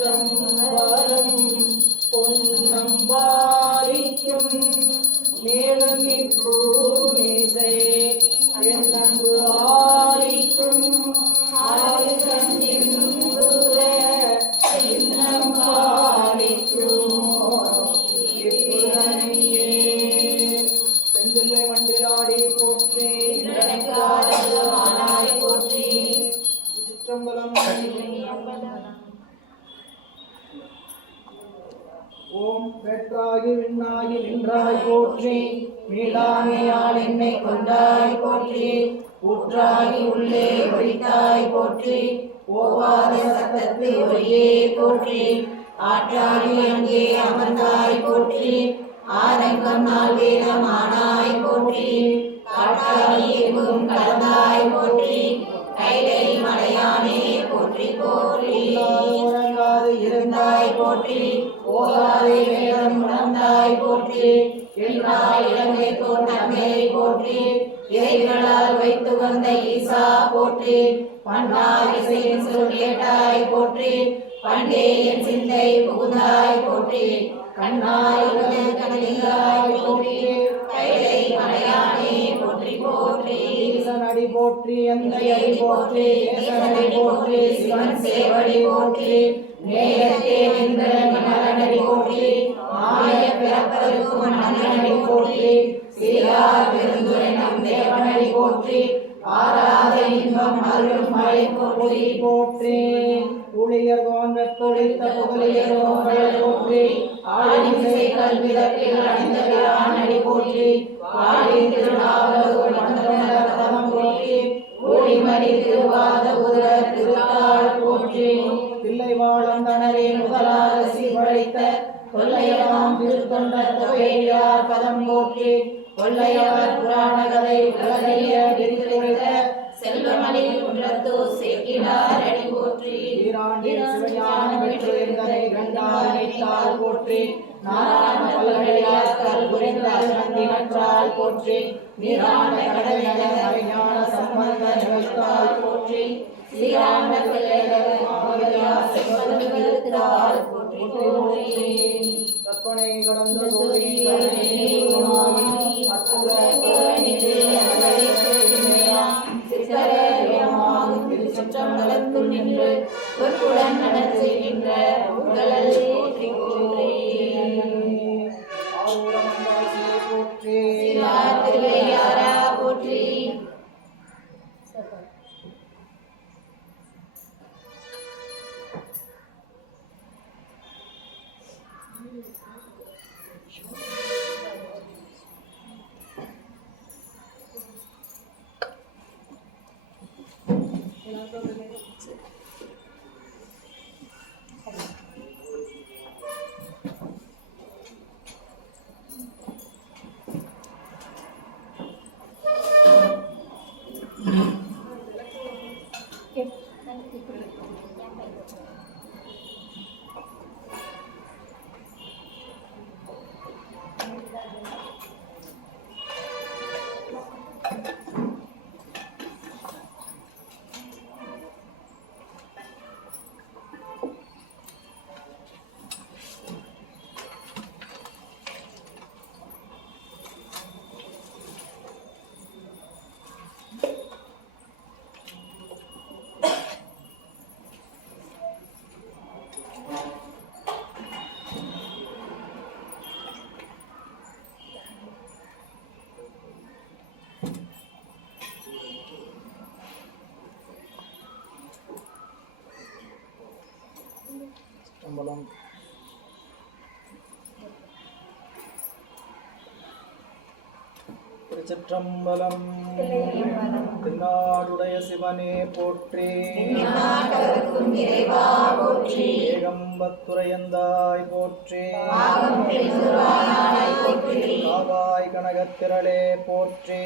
திருச்சிற்றம்பலம். பொன்னம்பாரிக்கும் மேலும் இப்பூமிசை என் அன்பு ஆரிக்கும் ஆறு கண்டிருந்துர இன்னம் பாரிக்கும் இப்புறணியே. செந்தில்லை வண்டிலாடி போற்றி போற்றி. சிற்றம்பலம். ஓம் வெற்றாகி விண்ணாகி நின்றாய் போற்றி. மீளாமையால் என்னை கொண்டாய் போற்றி. ஊற்றாகி உள்ளே ஒழித்தாய் போற்றி. ஓவாத சத்தத்து ஒளியே போற்றி. ஆற்றாகி அங்கே அமர்ந்தாய் போற்றி. ஆரங்கம் நாள் வேதமானாய் போற்றி. காற்றாகி எங்கும் கலந்தாய் போற்றி. கைலை மலையானே போற்றி போற்றி. உறங்காது இருந்தாய் போற்றி. ஓதாதே வேதம் உணர்ந்தாய் போற்றி. எல்லாய் இலங்கை தோன்றே போற்றி. இறைகளால் வைத்து வந்த ஈசா போற்றி. பண்டாய் இசையின் சொல் கேட்டாய் போற்றி. பண்டே என் சிந்தை புகுந்தாய் போற்றி. கண்ணாய் கண்ணிலாய் போற்றி. கைலை மலையானே போற்றி போற்றி. ஈசனடி போற்றி. எந்தையடி போற்றி. ஈசனடி போற்றி. சிவன் சேவடி போற்றி. நேயத்தே இந்திரன் மலனடி போற்றி. மாய பிறப்பதற்கும் மன்னனடி போற்றி. சீரார் பெருந்துரை நம் தேவனடி போற்றி. ஆராத இன்பம் அருளும் மழை போற்றி போற்றி. ஊழியர் கோன்ற தொழித்த புகழியர் கோங்கள் போற்றி. ஆழிசை கல்விதத்தில் அணிந்த பிரானடி போற்றி. வாழி திருநாவலூர் மண்டலம் போற்றி. ஊழிமணி திருவாத உதர திருத்தாள் போற்றி. பிள்ளை வாழந்தனரே முதலாக சீர்படைத்த கொல்லையலாம் திருத்தொண்ட தொகையார் பதம் போற்றி. கொல்லையவர் புராண கதை உலகைய விரித்துரைத்த செல்வமணி குன்றத்தோ சேக்கினார் அடி போற்றி. ஈராண்டில் சிவஞான பெற்றிருந்ததை கண்டார் நினைத்தால் போற்றி. நாராயண பல்கலையார் கல் புரிந்த நந்தினற்றால் போற்றி. நீராண்ட கடல் நகர் அறிஞான சம்பந்த நினைத்தால் போற்றி. ஸ்ரீராண்ட பிள்ளைகள் மாவதியார் செல்வந்தால் போற்றி போற்றி. கற்பனை கடந்த கோடி சிற்றம்பலத்துள் நின்று பொறுப்புடன் நடந்து செய்கின்ற உங்களல் போற்றி போற்றி. திருவையாரா போற்றி. சிற்றம்பலம். திருச்சிற்றம்பலம். தென்னாடுடைய சிவனே போற்றி. ஏகம்பத்துரையந்தாய் போற்றி. காவாய் கனகத்திரளே போற்றி.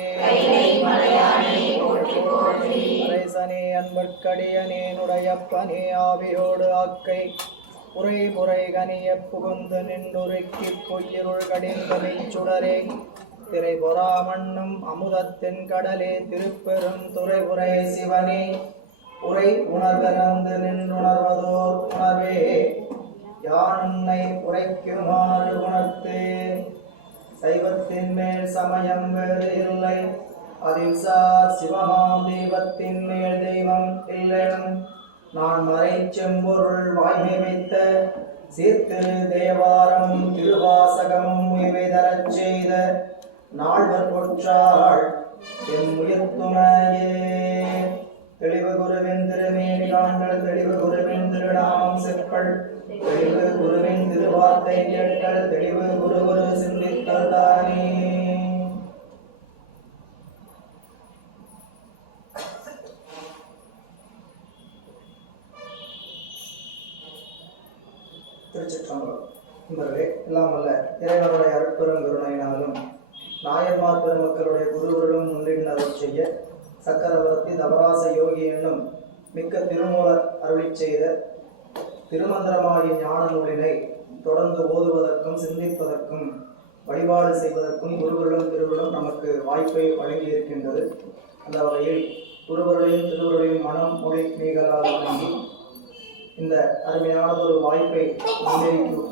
அரசனே அன்பர்க்கடியனேனுடையப்பனே ஆவியோடு ஆக்கை புரை புரை கனிய புகுந்து நின்றுருக்கி பொய்யிருள் கடிந்தமை சுடரே திரை பொறாமண்ணும் அமுதத்தின் கடலே திருப்பெரும் துறைபுரை சிவனே உரை உணர்வரந்து நின்றுணர்வதோர் உணர்வே உரைக்குமாறு உணர்த்து. சைவத்தின் மேல் சமயம் வேறு இல்லை, அதில் சார் சிவமாம் தெய்வத்தின் மேல் தெய்வம் இல்லைனும் நான் மறை செம்பொருள் வாய்மை வைத்த சீர்திரு தேவாரம் திருவாசகமும் உய்வை தரச் செய்த நால்வர் பொற்றாள் என் உயிர்த்துணையே. தெளிவு குருவின் திருமேனி காண்கள், தெளிவு குருவின் திருநாமம் செப்பல், தெளிவு குருவின் திருவார்த்தை கேட்கள், தெளிவு குரு குரு சிந்தித்தல் தானே. திருச்சிற்றம்பலம். நண்பர்களே, எல்லாம் வல்ல இறைவனுடைய அருட்பெரும் கருணையினாலும் நாயன்மார் பெருமக்களுடைய குருவருடன் முன்னின்று அருள் செய்ய சக்கரவர்த்தி தபராச யோகி என்னும் மிக்க திருமூலர் அருளி செய்த திருமந்திரமாகிய ஞான நூலினை தொடர்ந்து ஓதுவதற்கும் சிந்திப்பதற்கும் வழிபாடு செய்வதற்கும் குருவருடன் திருவருடன் நமக்கு வாய்ப்பை வழங்கியிருக்கின்றது. அந்த வகையில் குருவருடையும் திருவருடையும் மனம் மொழி மெய்களால் வழங்கி இந்த அருமையானதொரு வாய்ப்பை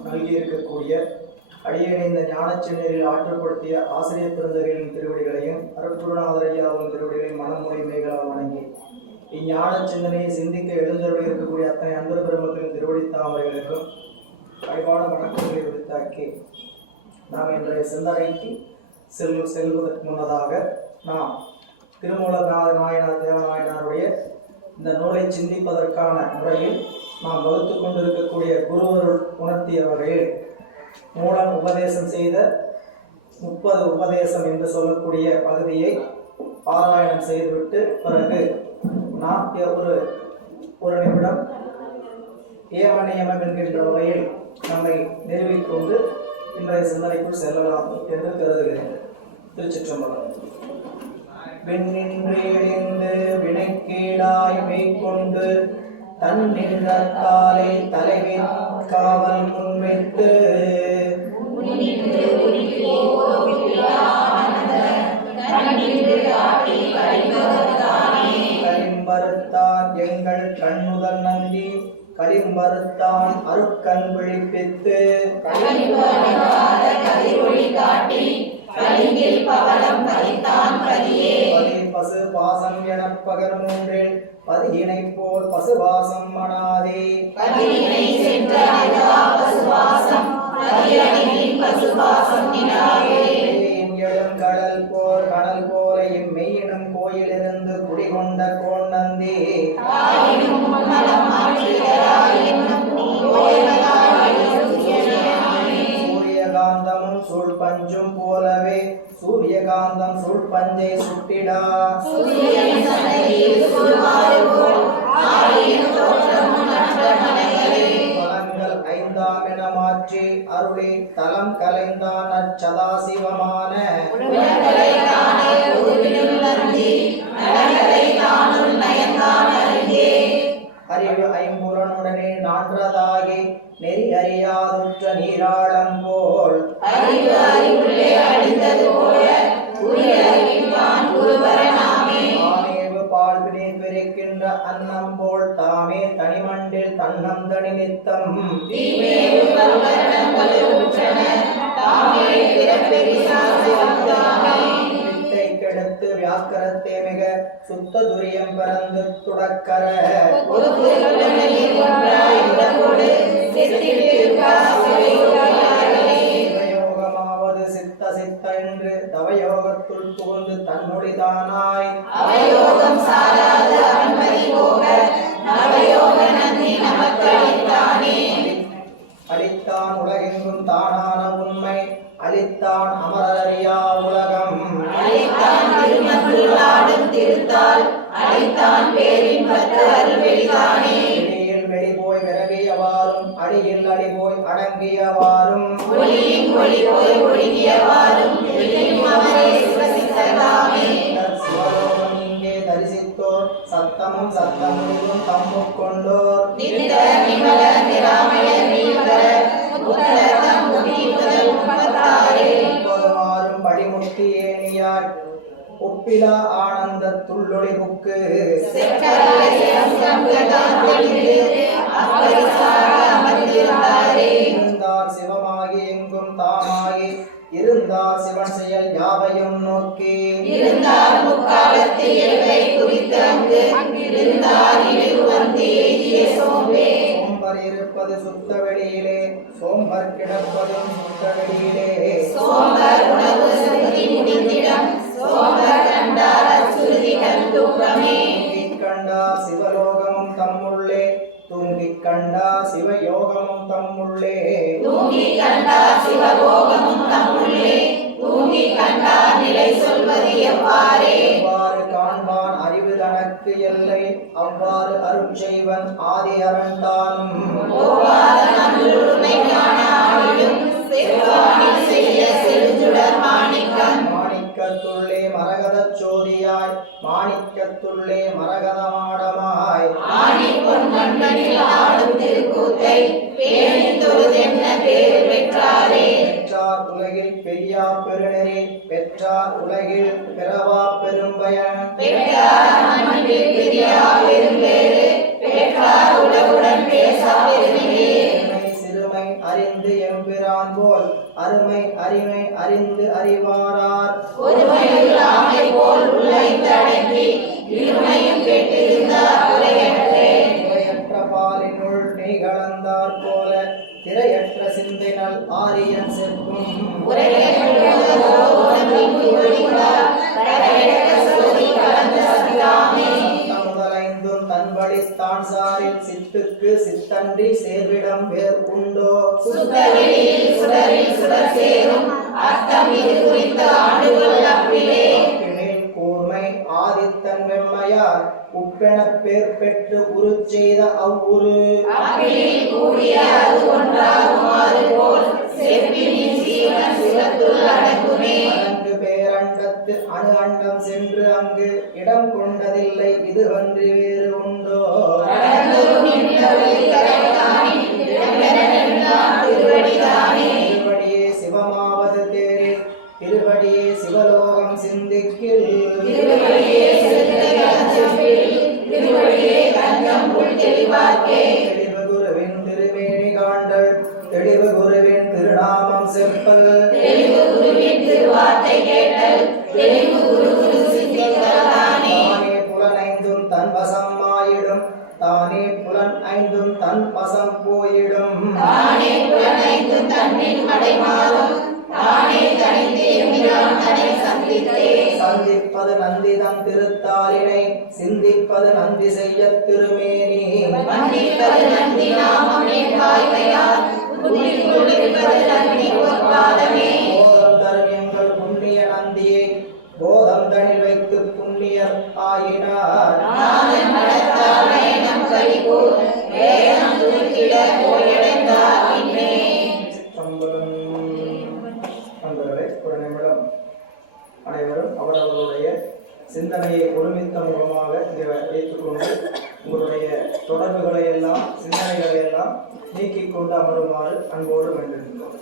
நல்கியிருக்கக்கூடிய அடியனை இந்த ஞானச்சென்னரில் ஆற்றப்படுத்திய ஆசிரியர் பெருந்தகையின் திருவடிகளையும் அருட்குருநாதர் ஐயாவின் திருவடிகளையும் மனமொழி மெய்களால் வணங்கி இஞ்ஞான சிந்தனையை சிந்திக்க எழுந்தருளி இருக்கக்கூடிய அத்தனை அன்பர் பெருமக்களின் திருவடி தாமரைகளுக்கும் வழிபாடு வணக்கங்களை விடுத்தாக்கி நாம் இன்றைய சிந்தனைக்கு செல்வதற்கு முன்னதாக நாம் திருமூலநாத நாயனார் தேவநாயனாருடைய இந்த நூலை சிந்திப்பதற்கான முறையில் நாம் வகுத்து கொண்டிருக்கக்கூடிய குருவருள் உணர்த்திய வகையில் மூலம் உபதேசம் செய்த 30 உபதேசம் என்று சொல்லக்கூடிய பகுதியை பாராயணம் செய்துவிட்டு பிறகு நாம் ஒரு நிமிடம் ஏவநியமம் என்கின்ற வகையில் நம்மை நிறுவிக்கொண்டு இன்றைய சிந்தனைக்குள் செல்லலாம் என்று கருதுகிறேன். திருச்சிற்றம்பலம். விண்ணின்று எழுந்து வினைக்கீடாய் மேற்கொண்டு தன் நின்றத்தாலே தலைவின் காவல் முன்வைத்து கலிம்பருத்தான் எங்கள் கண்ணுதல் நந்தி, கலிம்பருத்தான் அருட்கண் விழிப்பித்து பசு பாசம் எனப் பகர் மூன்றில் பதியினை போல் பசுவாசம் மனாதே கடல் போர் கடல் போல இம்மெய்யினும் கோயிலிருந்து குடிகொண்ட கோன் நந்தி சூரியகாந்தமும் சூழ் பஞ்சும் போலவே சூரியகாந்தம் சூழ் பஞ்சை சுட்டிடா பலன்கள் 5ஆம் என மாற்றி அருளி தலம் கலைந்தான் அச்சதாசிவமான அறிவு ஐம்புறனுடனே நான்றதாகி நெறி அறியாதுற்ற நீராளம் போல் ஆமேவு பால்வினை பெருக்கின்ற அன்னம் போல் தாமே தனிமண்டில் தன்னம் தனி நித்தம் வித்தை கெடுத்து வியாக்கரத்தே மிக சுத்த துரியம் பரந்து துடக்கர சிவயோகமாவது சித்த சித்த என்று தவயோகத்துள் புகுந்து தன்னுடைதானாய் அளித்தான் உலகெங்கும் தானான உண்மை அளித்தான் அமரறியா உலகம் வெளியில் வெளிபோய் விரவியவாறும் அடியில் அடிபோய் அடங்கியவாறும் சிவலோகம் இங்கே தரிசித்தோர் சத்தமும் சத்தமும் தம்முக் கொண்டோர் ஒவ்வொருவாரும் படிமுட்டி ஏனியாய் ஒப்பிலா ஆனந்த துள்ளொளி புக்கு இருந்தார் சிவமா இருந்தார் முக்காலத்து இயல்பை குறித்து அங்கிருந்தார் இழிவு வந்து எய்திய சோம்பே. சோம்பர் இருப்பது சுத்த வெளியிலே, சோம்பர் கிடப்பதும் சுத்த வெளியிலே. சோம்பர் உணவு சுருதி முடிந்திடம், சோம்பர் கண்டார் அச்சுறுதி கண் தூக்கமே. தூங்கிக் கண்டார் சிவலோகமும் தம்முள்ளே, தூங்கிக் கண்டார் சிவயோகமும் தம்முள்ளே. தூங்கி கண்டார் சிவபோகமும் தம்முள்ளே, தூங்கி கண்டார் நிலை சொல்வது எவ்வாறே. எவ்வாறு காண்பான் அறிவு தனக்கு எல்லை, அவ்வாறு அருட்செய்வன் ஆதி அரண்டானும். ஓவாத நல்லுரிமை காண ஆடிடும், செவ்வானில் செய்ய செழுஞ்சுடர் மாணிக்கம். மாணிக்கத்துள்ளே மரகதச் சோதியாய், மாணிக்கத்துள்ளே மரகத மாடமாய். ஆணி பொன் மண்மணில் ஆடும் திருக்கூத்தை பேணித் தொழுதென்ன பேறு பெற்றாரே. பெற்றார் உலகில் பெரியார் பெருநெறி, பெற்றார் உலகில் பிறவா பெரும்பயன். பெற்றார் மண்ணில் பிரியா பெரும்பேறு, பெற்றார் உலகுடன் பேசா பெருமையே. பெருமை சிறுமை அறிந்து எம்பிரான் போல், அருமை அரிமை அறிந்து அறிவாரார். ஒருமையுள் ஆமை போல் உள்ளைந்தடங்கி, இருமையும் கெட்டிருந்தார் உரையற்றே. திரையற்ற பாலினுள் நெய் கலந்தார் போல, திரையற்ற சிந்தைனல் ஆரியன் செப்பும். முதலைந்தும் தன்வழித்தான் சாரில், சித்துக்கு சித்தன்றி சேர்விடம் வேர் உண்டோ. சுத்தவெளியில் சுடரில் சுடர் சேரும், அர்த்தம் இது குறித்த ஆண்டுகள் அப்பிலே. அப்பினில் கூர்மை ஆதித்தன் வெம்மையார், உப்பெனப் பேர் பெற்று உரு செய்த அவ்வுரு. அப்பிலில் கூடிய அது ஒன்றாகுமாறு போல், செப்பினின் ஜீவன் சிவத்துள் அடங்குமே. அடங்கு பேரண்டத்து அணு அண்டம் சென்று அங்கு இடம் கொண்டதில்லை, இது அன்றி வேறு உண்டோ. கடந்தொரு நின்றவழி கரைத்தானே, இடம்பெறென்றான் திருவடிதானே. திருவடியே சிவமாவது தேரில், திருவடியே சிவலோகம் சிந்திக்கில். திருவடியே சிறுத்தைகள் செப்பில், திருவடியே தஞ்சம் புல் தெளிவார்க்கே. தெளிவு குருவின் திருமேனி காண்டல், தெளிவு குருவின் திருநாமம் செப்பல். தெளிவு குருவின் திருவார்த்தை கேட்டல், தெளிவு குரு குரு சிந்தித்தல் தானே. தானே புலனைந்தும் தன் வசம் ஆயிடும், தானே புலன் ஐந்தும் தன் வசம் போயிடும். தானே புலனைந்து தன்னின் மடைமாறும், தானே தனித்து எம்பிரான் தனை சந்தித்தே. சந்திப்பது நந்திதம் திருத்தாளினை, சிந்திப்பது நந்தி செய்ய திருமேனி. வந்திப்பது நந்தி நாமம் வாய்மையார், புத்திக்குள் இருப்பது நந்தி பொற்பாதமே. போதம் தரும் எங்கள் புண்ணிய நந்தியை, போதம் தனில் வைத்து புண்ணியர் ஆயினார். நாதன் நடத்தால் நயனம் கலிகூர், வேதம் தூக்கிட போயடைந்தார் பின்னே. சம்பளம். நண்பர்களே, ஒரு நிமிடம் அனைவரும் அவரவர்களுடைய சிந்தனையை ஒருமித்த முகமாக இங்கே வைத்துக்கொண்டு, உங்களுடைய தொடர்புகளை எல்லாம் சிந்தனைகளை எல்லாம் நீக்கிக் கொண்டு அமருமாறு அன்போடு வேண்டுகின்றோம்.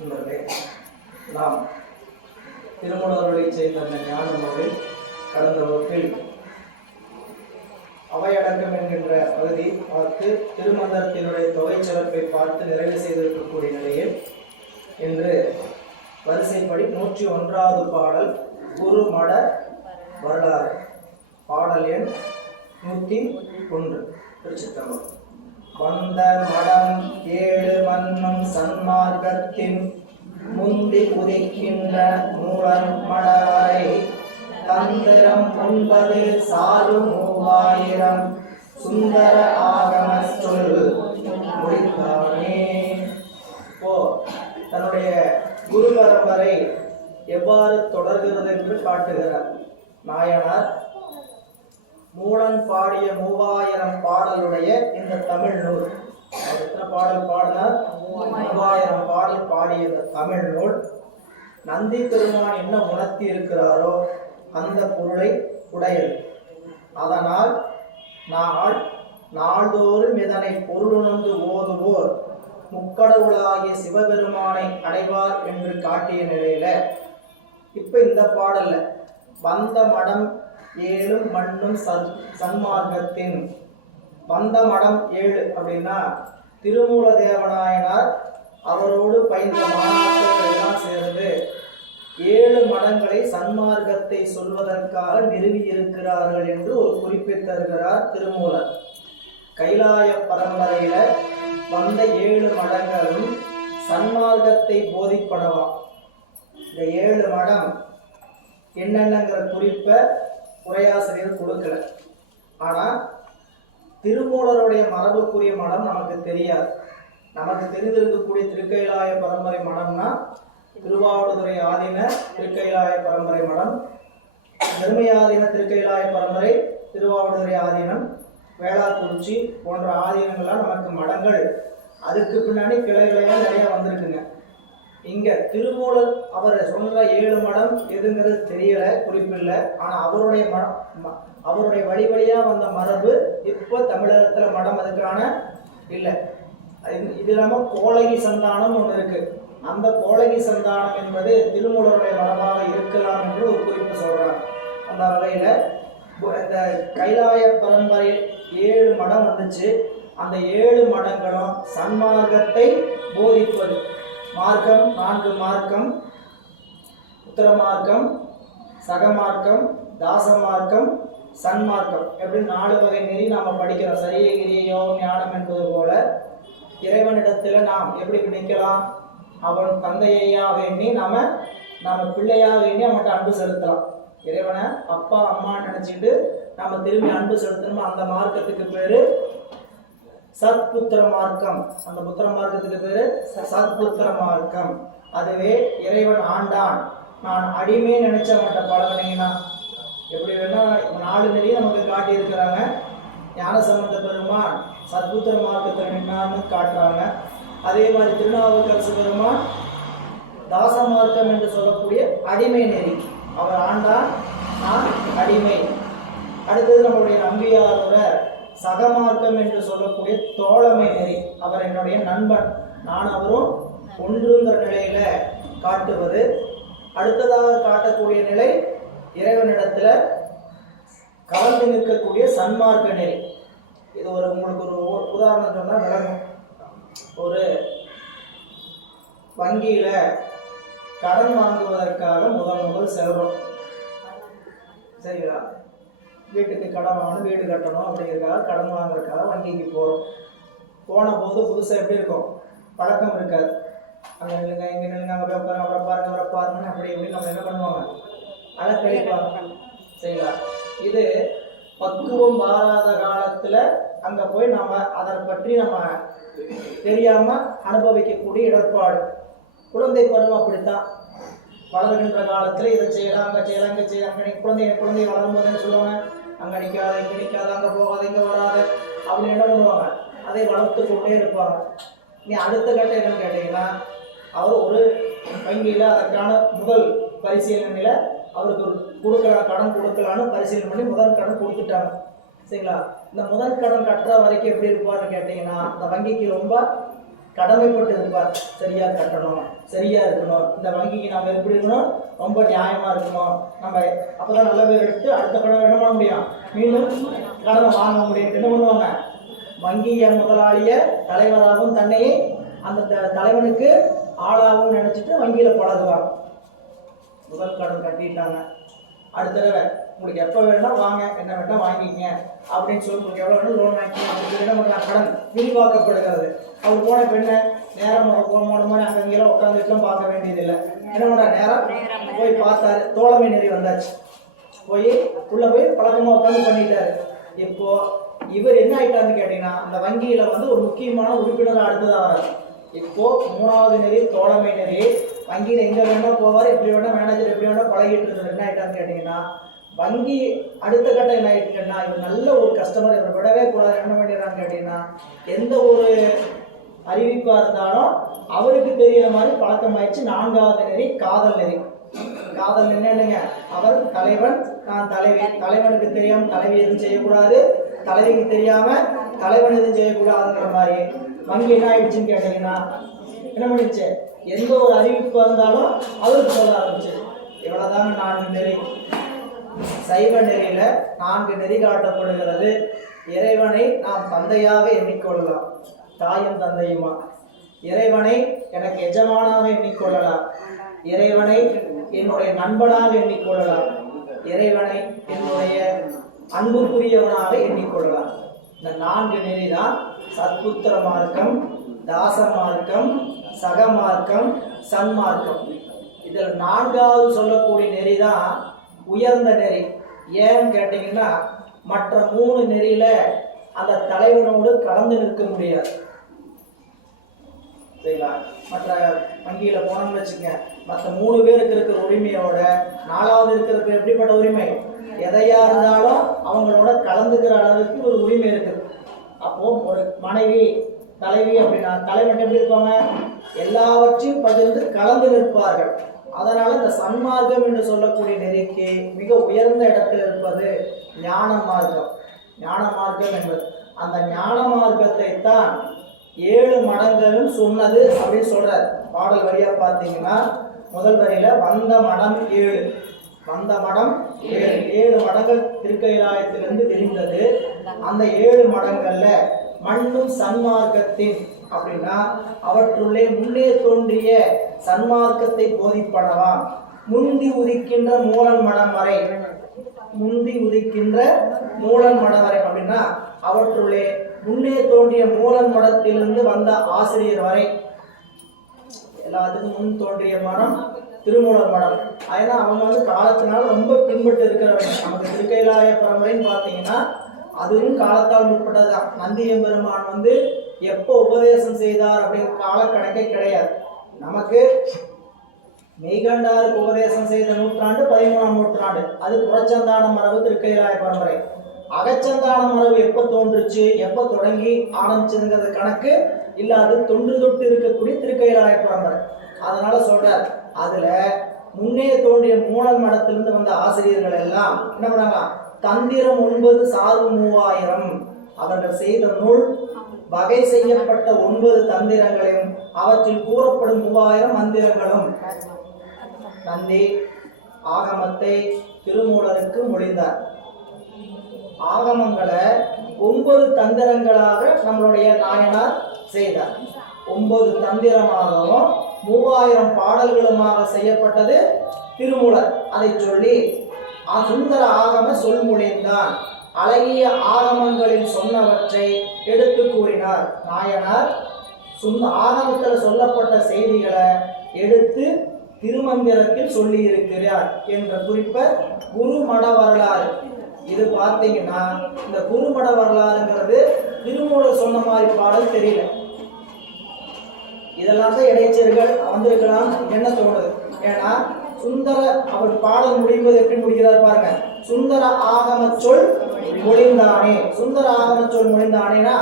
நண்பர்களே, நாம் திருமூலர்களை செய்த அந்த ஞான நூலில் கடந்த வகுப்பில் அவையடக்கம் என்கின்ற பகுதி பார்த்து திருமந்திரத்தினுடைய தொகை சிறப்பை பார்த்து நிறைவு செய்திருக்கக்கூடிய நிலையில் இன்று வரிசைப்படி 101வது பாடல் குருமட வரலாறு பாடல் எண் 101 திருச்சிற்றம்பலம். வந்த மடம் 7 மன்னும் சன்மார்க்கத்தின் முந்தி உதிக்கின்ற மூலன் மடவரை தந்திரம் 9 சாரு 3000 சுந்தர ஆகம சொல் முடித்தானே. இப்போ தன்னுடைய குரு பரம்பரை எவ்வாறு தொடர்கிறது என்று காட்டுகிறார் நாயனார். மூலன் பாடிய 3000 பாடலுடைய இந்த தமிழ் நூல், எத்தனை பாடல் பாடினார்? 3000 பாடல் பாடிய இந்த தமிழ் நூல் நந்தி பெருமான் என்ன உணர்த்தி இருக்கிறாரோ அந்த பொருளை உடையது. அதனால் நாள்தோறும் இதனை பொருளுணர்ந்து ஓதுவோர் முக்கடவுளாகிய சிவபெருமானை அடைவார் என்று காட்டிய நிலையில இப்ப இந்த பாடல்ல வந்த மடம் 7 மண்ணும் சன்மார்க்கத்தின், வந்த மடம் 7 அப்படின்னா திருமூல தேவநாயனார் அவரோடு பயின்ற மாணவர்கள் எல்லாம் சேர்ந்து 7 மடங்களை சன்மார்க்கத்தை சொல்வதற்காக நிறுவி இருக்கிறார்கள் என்று ஒரு குறிப்பை தருகிறார் திருமூலர். கைலாய பரம்பரையில வந்த 7 மடங்களும் சன்மார்க்கத்தை போதிப்படவாம். இந்த 7 மடம் என்னென்னங்கிற குறிப்பை உரையாசிரியர் கொடுக்கல. ஆனா திருமூலருடைய மரபுக்குரிய மடம் நமக்கு தெரியாது. நமக்கு தெரிந்திருக்கக்கூடிய திருக்கைலாய பரம்பரை மடம்னா திருவாவடுதுறை ஆதீன திருக்கைலாய பரம்பரை மடம், தர்மயாதீன திருக்கைலாய பரம்பரை திருவாவடுதுறை ஆதீனம், வேளாக்குறிச்சி போன்ற ஆதீனங்கள்லாம் நமக்கு மடங்கள். அதுக்கு பின்னாடி கிளைகளையாக நிறைய வந்திருக்குங்க. இங்க திருமூலர் அவர் சொன்ன 7 மடம் எதுங்கிறது தெரியல, குறிப்பில்லை. ஆனா அவருடைய வழி வழியா வந்த மரபு இப்போ தமிழகத்துல மடம் அதுக்கான இல்லை. இது இல்லாம கோலகி சந்தானம் ஒன்று இருக்கு. அந்த கோலகி சந்தானம் என்பது திருமூலருடைய மரபாக இருக்கலாம் என்று ஒரு குறிப்பு சொல்றாங்க. அந்த வகையில இந்த கைலாய பரம்பரை 7 மடம் வந்துச்சு. அந்த 7 மடங்களும் சன்மார்க்கத்தை போதிப்பது. மார்க்கம் 4 மார்க்கம்: உத்தர மார்க்கம், சகமார்க்கம், தாசமார்க்கம், சன்மார்க்கம். எப்படி 4 வகை நெறி நாம படிக்கிறோம். சரியை கிரியோ ஞானம் என்பது போல இறைவனிடத்துல நாம் எப்படி நிற்கலாம்? அவன் தந்தையாக எண்ணி நாம பிள்ளையாக எண்ணி அவன்கிட்ட அன்பு செலுத்தலாம். இறைவனை அப்பா அம்மா நினைச்சிட்டு நம்ம திரும்பி அன்பு செலுத்தணுமா? அந்த மார்க்கத்துக்கு பேரு சத்புத்திர மார்க்கம். அந்த புத்திர மார்க்கத்துக்கு பேரு சத்புத்திர மார்க்கம். அதுவே இறைவன் ஆண்டான், நான் அடிமை நினைச்ச அவன்கிட்ட பழகினீங்கன்னா எப்படி வேணா 4 நெறியை நமக்கு காட்டி இருக்கிறாங்க. ஞானசம்பந்த பெருமான் சத்புத்திர மார்க்கத்தில் நின்னான்னு காட்டுறாங்க. அதே மாதிரி திருநாவுக்கரசு பெருமான் தாச மார்க்கம் என்று சொல்லக்கூடிய அடிமை நெறி. அவர் ஆண்டான், நான் அடிமை. அடுத்தது நம்மளுடைய நம்பியாரோட சகமார்க்கம் என்று சொல்லக்கூடிய தோழமை நெறி. அவர் என்னுடைய நண்பன், நான் அவரும் ஒன்றுங்கிற நிலையில காட்டுவது. அடுத்ததாக காட்டக்கூடிய நிலை இறைவனிடத்துல கலந்து நிற்கக்கூடிய சன்மார்க்க நெறி. இது உங்களுக்கு ஒரு உதாரணம் சொன்னா விளங்கும். ஒரு வங்கியில கடன் வாங்குவதற்காக முதல் செல்றோம். சரிங்களா? வீட்டுக்கு கடன் வாங்கணும், வீடு கட்டணும் அப்படிங்கிறதுக்காக கடன் வாங்குறதுக்காக வங்கிக்கு போகிறோம். போன போது புதுசாக எப்படி இருக்கும்? பழக்கம் இருக்காது. அங்கே நில்லுங்க, இங்கே நில்லுங்க, அங்கே பாருங்க, அவரை பாருங்கன்னு அப்படி இப்படி நம்ம என்ன பண்ணுவாங்க? அதை கழிப்பாங்க. சரிங்களா? இது பக்குவம் மாறாத காலத்தில் அங்கே போய் நம்ம அதை பற்றி நம்ம தெரியாமல் அனுபவிக்கக்கூடிய இடர்பாடு. குழந்தை பருவம் அப்படித்தான். வளர்கின்ற காலத்தில் இதை செய்யலாம், அங்கே செய்யலாம், இங்கே செய்யலாம். அங்கே குழந்தை வளரும்போதுன்னு சொல்லுவாங்க, அங்கே நிற்காத, இங்கே நிற்காத, அங்கே போகாத, இங்கே வராது அப்படின்னு என்ன பண்ணுவாங்க? அதை வளர்த்து கொண்டே இருப்பாங்க. நீ அடுத்த கட்டம் என்னன்னு கேட்டீங்கன்னா, அவர் ஒரு வங்கியில் அதற்கான முதல் பரிசீலனையில் அவருக்கு கொடுக்கலாம், கடன் கொடுக்கலான்னு பரிசீலனை பண்ணி முதல் கடன் கொடுத்துட்டாங்க. சரிங்களா? இந்த முதல் கடன் கட்டுற வரைக்கும் எப்படி இருப்பார்னு கேட்டிங்கன்னா, இந்த வங்கிக்கு ரொம்ப கடமைப்பட்டு இருப்பார். சரியா கட்டணும், சரியா இருக்கணும், இந்த வங்கிக்கு நம்ம எப்படி இருக்கணும், ரொம்ப நியாயமா இருக்கணும், நம்ம அப்பதான் நல்ல பேர் எடுத்து அடுத்த கடன் என்ன பண்ண முடியும், மீண்டும் கடனை வாங்க முடியும். என்ன பண்ணுவாங்க, வங்கிய முதலாளிய தலைவராகவும் தன்னையே அந்த தலைவனுக்கு ஆளாகவும் நினைச்சிட்டு வங்கியில பழகுவாங்க. முதல் கடன் கட்டிட்டாங்க, அடுத்த தடவை உங்களுக்கு எப்போ வேணும்னா வாங்க, என்ன வேணா வாங்கிக்கங்க அப்படின்னு சொல்லி உங்களுக்கு எவ்வளோ வேணும் லோன் வாங்கிக்கங்க அப்படின்னு என்ன பண்ணுறாங்க, கடன் விரிவாக்கப்படுகிறது. அவர் போன பெண்ணை நேரம் போன மாதிரி அங்கெல்லாம் உட்காந்துட்டுலாம் பார்க்க வேண்டியதில்லை. என்ன பண்ணுறா, நேரம் போய் பார்த்தாரு, தோழமை நெறி வந்தாச்சு, போய் உள்ளே போய் பழக்கமாக உட்காந்து பண்ணிட்டாரு. இப்போ இவர் என்ன ஆயிட்டாருன்னு கேட்டீங்கன்னா, அந்த வங்கியில வந்து ஒரு முக்கியமான உறுப்பினர் அடுத்ததாக இப்போ 3வது நெறி தோழமை நெறி. வங்கியில எங்க வேணா போவார், எப்படி வேணா மேனேஜர் எப்படி வேணா பழகிட்டு இருந்தது. என்ன ஆயிட்டான்னு கேட்டீங்கன்னா, வங்கி அடுத்த கட்டம் என்ன ஆயிட்டுன்னா, இவர் நல்ல ஒரு கஸ்டமர், இவர் விடவே கூடாது. என்ன பண்ணிடுறான்னு கேட்டீங்கன்னா, எந்த ஒரு அறிவிப்பா இருந்தாலும் அவருக்கு தெரிகிற மாதிரி பழக்கமாயிடுச்சு. 4வது நெறி காதல் நெறி. காதல் என்னங்க, அவர் தலைவன் நான் தலைவி, தலைவனுக்கு தெரியாம தலைவி எதுவும் செய்யக்கூடாது, தலைவிக்கு தெரியாம தலைவன் எதுவும் செய்யக்கூடாதுங்கிற மாதிரி வங்கி என்ன ஆயிடுச்சுன்னு கேட்டீங்கன்னா, என்ன பண்ணிடுச்சு, எந்த ஒரு அறிவிப்பு இருந்தாலும் அவருக்கு சொல்ல ஆரம்பிச்சு. இவ்வளவுதாங்க 4 நெறி. சைவ நெறியில 4 நெறி காட்டப்படுகிறது. இறைவனை நாம் தந்தையாக எண்ணிக்கொள்ளலாம், தாயும் தந்தையுமா. இறைவனை எனக்கு எஜமானாக எண்ணிக்கொள்ளலாம், இறைவனை என்னுடைய நண்பனாக எண்ணிக்கொள்ளலாம், இறைவனை என்னுடைய அன்புக்குரியவனாக எண்ணிக்கொள்ளலாம். இந்த 4 நெறி தான் சத்புத்திர மார்க்கம், தாச மார்க்கம், சக மார்க்கம், சன்மார்க்கம். இதில் 4வது சொல்லக்கூடிய நெறி தான் உயர்ந்த நெறி. ஏன்னு கேட்டீங்கன்னா, மற்ற 3 நெறியில அந்த தலைவனோடு கலந்து நிற்க முடியாது. சரிங்களா, மற்ற வங்கியில போனோம்னு வச்சுக்கங்க, மற்ற 3 பேருக்கு இருக்கிற உரிமையோட 4வது இருக்கிறதுக்கு எப்படிப்பட்ட உரிமை, எதையா இருந்தாலும் அவங்களோட கலந்துக்கிற அளவுக்கு ஒரு உரிமை இருக்குது. அப்போ ஒரு மனைவி தலைவி அப்படின்னா தலைவன் எப்படி இருப்பாங்க, எல்லாவற்றையும் பகிர்ந்து கலந்து நிற்பார்கள். அதனால இந்த சன்மார்க்கம் என்று சொல்லக்கூடிய நெறிக்கு மிக உயர்ந்த இடத்தில் இருப்பது ஞான மார்க்கம். ஞான மார்க்கம் என்பது அந்த ஞான மார்க்கத்தை தான் 7 மடங்களும் சொன்னது அப்படின்னு சொல்றார். பாடல் வரியா பார்த்தீங்கன்னா, முதல் வரியில வந்த மடம் 7, வந்த மடம் 7 மடங்கள் திருக்கைலாயத்திலிருந்து விரிந்தது. அந்த 7 மடங்கள்ல மண்ணும் சன்மார்க்கத்தின் அப்படின்னா அவற்றுள்ளே முன்னே தோன்றிய சன்மார்க்கத்தை போதிப்பனவாம். முந்தி உதிக்கின்ற மூலன் மடம் வரை, முந்தி உதிக்கின்ற மூலன் மடம் வரை அப்படின்னா அவற்றுள்ளே முன்னே தோன்றிய மூலன் மடத்திலிருந்து வந்த ஆசிரியர் வரை. எல்லாத்துக்கும் முன் தோன்றிய மடம் திருமூலர் மடம். ஏன்னா அவங்க வந்து காலத்தினால ரொம்ப பின்பட்டு இருக்கிறவங்க. நமக்கு திருக்கைலாய பரம்பரைன்னு பார்த்தீங்கன்னா அதுவும் காலத்தால் முற்பட்டதுதான். நந்தியம் பெருமான் வந்து எப்போ உபதேசம் செய்தார் அப்படிங்கிற காலக்கணக்கே கிடையாது. நமக்கு மெய்கண்டாருக்கு உபதேசம் செய்த நூற்றாண்டு 13ஆம் நூற்றாண்டு, அது புறச்சந்தான மரபு திருக்கைலாய பரம்பரை. அகச்சந்தான மரபு எப்போ தோன்றுச்சு, எப்போ தொடங்கி ஆரம்பிச்சதுங்கிறது கணக்கு இல்லாது தொன்று தொட்டு இருக்கக்கூடிய திருக்கைலாய பரம்பரை. அதனால சொல்றார், அதுல முன்னே தோன்றிய மூலன் மடத்திலிருந்து வந்த ஆசிரியர்கள் எல்லாம் என்ன பண்ணாங்க, தந்திரம் 9 சார்பு 3000 அவர்கள் செய்த நூல் வகை செய்யப்பட்ட 9 தந்திரங்களையும் அவற்றில் கூறப்படும் 3000 மந்திரங்களும் நந்தி ஆகமத்தை திருமூலருக்கு மொழிந்தார். ஆகமங்களை 9 தந்திரங்களாக நம்மளுடைய நாயனார் செய்தார். 9 தந்திரமாகவும் 3000 பாடல்களுமாக செய்யப்பட்டது திருமூலர். அதை சொல்லி சுந்தர ஆகம சொல்மொழிந்தான். அழகிய ஆகமங்களில் சொன்னவற்றை எடுத்து கூறினார். நாயனார் ஆகமத்தில் சொல்லப்பட்ட செய்திகளை எடுத்து திருமந்திரத்தில் சொல்லி இருக்கிறார் என்ற குறிப்பை குருமட வரலாறு. இது பார்த்தீங்கன்னா இந்த குருமட வரலாறுங்கிறது திருமூலர் சொன்ன மாதிரி பாடல் தெரியல. இதெல்லாம் தான் இடைச்சர்கள் வந்திருக்கலாம் என்ன தோணுது. ஏன்னா சுந்தர அவர் பாடல் முடிவது எப்படி முடிக்கிறார் பாருங்க, சுந்தர ஆகம சொல் மொழிந்தானே. சுந்தர ஆகம சொல் மொழிந்தானேனா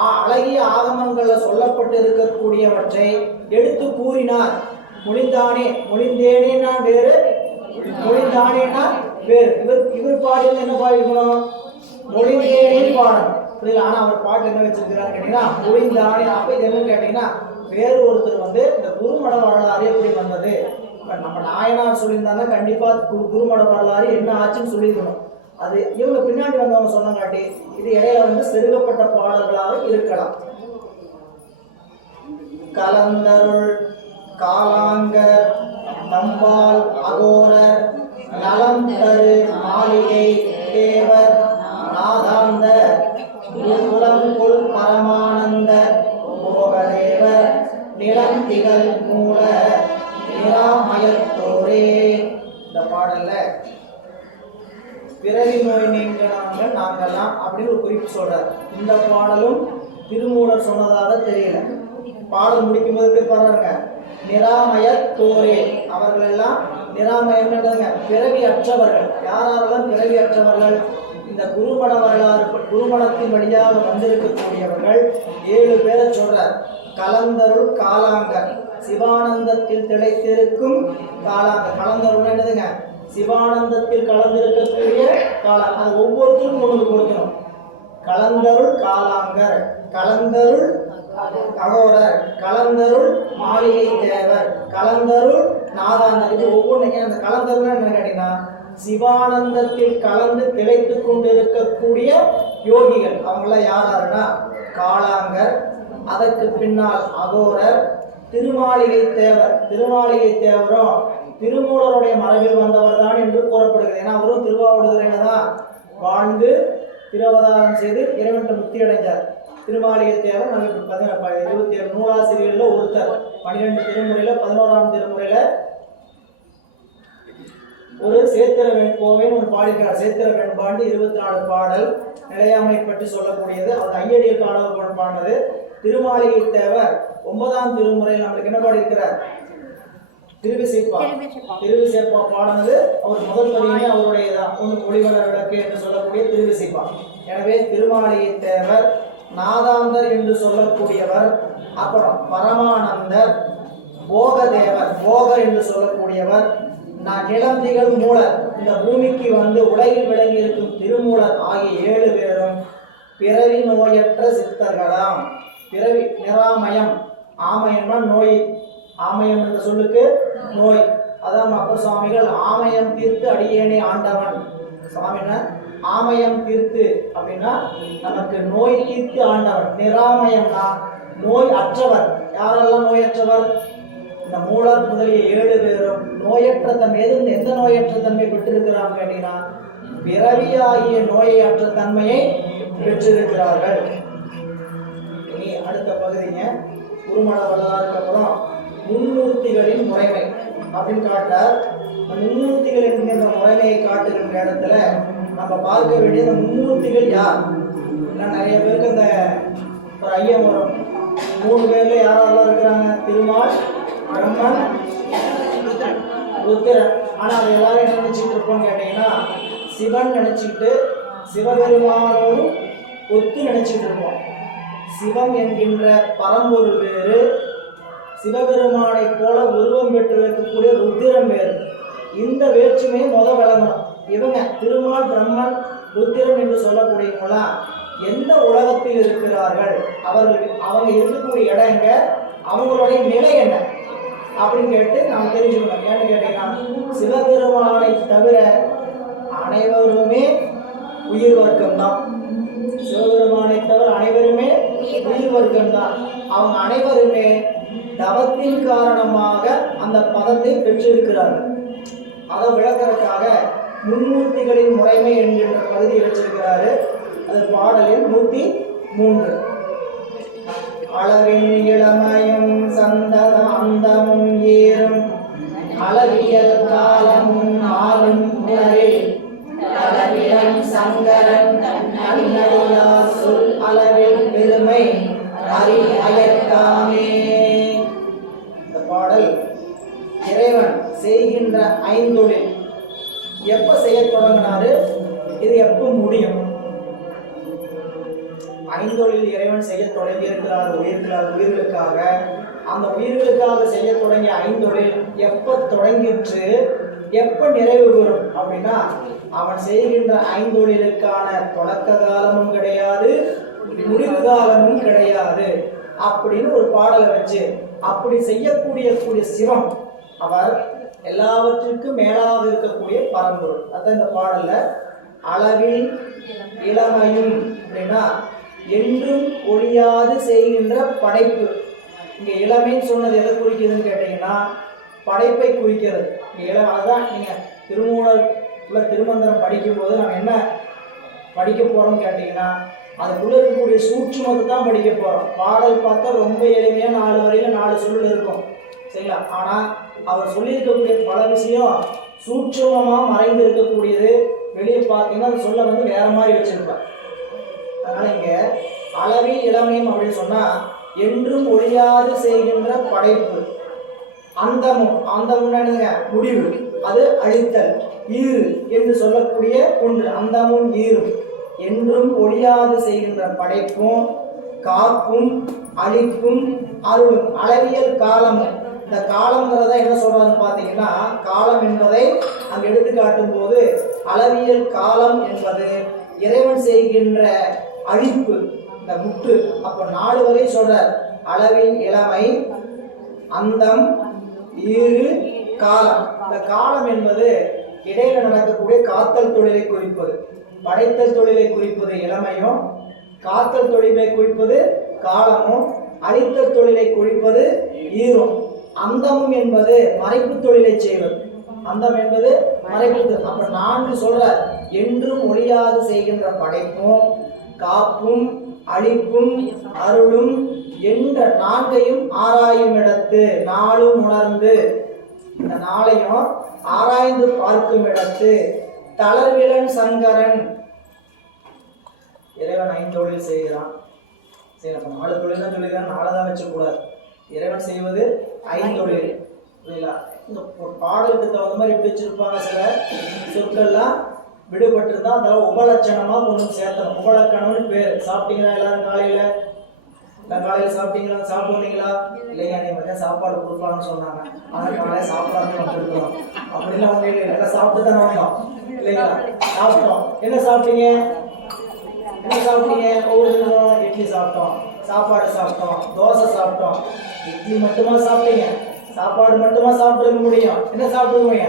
அழகிய ஆகமங்கள்ல சொல்லப்பட்டு இருக்கக்கூடியவற்றை எடுத்து கூறினார். மொழிந்தானே, மொழிந்தேனேனா வேறு, மொழிந்தானேனா வேறு. இவர் பாடல் என்ன பாடிக்கணும், மொழிந்தேனே பாடணும் புரியல. ஆனா அவர் பாட்டு என்ன வச்சிருக்கிறாரு கேட்டீங்கன்னா மொழிந்தானே. அப்ப இது என்ன கேட்டீங்கன்னா வேறு ஒருத்தர் வந்து இந்த குருமட வரலாறு எப்படி வந்தது, நம்ம நாயனார் சொல்லியிருந்தாங்க கண்டிப்பா குருமட வரலாறு என்ன ஆச்சுன்னு சொல்லியிருக்கணும். அது இவங்க பின்னாடி வந்தவங்க சொன்னங்காட்டி இது இடையில வந்து செருகப்பட்ட பாடல்களாக இருக்கலாம். கலந்தருள் காலாங்கர் நம்பால் அகோரர் நலம் தரு மாளிகை தேவர் நாதாந்த குலங்குள் பரமானந்த போகதேவர் நிலம் திகழ் மூல நிராமயத்தோரே. இந்த பாடல்ல பிறவி நோய் நீங்கினாங்க நாங்கெல்லாம் அப்படின்னு ஒரு குறிப்பு சொல்றார். இந்த பாடலும் திருமூலர் சொன்னதாக தெரியல. பாடல் முடிக்கும் போது பாருங்க, நிராமயத்தோரே, அவர்கள் எல்லாம் நிராமயம்ன்றதுங்க பிறவி அற்றவர்கள். யாரெல்லாம் பிறவி அற்றவர்கள்? இந்த குருமட வரலாறு குருமடத்தின் வழியாக வந்திருக்கக்கூடியவர்கள் 7 பேரை சொல்றார். கலந்தருள் காலாங்கர், சிவானந்தத்தில் திளைத்திருக்கும் காலாங்கர். கலந்தருள் என்னதுங்க? சிவானந்தத்தில் கலந்திருக்கக்கூடிய காலம். அது ஒவ்வொருத்தரும் கொண்டு கொடுக்கணும். கலந்தருள் காலாங்கர், கலந்தருள் அகோரர், கலந்தருள் மாளிகை தேவர், கலந்தருள் நாதாந்தர். இது ஒவ்வொன்றையும் அந்த கலந்தருள் என்ன கேட்டீங்கன்னா சிவானந்தத்தில் கலந்து திளைத்துக் கொண்டிருக்கக்கூடிய யோகிகள். அவங்களாம் யாருன்னா காலாங்கர், அதற்கு பின்னால் அகோரர், திருமாளிகை தேவர். திருமாளிகை தேவரும் திருமூலருடைய மரபில் வந்தவர் தான் என்று கூறப்படுகிறது. ஏன்னா அவரும் திருவாவடுதுறையில தான் வாழ்ந்து திருவதாரம் செய்து இறைவன் முக்தி அடைஞ்சார். திருமாளிகை தேவர் நமக்கு 27 நூலாசிரியர்ல ஒருத்தர். 12 திருமுறையில 11ஆம் திருமுறையில ஒரு சேத்திர வெண்கோவைன்னு ஒரு பாடிக்கிறார். சேத்திர வெண்பாண்டு 24 பாடல் நிலையாமை பற்றி சொல்லக்கூடியது. அது ஐயடியில் காணல் பாடினது. திருமாளிகை தேவர் 9ஆம் திருமுறையில் நம்மளுக்கு என்ன பாடியிருக்கிறார்? திருவிசைப்பா பாடினது அவர் முதல் பதிவுமே அவருடையதான். ஒளிவளர் விளக்கு என்று சொல்லக்கூடிய திருவிசைப்பா. எனவே திருமாளிகை தேவர், நாதாந்தர் என்று சொல்லக்கூடியவர், அப்புறம் பரமானந்தர், போகதேவர், போகர் என்று சொல்லக்கூடியவர், நிலந்திகள் மூலர், இந்த பூமிக்கு வந்து உலகில் விளங்கி இருக்கும் திருமூலர் ஆகிய 7 பேரும் பிறவி நோயற்ற சித்தர்களாம். பிறவி நிராமயம், ஆமயம்னா நோய், ஆமயம் என்ற சொல்லுக்கு நோய். அதான் அப்பர் சுவாமிகள் ஆமயம் தீர்த்து அடியேனே ஆண்டவன். சுவாமின்னா ஆமயம் தீர்த்து அப்படின்னா நமக்கு நோய் தீர்த்து ஆண்டவன். நிராமயம்னா நோய் அற்றவர். யாரெல்லாம் நோயற்றவர்? இந்த மூலர் முதலிய 7 பேரும் நோயற்ற தன்மை. எந்த நோயற்ற தன்மை பெற்றிருக்கிறாங்க கேட்டீங்கன்னா பிறவியாகிய நோயற்ற தன்மையை பெற்றிருக்கிறார்கள். இனி அடுத்த பகுதிங்க குருமட வரலாறுக்கு அப்புறம் மும்மூர்த்திகளின் முறைமை அப்படின்னு காட்டார். மும்மூர்த்திகள் என்கின்ற முறைமையை காட்டுகின்ற இடத்துல நம்ம பார்க்க வேண்டிய இந்த மும்மூர்த்திகள் யார்? நிறைய பேருக்கு இந்த ஒரு ஐயம் வரும். 3 பேர்ல யாரெல்லாம் இருக்கிறாங்க? திருமால், பிரம்மன், ருத்திரன். ஆனா அதை எல்லாரும் என்ன நினைச்சிட்டு இருப்போம்னு கேட்டீங்கன்னா சிவன் நினைச்சிட்டு சிவபெருமானோடு ஒத்து நினைச்சிட்டு இருப்போம். சிவம் என்கின்ற பரம்பொருள் வேறு, சிவபெருமானை போல உருவம் பெற்று வைக்கக்கூடிய ருத்திரன் வேறு. இந்த வேற்றுமையை விளங்கணும். இவங்க திருமால், பிரம்மன், ருத்திரன் என்று சொல்லக்கூடியவங்களா எந்த உலகத்தில் இருக்கிறார்கள், அவங்க இருக்கக்கூடிய இடம் எங்க, அவங்களுடைய நிலை என்ன அப்படின்னு கேட்டு நாம் தெரிஞ்சுக்கணும். ஏன்னு கேட்டீங்கன்னா சிவபெருமானை தவிர அனைவருமே உயிர் வர்க்கம் தான். சிவபெருமானை தவிர அனைவருமே உயிர் வர்க்கம் தான். அவங்க அனைவருமே தவத்தின் காரணமாக அந்த பதத்தை பெற்றிருக்கிறார்கள். அதை விளக்கறதுக்காக மும்மூர்த்திகளின் முறைமை என்கின்ற பகுதியை வச்சிருக்கிறாரு. அது பாடலில் 103. அளவின் இளமையும் சந்தத அந்தமும் ஏறும் அளவியல் காலமும் நாளும் உணரில் அளவிடம் சங்கரன் நன்னடியா சொல் அளவில் பெருமை அறி அயற்காமே. இந்த பாடல் இறைவன் செய்கின்ற ஐந்தொழில் எப்ப செய்ய தொடங்கினாரு, இது எப்ப முடியும்? ஐந்தொழில் இறைவன் செய்ய தொடங்கி இருக்கிறார் உயிர்களுக்காக. அந்த உயிர்களுக்காக செய்ய தொடங்கிய ஐந்தொழில் எப்ப தொடங்கிற்று, எப்ப நிறைவு பெறும் அப்படின்னா அவன் செய்கின்ற ஐந்தொழிலுக்கான தொடக்க காலமும் கிடையாது, முடிவு காலமும் கிடையாது. அப்படின்னு ஒரு பாடலை வச்சு அப்படி செய்யக்கூடிய சிவம் அவர் எல்லாவற்றிற்கும் மேலாக இருக்கக்கூடிய பரம்பொருள். அதான் இந்த பாடல்ல அளவில் இளமையும் அப்படின்னா என்றும் ஒழியாது செய்கின்ற படைப்பு. இங்க இளமைன்னு சொன்னது எதை குறிக்குதுன்னு கேட்டீங்கன்னா படைப்பை குறிக்கிறது. அதுதான் நீங்க திருமூலர் திருமந்திரம் படிக்கும்போது நம்ம என்ன படிக்க போறோம்னு கேட்டீங்கன்னா அதுக்குள்ள இருக்கக்கூடிய சூட்சுமத்தை தான் படிக்க போறோம். பாடல் பார்த்தா ரொம்ப எளிமையா 4 வரையில 4 சொல்லு இருக்கும், சரிங்களா? ஆனா அவர் சொல்லியிருக்கக்கூடிய பல விஷயம் சூட்சுமமா மறைந்து இருக்கக்கூடியது. வெளியே பார்த்தீங்கன்னா அந்த சொல்ல வந்து வேற மாதிரி வச்சிருப்பார். அதனால இங்க அளவில் இளமையும் அப்படின்னு சொன்னா என்றும் ஒழியாது செய்கின்ற படைப்பு. அந்தமும் முடிவு, அது அழித்தல். ஈறு என்று சொல்லக்கூடிய ஒன்று, அந்தமும் ஈரும். என்றும் ஒழியாது செய்கின்ற படைப்பும் காப்பும் அழிப்பும் அருளும். அளவியல் காலமும். இந்த காலம்ங்கிறத என்ன சொல்றான்னு பார்த்தீங்கன்னா காலம் என்பதை அங்க எடுத்து காட்டும் போது அளவியல் காலம் என்பது இறைவன் செய்கின்ற அழிப்பு, இந்த முற்று. அப்ப 4 வரை சொல்ற அளவில் இளமை, அந்தம், ஈறு, காலம். இந்த காலம் என்பது இடையில நடக்கக்கூடிய காத்தல் தொழிலை குறிப்பது. படைத்தல் தொழிலை குறிப்பது இளமையும், காத்தல் தொழிலை குறிப்பது காலமும், அழித்தல் தொழிலை குறிப்பது ஈரும். அந்தமும் என்பது மறைப்பு தொழிலை செய்வது. அந்தம் என்பது மறைப்பு. அப்ப 4 சொல்ற என்றும் ஒழியாது செய்கின்ற படைப்பும் காப்பும் அழிப்பும் அருளும் என்ற 4ஐயும் ஆராயும் இடத்து, 4 உணர்ந்து இந்த 4ஐயும் ஆராய்ந்து பார்க்கும் இடத்து தளர்விலன் சங்கரன். இறைவன் 5 தொழில் செய்கிறான். சரி, நம்ம 4 தொழில் தான் சொல்லிக்கிறான், 4 தான் வச்சக்கூடாது. இறைவன் செய்வது 5 தொழில். புரியல? இந்த பாடலுக்கு தகுந்த மாதிரி எப்படி வச்சிருப்பாங்க, சில சொற்கள்லாம் விடுபட்டிருந்தா அதெல்லாம் உபலட்சணமா கொண்டு சேர்த்தணும். உபலக்கணம்னு பேர். சாப்பிட்டீங்களா எல்லாரும்? காலையில சாப்பிட்டீங்களா? சாப்பிடுவீங்களா? இல்லையா, நீங்க சாப்பாடு கொடுக்கலாம்னு சொன்னாங்க, ஆனா காலையில சாப்பிடாம வந்துருக்கோம். அப்படிலாம் ஒண்ணு இல்லை, எல்லாம் சாப்பிட்டு தானே வந்தோம் இல்லைங்களா? சாப்பிட்டோம். என்ன சாப்பிட்டீங்க? ஒவ்வொரு தினம் இட்லி சாப்பிட்டோம், சாப்பாடு சாப்பிட்டோம், தோசை சாப்பிட்டோம். இட்லி மட்டுமா சாப்பிட்டீங்க? சாப்பாடு மட்டுமா சாப்பிட்டு முடியும்? என்ன சாப்பிடுவீங்க?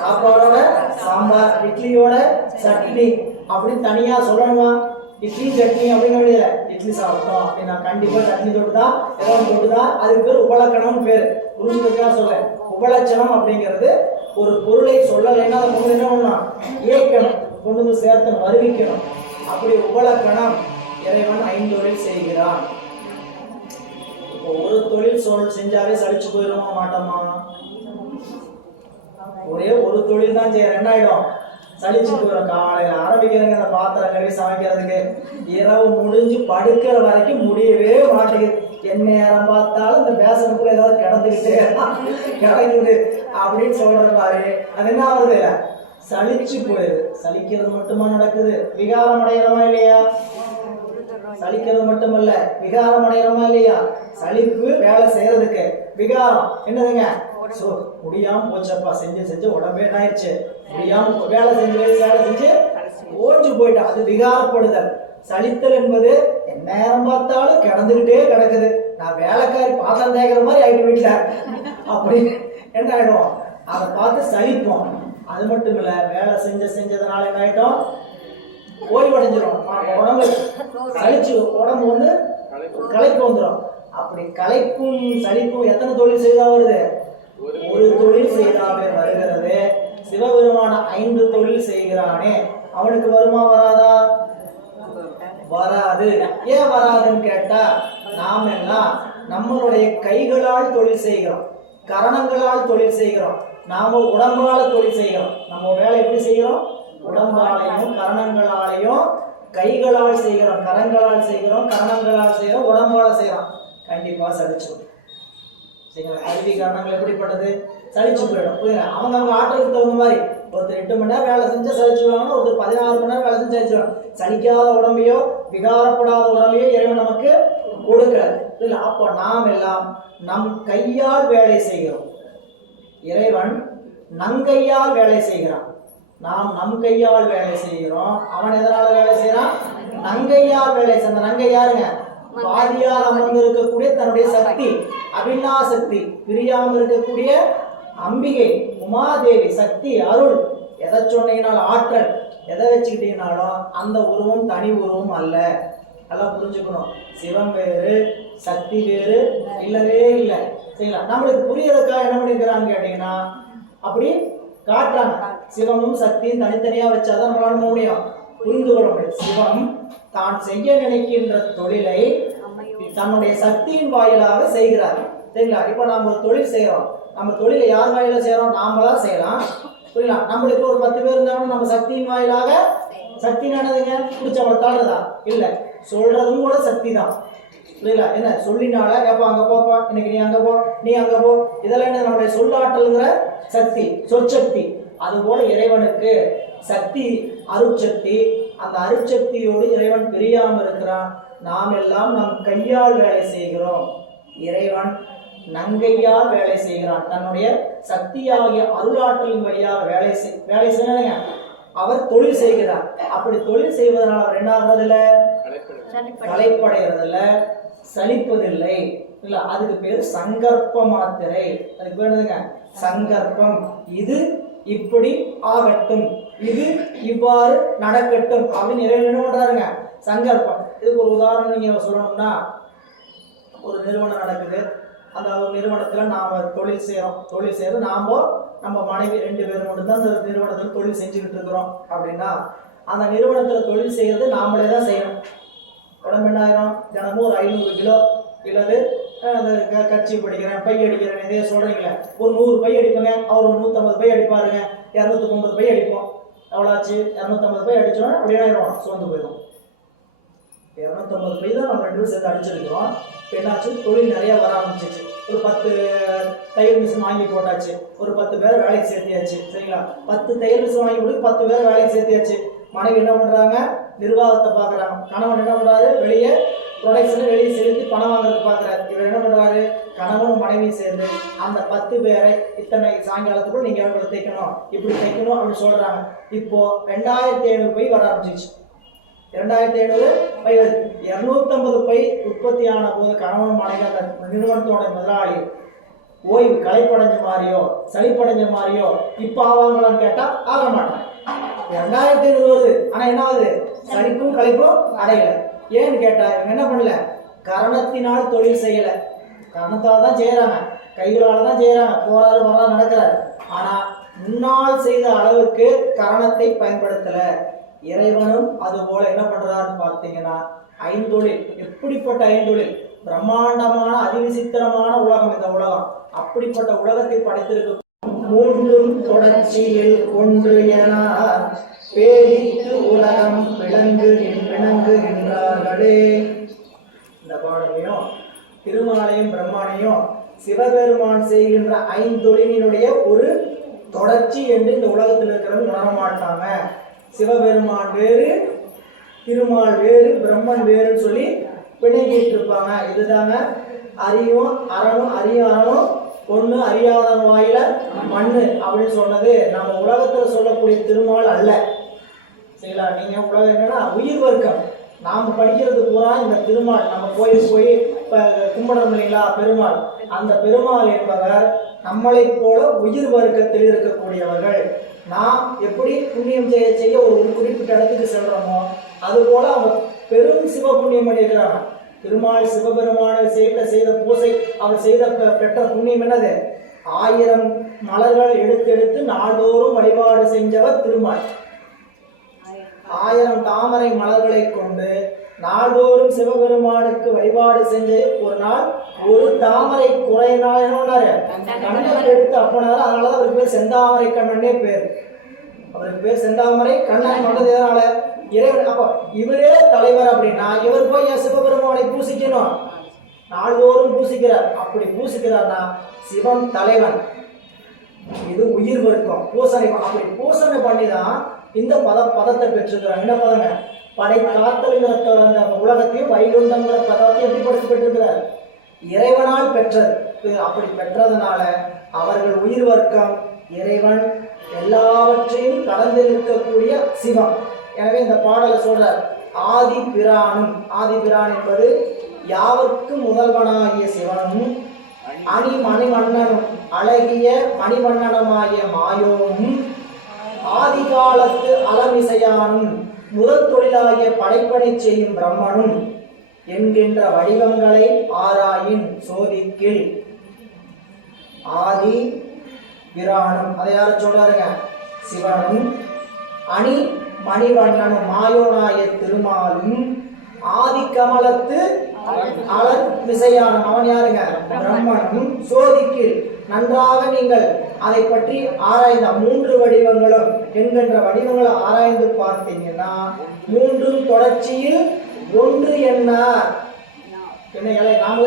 சாப்பாடோட சாம்பார், இட்லியோட சட்னி அப்படின்னு தனியா சொல்லணுமா? இட்லி சட்னி அப்படின்னு இட்லி சாப்பிட்டோம் அப்படின்னா கண்டிப்பா சட்னி தொட்டுதான் ஏதாவது தொட்டுதான். அதுக்கு பேர் உபலக்கணம் பேர். புரிஞ்சுதான் சொல்றேன். உபலட்சணம் அப்படிங்கிறது ஒரு பொருளை சொல்லலைன்னா அதை கொண்டு என்ன பண்ணணும்? ஏற்கணும், கொண்டு வந்து சேர்த்தணும், வருவிக்கணும். அப்படி உபலக்கணம் இறைவன் 5 தொழில் செய்கிறான். இப்போ ஒரு தொழில் செஞ்சாவே சலிச்சு போயிடுமா மாட்டோமா? ஒரே ஒரு தொழில் தான் செய்ய, 2 ஆயிடும், சலிச்சு போயிடும். காலையில ஆரம்பிக்கிறேங்க அந்த பாத்திரம் கழுவி சமைக்கிறதுக்கு, இரவு முடிஞ்சு படுக்கிற வரைக்கும் முடியவே மாட்டேங்குது. என்ன நேரம் பார்த்தாலும் இந்த பேசனுக்குள்ள ஏதாவது கிடந்துக்கிட்டே கிடக்குது அப்படின்னு சொல்றது பாரு. அது என்ன ஆகுது? சலிச்சு போயிடுது. சலிக்கிறது மட்டுமா நடக்குது? விகாரம் அடைகிறோமா இல்லையா? சலிக்கிறது மட்டுமல்ல, விகாரம் அடைகிறோமா இல்லையா? சலிப்பு வேலை செய்யறதுக்கு, விகாரம் என்னதுங்க? முடியாம போச்சப்பா, செஞ்சு உடம்பே ஆயிடுச்சு, முடியாம வேலை செஞ்சு ஓஞ்சு போயிட்டா, அது விகாரப்படுதல். சலித்தல் என்பது நேரம் பார்த்தாலும் கிடந்துகிட்டே கிடக்குது, நான் வேலைக்காரி பாத்திரம் தேய்க்கிற மாதிரி ஆயிட்டு வீட்டுல அப்படி என்ன ஆயிடும்? அதை பார்த்து சலிப்போம். அது மட்டும் இல்ல, வேலை செஞ்சதுனால என்ன ஆயிட்டோம்? ஓய்வடைஞ்சிடும். உடம்பு சலிச்சு உடம்பு வந்து களைப்பு வந்துடும். அப்படி களைப்பும் சலிப்பும் எத்தனை தொழில் செய்தா வருது? ஒரு தொழில் செய்தாவே வருகிறது. சிவபெருமான 5 தொழில் செய்கிறானே, அவனுக்கு வருமா வராதா? வராது. ஏன் வராதுன்னு கேட்டா, நாம் எல்லாம் நம்மளுடைய கைகளால் தொழில் செய்கிறோம், கரணங்களால் தொழில் செய்கிறோம், நாம உடம்பால தொழில் செய்கிறோம். நம்ம வேலை எப்படி செய்கிறோம்? உடம்பாலையும் கரணங்களாலையும். கைகளால் செய்கிறோம், கரங்களால் செய்கிறோம், கரணங்களால் செய்கிறோம், உடம்பால செய்கிறோம். கண்டிப்பா சலிச்சு சரிங்களா? கல்வி காரணங்கள் எப்படிப்பட்டது? சலிச்சு போயிடும். புரியுங்க? அவங்க ஆற்றலுக்கு தகுந்த மாதிரி ஒருத்தர் 8 மணி நேரம் வேலை செஞ்சா சலிச்சுவாங்க, ஒருத்தர் 16 மணி நேரம் வேலை செஞ்சு சலிச்சுவாங்க. சலிக்காத உடம்பையோ விகாரப்படாத உடம்பையோ இறைவன் நமக்கு கொடுக்கிறார். இல்லை, அப்போ நாம் எல்லாம் நம் கையால் வேலை செய்கிறோம். இறைவன் நங்கையால் வேலை செய்கிறான். நாம் நம் கையால் வேலை செய்கிறோம், அவன் எதனால வேலை செய்யறான்? நங்கையால் வேலை செய்ய. அந்த நங்கை யாருங்க? பாதியாக அமர்ந்து இருக்கக்கூடிய தன்னுடைய சக்தி அபின்னா சக்தி, பிரியாமல் இருக்கக்கூடிய அம்பிகை உமாதேவி சக்தி அருள். எதை சொன்னீங்கனாலும் ஆற்றல், எதை வச்சுக்கிட்டீங்கனாலும் அந்த உருவம் தனி உருவம் அல்ல. நல்லா புரிஞ்சுக்கணும். சிவம் வேறு சக்தி வேறு இல்லவே இல்லை. சரிங்களா? நம்மளுக்கு புரியறதுக்காக என்ன பண்ணிக்கிறாங்க கேட்டீங்கன்னா அப்படி காட்டுறாங்க. சிவமும் சக்தியும் தனித்தனியா வச்சாதான் நம்மளால முடியும், புரிந்து கொள்ள முடியும். சிவம் தான் செய்ய நினைக்கின்ற தொழிலை தன்னுடைய சக்தியின் வாயிலாக செய்கிறார். சரிங்களா? இப்போ நாம ஒரு தொழில் செய்யறோம். நம்ம தொழிலை யார் வாயில செய்யறோம்? நாமளா செய்யலாம். புரியல? நம்மளுக்கு ஒரு 10 பேர் இருந்தாலும் நம்ம சக்தியின் வாயிலாக. சக்தி நடந்துங்க பிடிச்சவங்களை தாடுறதா இல்லை, சொல்றதும் கூட சக்தி தான். புரியல? என்ன சொல்லினால எப்போ அங்க போப்பா, இன்னைக்கு நீ அங்க போ, நீ அங்க போ, இதெல்லாம் என்ன நம்முடைய சொல்லாற்றல்ங்கிற சக்தி, சொற்சக்தி. அதுபோல இறைவனுக்கு சக்தி அருட்சக்தி. அந்த அருட்சக்தியோடு இறைவன் பிரியாமல் இருக்கிறான். நாம் எல்லாம் நம் கையால் வேலை செய்கிறோம், இறைவன் நங்கையால் வேலை செய்கிறான். தன்னுடைய சக்தியாகிய அருளாற்றலின் வழியாக வேலை செய்யணுங்க. அவர் தொழில் செய்கிறார். அப்படி தொழில் செய்வதனால் அவர் என்ன ஆகுறதில்ல, களைப்படைகிறதில்ல, சலிப்பதில்லை. இல்ல, அதுக்கு பேர் சங்கற்ப மாத்திரை. அதுக்கு பேர் என்னதுங்க? சங்கற்பம். இது இப்படி ஆகட்டும், இது இவ்வாறு நடக்கட்டும் அப்படின்னு இறைவன் என்ன பண்றாருங்க? சங்கற்பம். இதுக்கு ஒரு உதாரணம் நீங்க சொல்லணும்னா, ஒரு நிறுவனம் நடக்குது. அந்த ஒரு நிறுவனத்துல நாம தொழில் செய்யறது நம்ம மனைவி 2 பேர் மட்டும்தான் அந்த நிறுவனத்துல தொழில் செஞ்சுக்கிட்டு இருக்கிறோம் அப்படின்னா, அந்த நிறுவனத்துல தொழில் செய்யறது நாமளே தான் செய்யணும். உடம்பு என்ன ஆயிரும்? தினமும் ஒரு 500 கிலோ இல்லது அந்த கட்சி படிக்கிறேன், பை அடிக்கிறேன், இதே சொல்றீங்களே, ஒரு 100 பை அடிப்பேங்க, அவர் ஒரு 150 பை அடிப்பாருங்க, 250 பை அடிப்போம். எவ்வளோ ஆச்சு? 250 பை அடிச்சோன்னா அப்படியே ஆயிடும், சோர்ந்து போயிடும். 250 பை தான் நம்ம 2 பேரும் சேர்ந்து அடிச்சிருக்கிறோம். என்னாச்சு? தொழில் நிறைய வர ஆரம்பிச்சிச்சு. ஒரு 10 தையல் மிஷின் வாங்கி போட்டாச்சு, ஒரு 10 பேரை வேலைக்கு சேர்த்தியாச்சு. சரிங்களா? 10 தையல் மிஷின் வாங்கி போட்டு 10 பேரை வேலைக்கு சேர்த்தியாச்சு. மனைவி என்ன பண்றாங்க? நிர்வாகத்தை பார்க்குறாங்க. கணவன் என்ன பண்றாரு? வெளியே ப்ரொடக்ஷன் வெளியே செலுத்தி பணம் வாங்குறதுக்கு பார்க்குறாரு. இவர் என்ன பண்றாரு? கணவனும் மனைவியும் சேர்ந்து அந்த 10 பேரை இத்தனை சாயங்காலத்துக்குள்ள நீங்க எவ்வளவு தைக்கணும், இப்படி தைக்கணும் அப்படின்னு சொல்றாங்க. இப்போ 2500 பை வர ஆரம்பிச்சிச்சு. 2500 பை வருது. 250 பை உற்பத்தி ஆன போது கணவன் மனைவி அந்த நிறுவனத்தோட முதலாளி ஓய்வு களைப்படைஞ்ச மாதிரியோ சளிப்படைஞ்ச மாதிரியோ இப்ப ஆவாங்களான்னு கேட்டா ஆக மாட்டாங்க. 2500 வருது, ஆனா என்ன ஆகுது? சளிப்பும் களைப்பும் அடையல. ஏன்னு கேட்டா இவங்க என்ன பண்ணல? கரணத்தினால் தொழில் செய்யல. கரணத்தால் தான் செய்யறாங்க, கைகளால தான் செய்யறாங்க, போறாரு வராரு நடக்கிறாரு. ஆனா முன்னால் செய்த அளவுக்கு கரணத்தை பயன்படுத்தல. இறைவனும் அது போல என்ன பண்றாருன்னு பார்த்தீங்கன்னா, ஐந்தொழில். எப்படிப்பட்ட ஐந்தொழில்? பிரம்மாண்டமான அதிவிசித்திரமான உலகம் இந்த உலகம். அப்படிப்பட்ட உலகத்தை படைத்திருக்க மூன்றும் தொடர்ச்சியில் ஒன்று என பேரித்து உலகம் விளங்குகின்றார்களே. இந்த பாடலையும் திருமாலையும் பிரம்மானையும் சிவபெருமான் செய்கின்ற ஐந்தொழிலினுடைய ஒரு தொடர்ச்சி என்று இந்த உலகத்தில் இருக்கிறவங்க உணர மாட்டாங்க. சிவபெருமான் வேறு, திருமால் வேறு, பிரம்மன் வேறுன்னு சொல்லி பிணைக்கிட்டு இருப்பாங்க. இதுதாங்க அறியும் அறனும் அறனும் ஒண்ணு, அறியாதவன் வாயில மண்ணு அப்படின்னு சொன்னது நம்ம உலகத்துல சொல்லக்கூடிய திருமால் அல்ல. சரிங்களா? நீங்க உலகம் என்னன்னா உயிர் வர்க்கம். நாம படிக்கிறது பூரா இந்த திருமால். நம்ம போய் இப்ப கும்பிடணும் இல்லைங்களா பெருமாள், அந்த பெருமாள் என்பவர் நம்மளை போல உயிர் வர்க்கத்தில் இருக்கக்கூடியவர்கள். நாம் எப்படி புண்ணியம் செய்ய ஒரு குறிப்பிட்ட இடத்துக்கு செல்றோமோ அதுபோல அவங்க பெரும் சிவ புண்ணியம் பண்ணியிருக்கிறாங்க. திருமால் சிவபெருமான செய்த பூசை, அவர் செய்த பெற்ற புண்ணியம் என்னது? 1000 மலர்கள் எடுத்து நாள்தோறும் வழிபாடு செஞ்சவர் திருமால். 1000 தாமரை மலர்களை கொண்டு நாள்தோறும் சிவபெருமானுக்கு வழிபாடு செஞ்சு ஒரு நாள் ஒரு தாமரை குறையினால் கண்ணன் எடுத்து அப்பனாரு. அதனாலதான் அவருக்கு பேர் செந்தாமரை கண்ணனே பேர். அவருக்கு பேர் செந்தாமரை கண்ணன் வந்தது எதனால? இறைவன். அப்ப இவரே தலைவர் அப்படின்னா இவர் போய் என் சிவபெருமானை பூசிக்கணும், நாள்தோறும் பூசிக்கிறார். அப்படி பூசிக்கிறார்னா சிவம் தலைவன், இது உயிர் வர்க்கம் பூசணை. அப்படி பூசணை பண்ணிதான் இந்த பதத்தை பெற்றிருக்கிறார். என்ன பதங்க? படை காத்தல்ங்கிற அந்த உலகத்தையும் வைகுண்டங்கிற பதத்தையும் எப்படி படித்து பெற்றிருக்கிறார்? இறைவனால் பெற்றது. அப்படி பெற்றதுனால அவர்கள் உயிர் வர்க்கம், இறைவன் எல்லாவற்றையும் கடந்து இருக்கக்கூடிய சிவம். எனவே இந்த பாடலை சொல்றார் ஆதி பிரானும். ஆதி பிரான் என்பது யாவர்க்கும் முதல்வனாகிய சிவனும் அணி மணிவண்ணனும் அழகிய மணிவண்ணனமாகிய மாயோனும் ஆதிகாலத்து அலமிசையானும் முதல் தொழிலாகிய படைப்பனை செய்யும் பிரம்மனும் என்கின்ற வடிவங்களை ஆராயின் சோதிக்கில் ஆதி பிரானும், அதை யார சொல்றாருங்க? சிவனும் அணி மணிவண்ணனும் மாயோனாய திருமாலும் ஆதி கமலத்து அலமிசையானும் அவன் யாருங்க? பிரம்மனும் சோதிக்கில் நன்றாக நீங்கள் அதை பற்றி ஆராய்ந்த மூன்று வடிவங்களும் என்கின்ற வடிவங்களை ஆராய்ந்து பார்த்தீங்கன்னா மூன்றும் தொடர்ச்சியில் ஒன்று என்ன நாம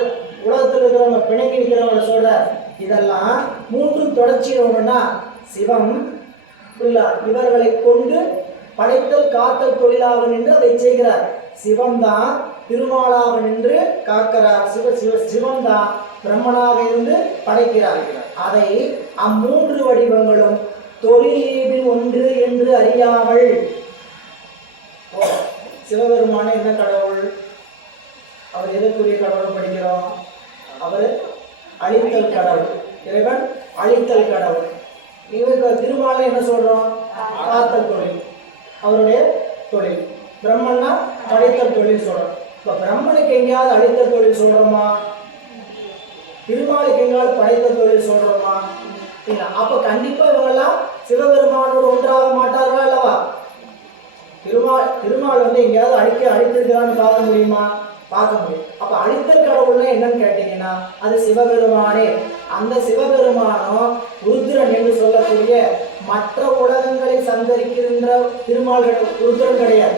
உலகத்தில் இருக்கிறவங்க பிணைக்கி இருக்கிறவங்க சொல்ற இதெல்லாம் மூன்றும் தொடர்ச்சியில் ஒன்றுனா சிவம் இவர்களை கொண்டு படைத்தல் காத்தல் தொழிலாக நின்று அதை செய்கிறார். சிவம் தான் திருமாலாக நின்று காக்கிறார். சிவம் தான் பிரம்மனாக இருந்து படைக்கிறார். அதை அம்மூன்று வடிவங்களும் தொழிலீடு ஒன்று என்று அறியாமல் சிவபெருமான என்ன கடவுள்? அவர் எதற்குரிய கடவுள் படிக்கிறோம்? அவர் அழித்தல் கடவுள். இறைவன் அழித்தல் கடவுள். இவருக்கு திருமாலை என்ன சொல்றோம்? காத்தல் தொழில் அவருடைய தொழில். பிரம்மன்னா படைத்தல் தொழில் சொல்றோம். இப்ப பிரம்மனுக்கு எங்கேயாவது அழித்தல் தொழில் சொல்றோமா? திருமாலுக்கு எங்கேயாவது படைத்தல் தொழில் சொல்றோமா? இல்லை. அப்ப கண்டிப்பா இவங்கெல்லாம் சிவபெருமானோடு ஒன்றாக மாட்டார்களா அல்லவா? திருமால் எங்கேயாவது அழித்திருக்கிறான்னு பார்க்க முடியுமா? பார்க்க முடியும். அப்ப அழித்தல் கடவுள்னா என்னன்னு கேட்டீங்கன்னா அது சிவபெருமானே. அந்த சிவபெருமானம் ருத்ரன் என்று சொல்லக்கூடிய மற்ற உலகங்களை சந்தரிக்கின்ற திருமால்கள் ருத்ரன் கிடையாது.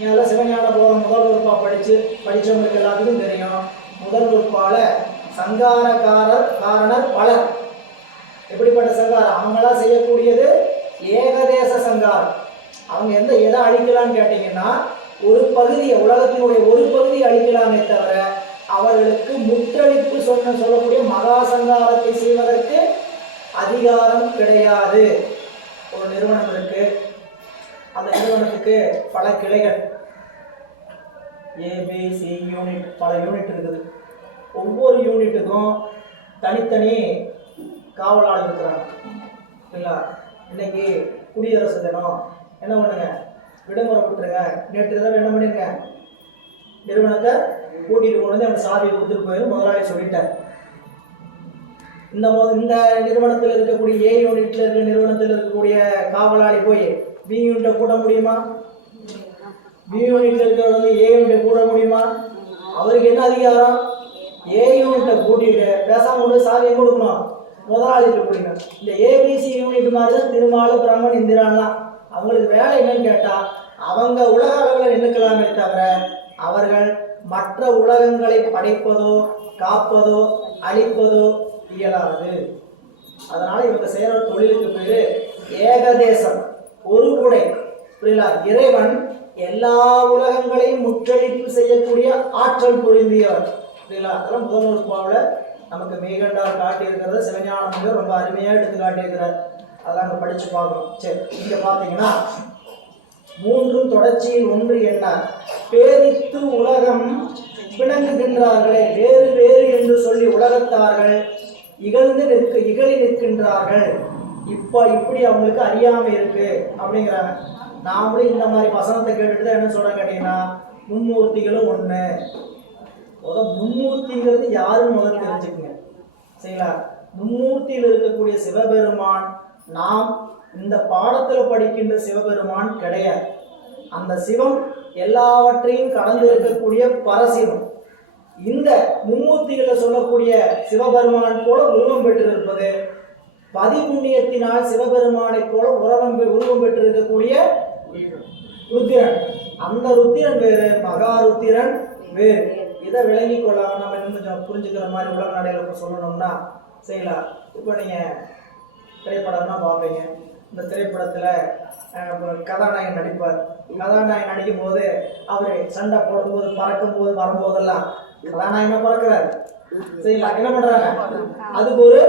அதெல்லாம் சிவஞான போதம் முதல் உறுப்பா படிச்சவங்களுக்கு எல்லாத்துக்கும் தெரியும். முதல் உறுப்பால காரணர் பலர். எப்படிப்பட்ட சங்காரம்? அவங்களா செய்யக்கூடியது ஏகதேச சங்காரம். அவங்க எதை அழிக்கலான்னு கேட்டீங்கன்னா ஒரு பகுதியை, உலகத்தினுடைய ஒரு பகுதியை அழிக்கலாமே தவிர அவர்களுக்கு முற்றளிப்பு சொல்லக்கூடிய மகா சங்காரத்தை செய்வதற்கு அதிகாரம் கிடையாது. ஒரு நிறுவனம் இருக்கு, அந்த நிறுவனத்துக்கு பல கிளைகள், ஏபிசி யூனிட், பல யூனிட் இருக்குது. ஒவ்வொரு யூனிட்டுக்கும் தனித்தனி காவலாளர் இருக்கிறாங்க. இல்லைங்களா? இன்னைக்கு குடியரசு தினம், என்ன பண்ணுங்க, விடுமுறை விட்டுருங்க. நேற்று தடவை என்ன பண்ணிருங்க, நிறுவனத்தை கூட்டிட்டு கொண்டு வந்து அவன் சாவி கொடுத்துட்டு போயிடும் முதலாளி சொல்லிட்டார். இந்த நிறுவனத்தில் இருக்கக்கூடிய ஏ யூனிட்ல இருக்க நிறுவனத்தில் இருக்கக்கூடிய காவலாளி போய் பி யூனிட்டை கூட்ட முடியுமா? பி யூனிட்ல இருக்கிறவங்க ஏ யூனிட்டை கூட்ட முடியுமா? அவருக்கு என்ன அதிகாரம்? ஏ யூனிட்டை கூட்டிட்டு பேசாம கொண்டு சாவியை கொடுக்கணும், முதலாளிக்கு கொடுங்க. இந்த ஏபிசி யூனிட் மாதிரி தான் திருமால், பிரம்மன், இந்திரான்லாம். அவங்களுக்கு வேலை என்னன்னு கேட்டா அவங்க உலக அளவில் நின்றுக்கலாமே தவிர அவர்கள் மற்ற உலகங்களை படைப்பதோ காப்பதோ அழிப்பதோ இயலாது. அதனால இவங்க செய்யற தொழிலுக்கு பேரு ஏகதேசம், ஒரு குடை. புரியலா? இறைவன் எல்லா உலகங்களையும் முற்றளிப்பு செய்யக்கூடிய ஆற்றல் பொருந்தியவர். புரியலா? அதெல்லாம் முதல் உறுப்பாவில் நமக்கு மெய்கண்டார் காட்டியிருக்கிறத சிவஞானம் ரொம்ப அருமையா எடுத்து காட்டியிருக்கிறார். அதெல்லாம் அங்கே படிச்சு பார்க்கணும். சரி, இங்க பாத்தீங்கன்னா மூன்றும் தொடர்ச்சியில் ஒன்று என்ன? பேரித்து உலகம் பிணங்குகின்றார்களே, வேறு வேறு என்று சொல்லி உலகத்தார்கள் இகழி நிற்கின்றார்கள். இப்படி அவங்களுக்கு அறியாமை இருக்கு அப்படிங்கிறாங்க. நாமளும் இந்த மாதிரி வசனத்தை கேட்டுட்டு என்ன சொல்றேன் கேட்டீங்கன்னா மும்மூர்த்திகளும் ஒண்ணு. மும்மூர்த்திங்கிறது யாரும் முதல் தெரிஞ்சுக்குங்க. சரிங்களா? மும்மூர்த்தியில் இருக்கக்கூடிய சிவபெருமான் நாம் இந்த பாடத்துல படிக்கின்ற சிவபெருமான் கிடையாது. அந்த சிவம் எல்லாவற்றையும் கடந்து இருக்கக்கூடிய பரசிவம். இந்த மும்மூர்த்திகளை சொல்லக்கூடிய சிவபெருமான் போல உருவம் பெற்றிருப்பது பதிபுண்ணியத்தினால் சிவபெருமானை போல உருவம் பெற்றிருக்கக்கூடிய ருத்திரன். அந்த ருத்திரன் வேறு, மகா ருத்திரன் வேறு. இதை விளங்கி கொள்ளாம நம்ம இன்னும் கொஞ்சம் புரிஞ்சுக்கிற மாதிரி உலக நடையில சொல்லணும்னா செய்யலாம். இப்போ நீங்க திரைப்படம்னா பார்ப்பீங்க. இந்த திரைப்படத்தில் கதாநாயகன் நடிப்பார். கதாநாயகன் நடிக்கும் போது அவர் சண்டை போடும்போது, பறக்கும் போது, வரும்போதெல்லாம் கதாநாயகனா பறக்கிறார். சரிங்களா? என்ன பண்றாங்க? அதுக்கு ஒரு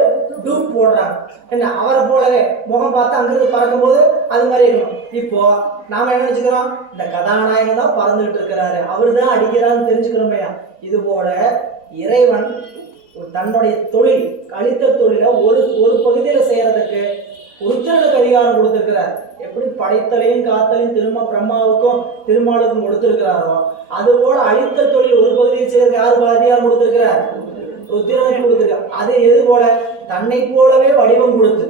டூப் போடுறாங்க. என்ன அவரை போலவே முகம் பார்த்து அங்கிருந்து பறக்கும் போது அது மாதிரி இருக்கணும். இப்போ நாம என்ன நினைச்சுக்கிறோம், இந்த கதாநாயகன் தான் பறந்துகிட்டு இருக்கிறாரு, அவரு தான் அடிக்கிறான்னு தெரிஞ்சுக்கிறோமே. இது போல இறைவன் தன்னுடைய தொழில் அளித்த தொழில ஒரு பகுதியில செய்யறதுக்கு ருத்ரனுக்கு அதிகாரம் கொடுத்திருக்கிறார். எப்படி படைத்தலையும் காத்தலையும் பிரம்மாவுக்கும் திருமாலுக்கும் கொடுத்திருக்கிறாரோ அது போல அழித்த தொழில் ஒரு பகுதியை செய்யறதுக்கு யாரு அதிகாரம் கொடுத்திருக்கிறார், ருத்ரனுக்கு கொடுத்திருக்கார். அது எது போல, தன்னை போலவே வடிவம் கொடுத்து,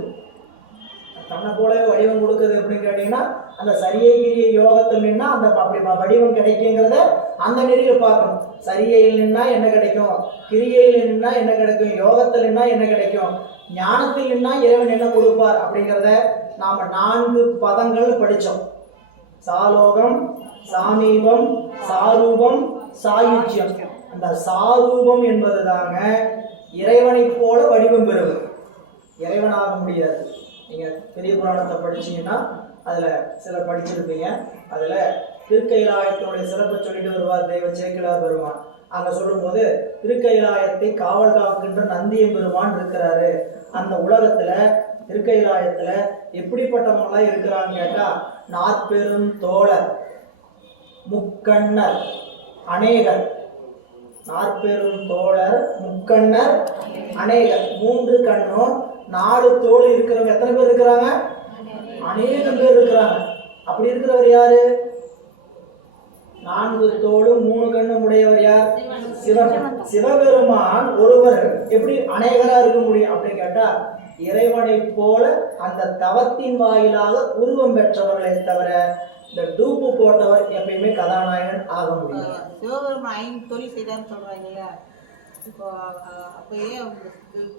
தன்னை போலவே வடிவம் கொடுக்குது அப்படின்னு கேட்டீங்கன்னா அந்த சரியை கிரிய யோகத்தில் நின்னா அந்த அப்படி வடிவம் கிடைக்குங்கிறத அந்த நெறியில பார்க்கணும். சரியில் நின்னா என்ன கிடைக்கும், கிரியையில் நின்னா என்ன கிடைக்கும், யோகத்தில் நின்னா என்ன கிடைக்கும், ஞானத்தில் நின்னா இறைவன் என்ன கொடுப்பார் அப்படிங்கிறத நாம 4 பதங்கள் படித்தோம். சாலோகம், சாமீபம், சாரூபம், சாயுஜ்யம். அந்த சாரூபம் என்பது தாங்க இறைவனை போல வடிவம் பெறுவது. இறைவனாக முடியாது. நீங்கள் பெரிய புராணத்தை படிச்சீங்கன்னா அதில் சிலர் படிச்சிருப்பீங்க. அதில் திருக்கைலாயத்தினுடைய சிறப்பை சொல்லிட்டு வருவார் தெய்வ சேக்கிழார் பெருமான். அங்கே சொல்லும்போது திருக்கைலாயத்தை காவல் காக்கின்ற நந்தியம் பெருமான் இருக்கிறாரு. அந்த உலகத்தில் திருக்கைலாயத்தில் எப்படிப்பட்டவங்களாம் இருக்கிறான்னு கேட்டால் 40 தோழர், முக்கண்ணர், அநேகர். 40 தோழர், முக்கண்ணர், அநேகர். 3 கண்ணும் 4 தோல் இருக்கிறவங்க எத்தனை பேர் இருக்கிறாங்க, அநேகம் பேர் இருக்கிறாங்க. அப்படி இருக்கிறவர் யாரு, 4 தோளும் 3 கண்ணும் உடையவர் யார், சிவன். சிவபெருமான் ஒருவர் எப்படி அநேகரா இருக்க முடியும் அப்படின்னு கேட்டா இறைவனை போல அந்த தவத்தின் வாயிலாக உருவம் பெற்றவர்களை தவிர இந்த டூப்பு போட்டவர் எப்பயுமே கதாநாயகன் ஆக முடியும். சிவபெருமான் 5 தொழில் செய்தான்னு சொல்றாங்கல்ல, இப்போ அப்பயே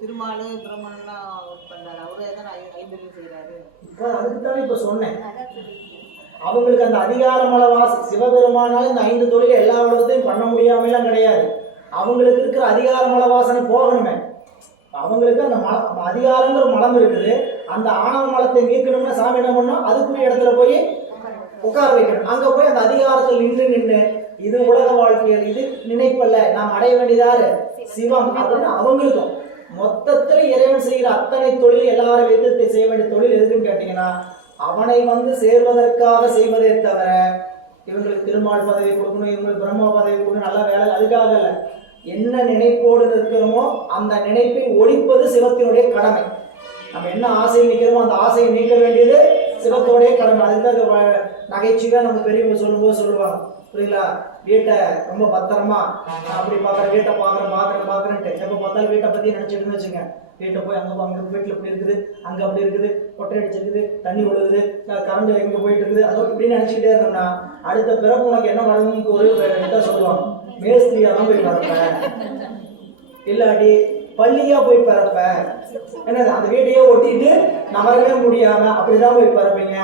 திருமாலு பிரம்மன்லாம் ஒர்க் பண்றாரு, அவரே தான் 5 தொழில் செய்யறாரு. இப்போ அதுக்கு தானே இப்போ சொன்னேன், அவங்களுக்கு அந்த அதிகாரம் அளவாசி. சிவபெருமானால இந்த 5 தொழில் எல்லா உலகத்தையும் பண்ண முடியாமலாம் கிடையாது. அவங்களுக்கு இருக்கிற அதிகாரம் அளவாசனை போகணுமே. அவங்களுக்கு அந்த அதிகாரங்கிற மலம் இருக்குது. அந்த ஆணவ மலத்தை நீக்கணும்னா சாமி என்ன பண்ணணும், அதுக்குரிய இடத்துல போய் உட்கார வைக்கணும். அங்க போய் அந்த அதிகாரத்தில் நின்று இது உலக வாழ்க்கையில் இது நினைப்பல்ல, நாம் அடைய வேண்டியதாரு சிவம் அப்படின்னு அவங்களுக்கும் மொத்தத்தில் இறைவன் செய்கிற அத்தனை தொழில் எல்லாரும் வைத்து செய்ய வேண்டிய தொழில் எதுக்குன்னு கேட்டீங்கன்னா அவனை சேர்வதற்காக செய்வதே தவிர இவங்களுக்கு திருமால் பதவி கொடுக்கணும், இவங்களுக்கு பிரம்மா பதவி கொடுக்கணும், நல்ல வேலை, அதுக்காக இல்லை. என்ன நினைப்போடு இருக்கிறோமோ அந்த நினைப்பை ஒழிப்பது சிவத்தினுடைய கடமை. நம்ம என்ன ஆசையை நிற்கிறோமோ அந்த ஆசையை நீக்க வேண்டியது சிவத்தோடைய கடமை. அதுதான் நகைச்சுவை நம்ம பெரியவங்க சொல்லும்போது சொல்லுவாங்க, புரியுங்களா, வீட்டை ரொம்ப பத்திரமா அப்படி பார்க்குறேன், வீட்டை பார்க்குறேன்ட்டு எப்போ பார்த்தாலும் வீட்டை பற்றி நினச்சிட்டுன்னு வச்சுங்க. வீட்டை போய் அங்கே வீட்டில் இப்படி இருக்குது, அங்கே அப்படி இருக்குது, கொட்டை அடிச்சிருக்குது, தண்ணி ஒழுகுது, கரண்ட் எங்கே போயிட்டு இருக்குது, அதோ இப்படின்னு நினச்சிக்கிட்டே இருந்தோம்னா அடுத்த பிறகு உனக்கு என்ன வழங்குன்னு ஒரு இதாக சொல்லுவாங்க, மேஸ்திரியாக தான் போய் பிறப்ப, இல்லாட்டி பள்ளியா போய் பிறப்ப, என்னது அந்த வீட்டையே ஒட்டிட்டு நகரவே முடியாம அப்படிதான் போய் பிறப்பீங்க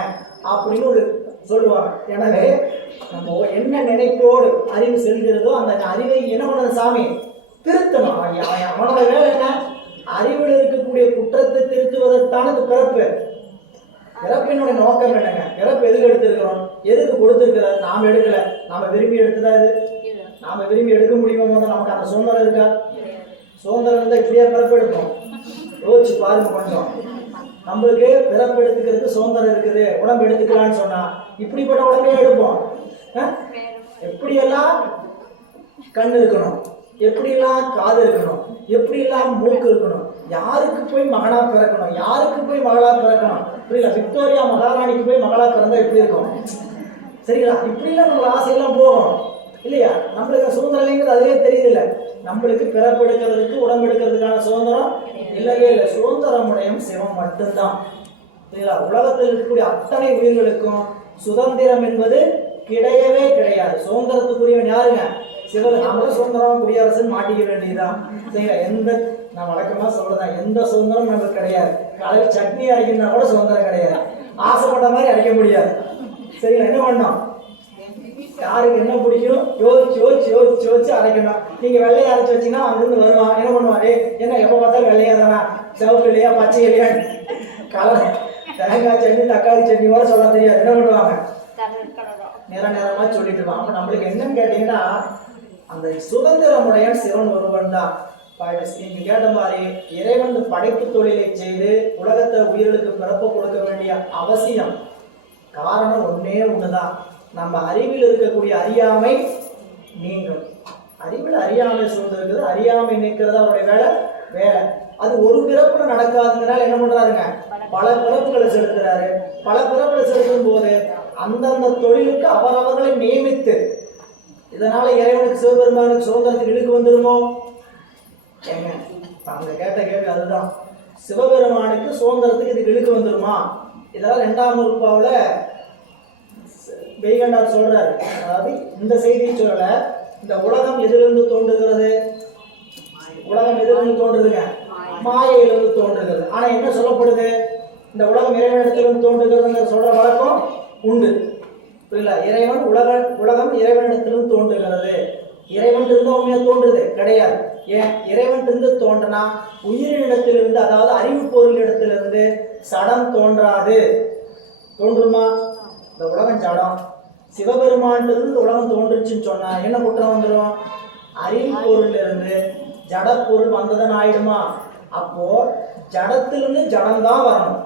அப்படின்னு ஒரு சொல்லுவாங்க. எனவே நம்ம என்ன நினைப்போடு அறிவு செல்கிறதோ அந்த அறிவை என்ன பண்ணது சாமி திருத்தணும். அவனோட வேலை என்ன, அறிவில் இருக்கக்கூடிய குற்றத்தை திருத்துவதற்கான பிறப்பு. பிறப்பினுடைய நோக்கம் என்னங்க, பிறப்பு எதுக்கு எடுத்திருக்கிறோம், எதுக்கு கொடுத்திருக்கிறார், நாம எடுக்கல, நாம விரும்பி எடுத்துதான் இது. நாம விரும்பி எடுக்க முடியுமோ, நமக்கு அந்த சுதந்திரம் இருக்கா? சுதந்திரம் இருந்தால் இப்படியே பிறப்பு எடுப்போம்? யோசிச்சு பாருங்க கொஞ்சம். நம்மளுக்கு பிறப்பு எடுத்துக்கிறதுக்கு சுதந்திரம் இருக்குது, உடம்பு எடுத்துக்கலான்னு சொன்னா இப்படிப்பட்ட உடம்பே எடுப்போம். எப்படியெல்லாம் கண் இருக்கணும், எப்படியெல்லாம் காது இருக்கணும், எப்படியெல்லாம் மூக்கு இருக்கணும், யாருக்கு போய் மகனா பிறக்கணும், யாருக்கு போய் மகளா பிறக்கணும், புரியல, விக்டோரியா மகாராணிக்கு போய் மகளா பிறந்தா எப்படி இருக்கும், சரிங்களா? இப்படிலாம் நம்ம ஆசையெல்லாம் போகும் இல்லையா? நம்மளுக்கு சுதந்திரம் இல்லைங்கிறது அதுவே தெரியுது இல்லை. நம்மளுக்கு பிறப்பு எடுக்கிறதுக்கு உடம்பு எடுக்கிறதுக்கான சுதந்திரம் இல்லவே இல்லை. சுதந்திரமுடையம் சிவம் மட்டும்தான், சரிங்களா? உலகத்தில் இருக்கக்கூடிய அத்தனை உயிர்களுக்கும் சுதந்திரம் என்பது கிடையவே கிடையாது. சுதந்திரத்துக்குரியவன் யாருங்க? சிவன். நாம சுதந்திரம் குடியரசுன்னு மாட்டிக்க வேண்டியதுதான், சரிங்களா? நான் வழக்கமா சொல்றேன், எந்த சுதந்திரம் நமக்கு கிடையாது. காலையில் சட்னி அரைக்கணும்னா கூட சுதந்திரம் கிடையாது, ஆசைப்பட்ட மாதிரி அரைக்க முடியாது, சரிங்களா? என்ன பண்ணோம், யாருக்கு என்ன பிடிக்கும் யோசிச்சு யோசிச்சு யோசிச்சு யோசிச்சு அரைக்கணும். நீங்க வெள்ளையை அரைச்சி வச்சீங்கன்னா அங்கிருந்து வருவான், என்ன பண்ணுவான், என்ன எப்போ பார்த்தாலும் வெள்ளையா தானா, சிவப்பு இல்லையா, பச்சை இல்லையா, கலர் தேங்காய் சட்னி தக்காளி சட்னியோட சொல்ல தெரியாது, என்ன பண்ணுவாங்க, நேரமா சொல்லிட்டு இருப்பான். அப்ப நம்மளுக்கு என்னன்னு கேட்டீங்கன்னா அந்த சுதந்திரமுடைய சிவன் ஒருவன் தான். நீங்க கேட்ட மாதிரி இறைவன் படைப்பு தொழிலை செய்து உலகத்தை உயிர்களுக்கு பிறப்பு கொடுக்க வேண்டிய அவசியம் காரணம் ஒன்னே ஒண்ணுதான், நம்ம அறிவில் இருக்கக்கூடிய அறியாமை நீங்கும். அறிவில் அறியாமை சூழ்ந்திருக்குது, அறியாமை நீக்கிறது அவருடைய வேலை வேலை. அது ஒரு பிறப்புல நடக்காதுங்கிறனால என்ன பண்றாருங்க, பல பிறப்புகளை செலுத்துறாரு. பல பிறப்புகளை செலுத்தும் போது அந்தந்த தொழிலுக்கு அவரவர்களை நியமித்து, இதனால இறைவனுக்கு சிவபெருமானுக்கு சுதந்திரத்துக்கு இழுக்கு வந்துருமோ? ஏங்க அவங்க கேட்ட கேள்வி அதுதான். சிவபெருமானுக்கு சுதந்திரத்துக்கு இதுக்கு இழுக்கு வந்துருமா? இதெல்லாம் 2ஆம் நூற்பாவுல வெய்கண்டார் சொல்றாரு. அதாவது இந்த செய்தியை சொல்லல, இந்த உலகம் எதிலிருந்து தோன்றுகிறது? உலகம் எதிலிருந்து தோன்றுதுங்க? மாயையிலிருந்து தோன்றுகிறது. ஆனா என்ன சொல்லப்படுது? இந்த உலகம் இறைவனிடத்திலிருந்து தோன்றுகிறது சொல்ற வழக்கம் உண்டு. புரியல? இறைவன் உலகம் இறைவனிடத்திலிருந்து தோன்றுகிறது. இறைவன் இருந்து உண்மையா தோன்றுது கிடையாது. ஏன்? இறைவன் இருந்து தோன்றினா உயிரினிடத்திலிருந்து, அதாவது அறிவு பொருளிடத்திலிருந்து சடம் தோன்றாது. தோன்றுமா? இந்த உலகம் ஜடம். சிவபெருமான் இருந்து உலகம் தோன்றுச்சுன்னு சொன்னா என்ன குற்றம் வந்துடும்? அறிவு பொருள் இருந்து ஜட பொருள் வந்ததன் ஆயிடுமா? அப்போ ஜடத்திலிருந்து ஜடம்தான் வரணும்.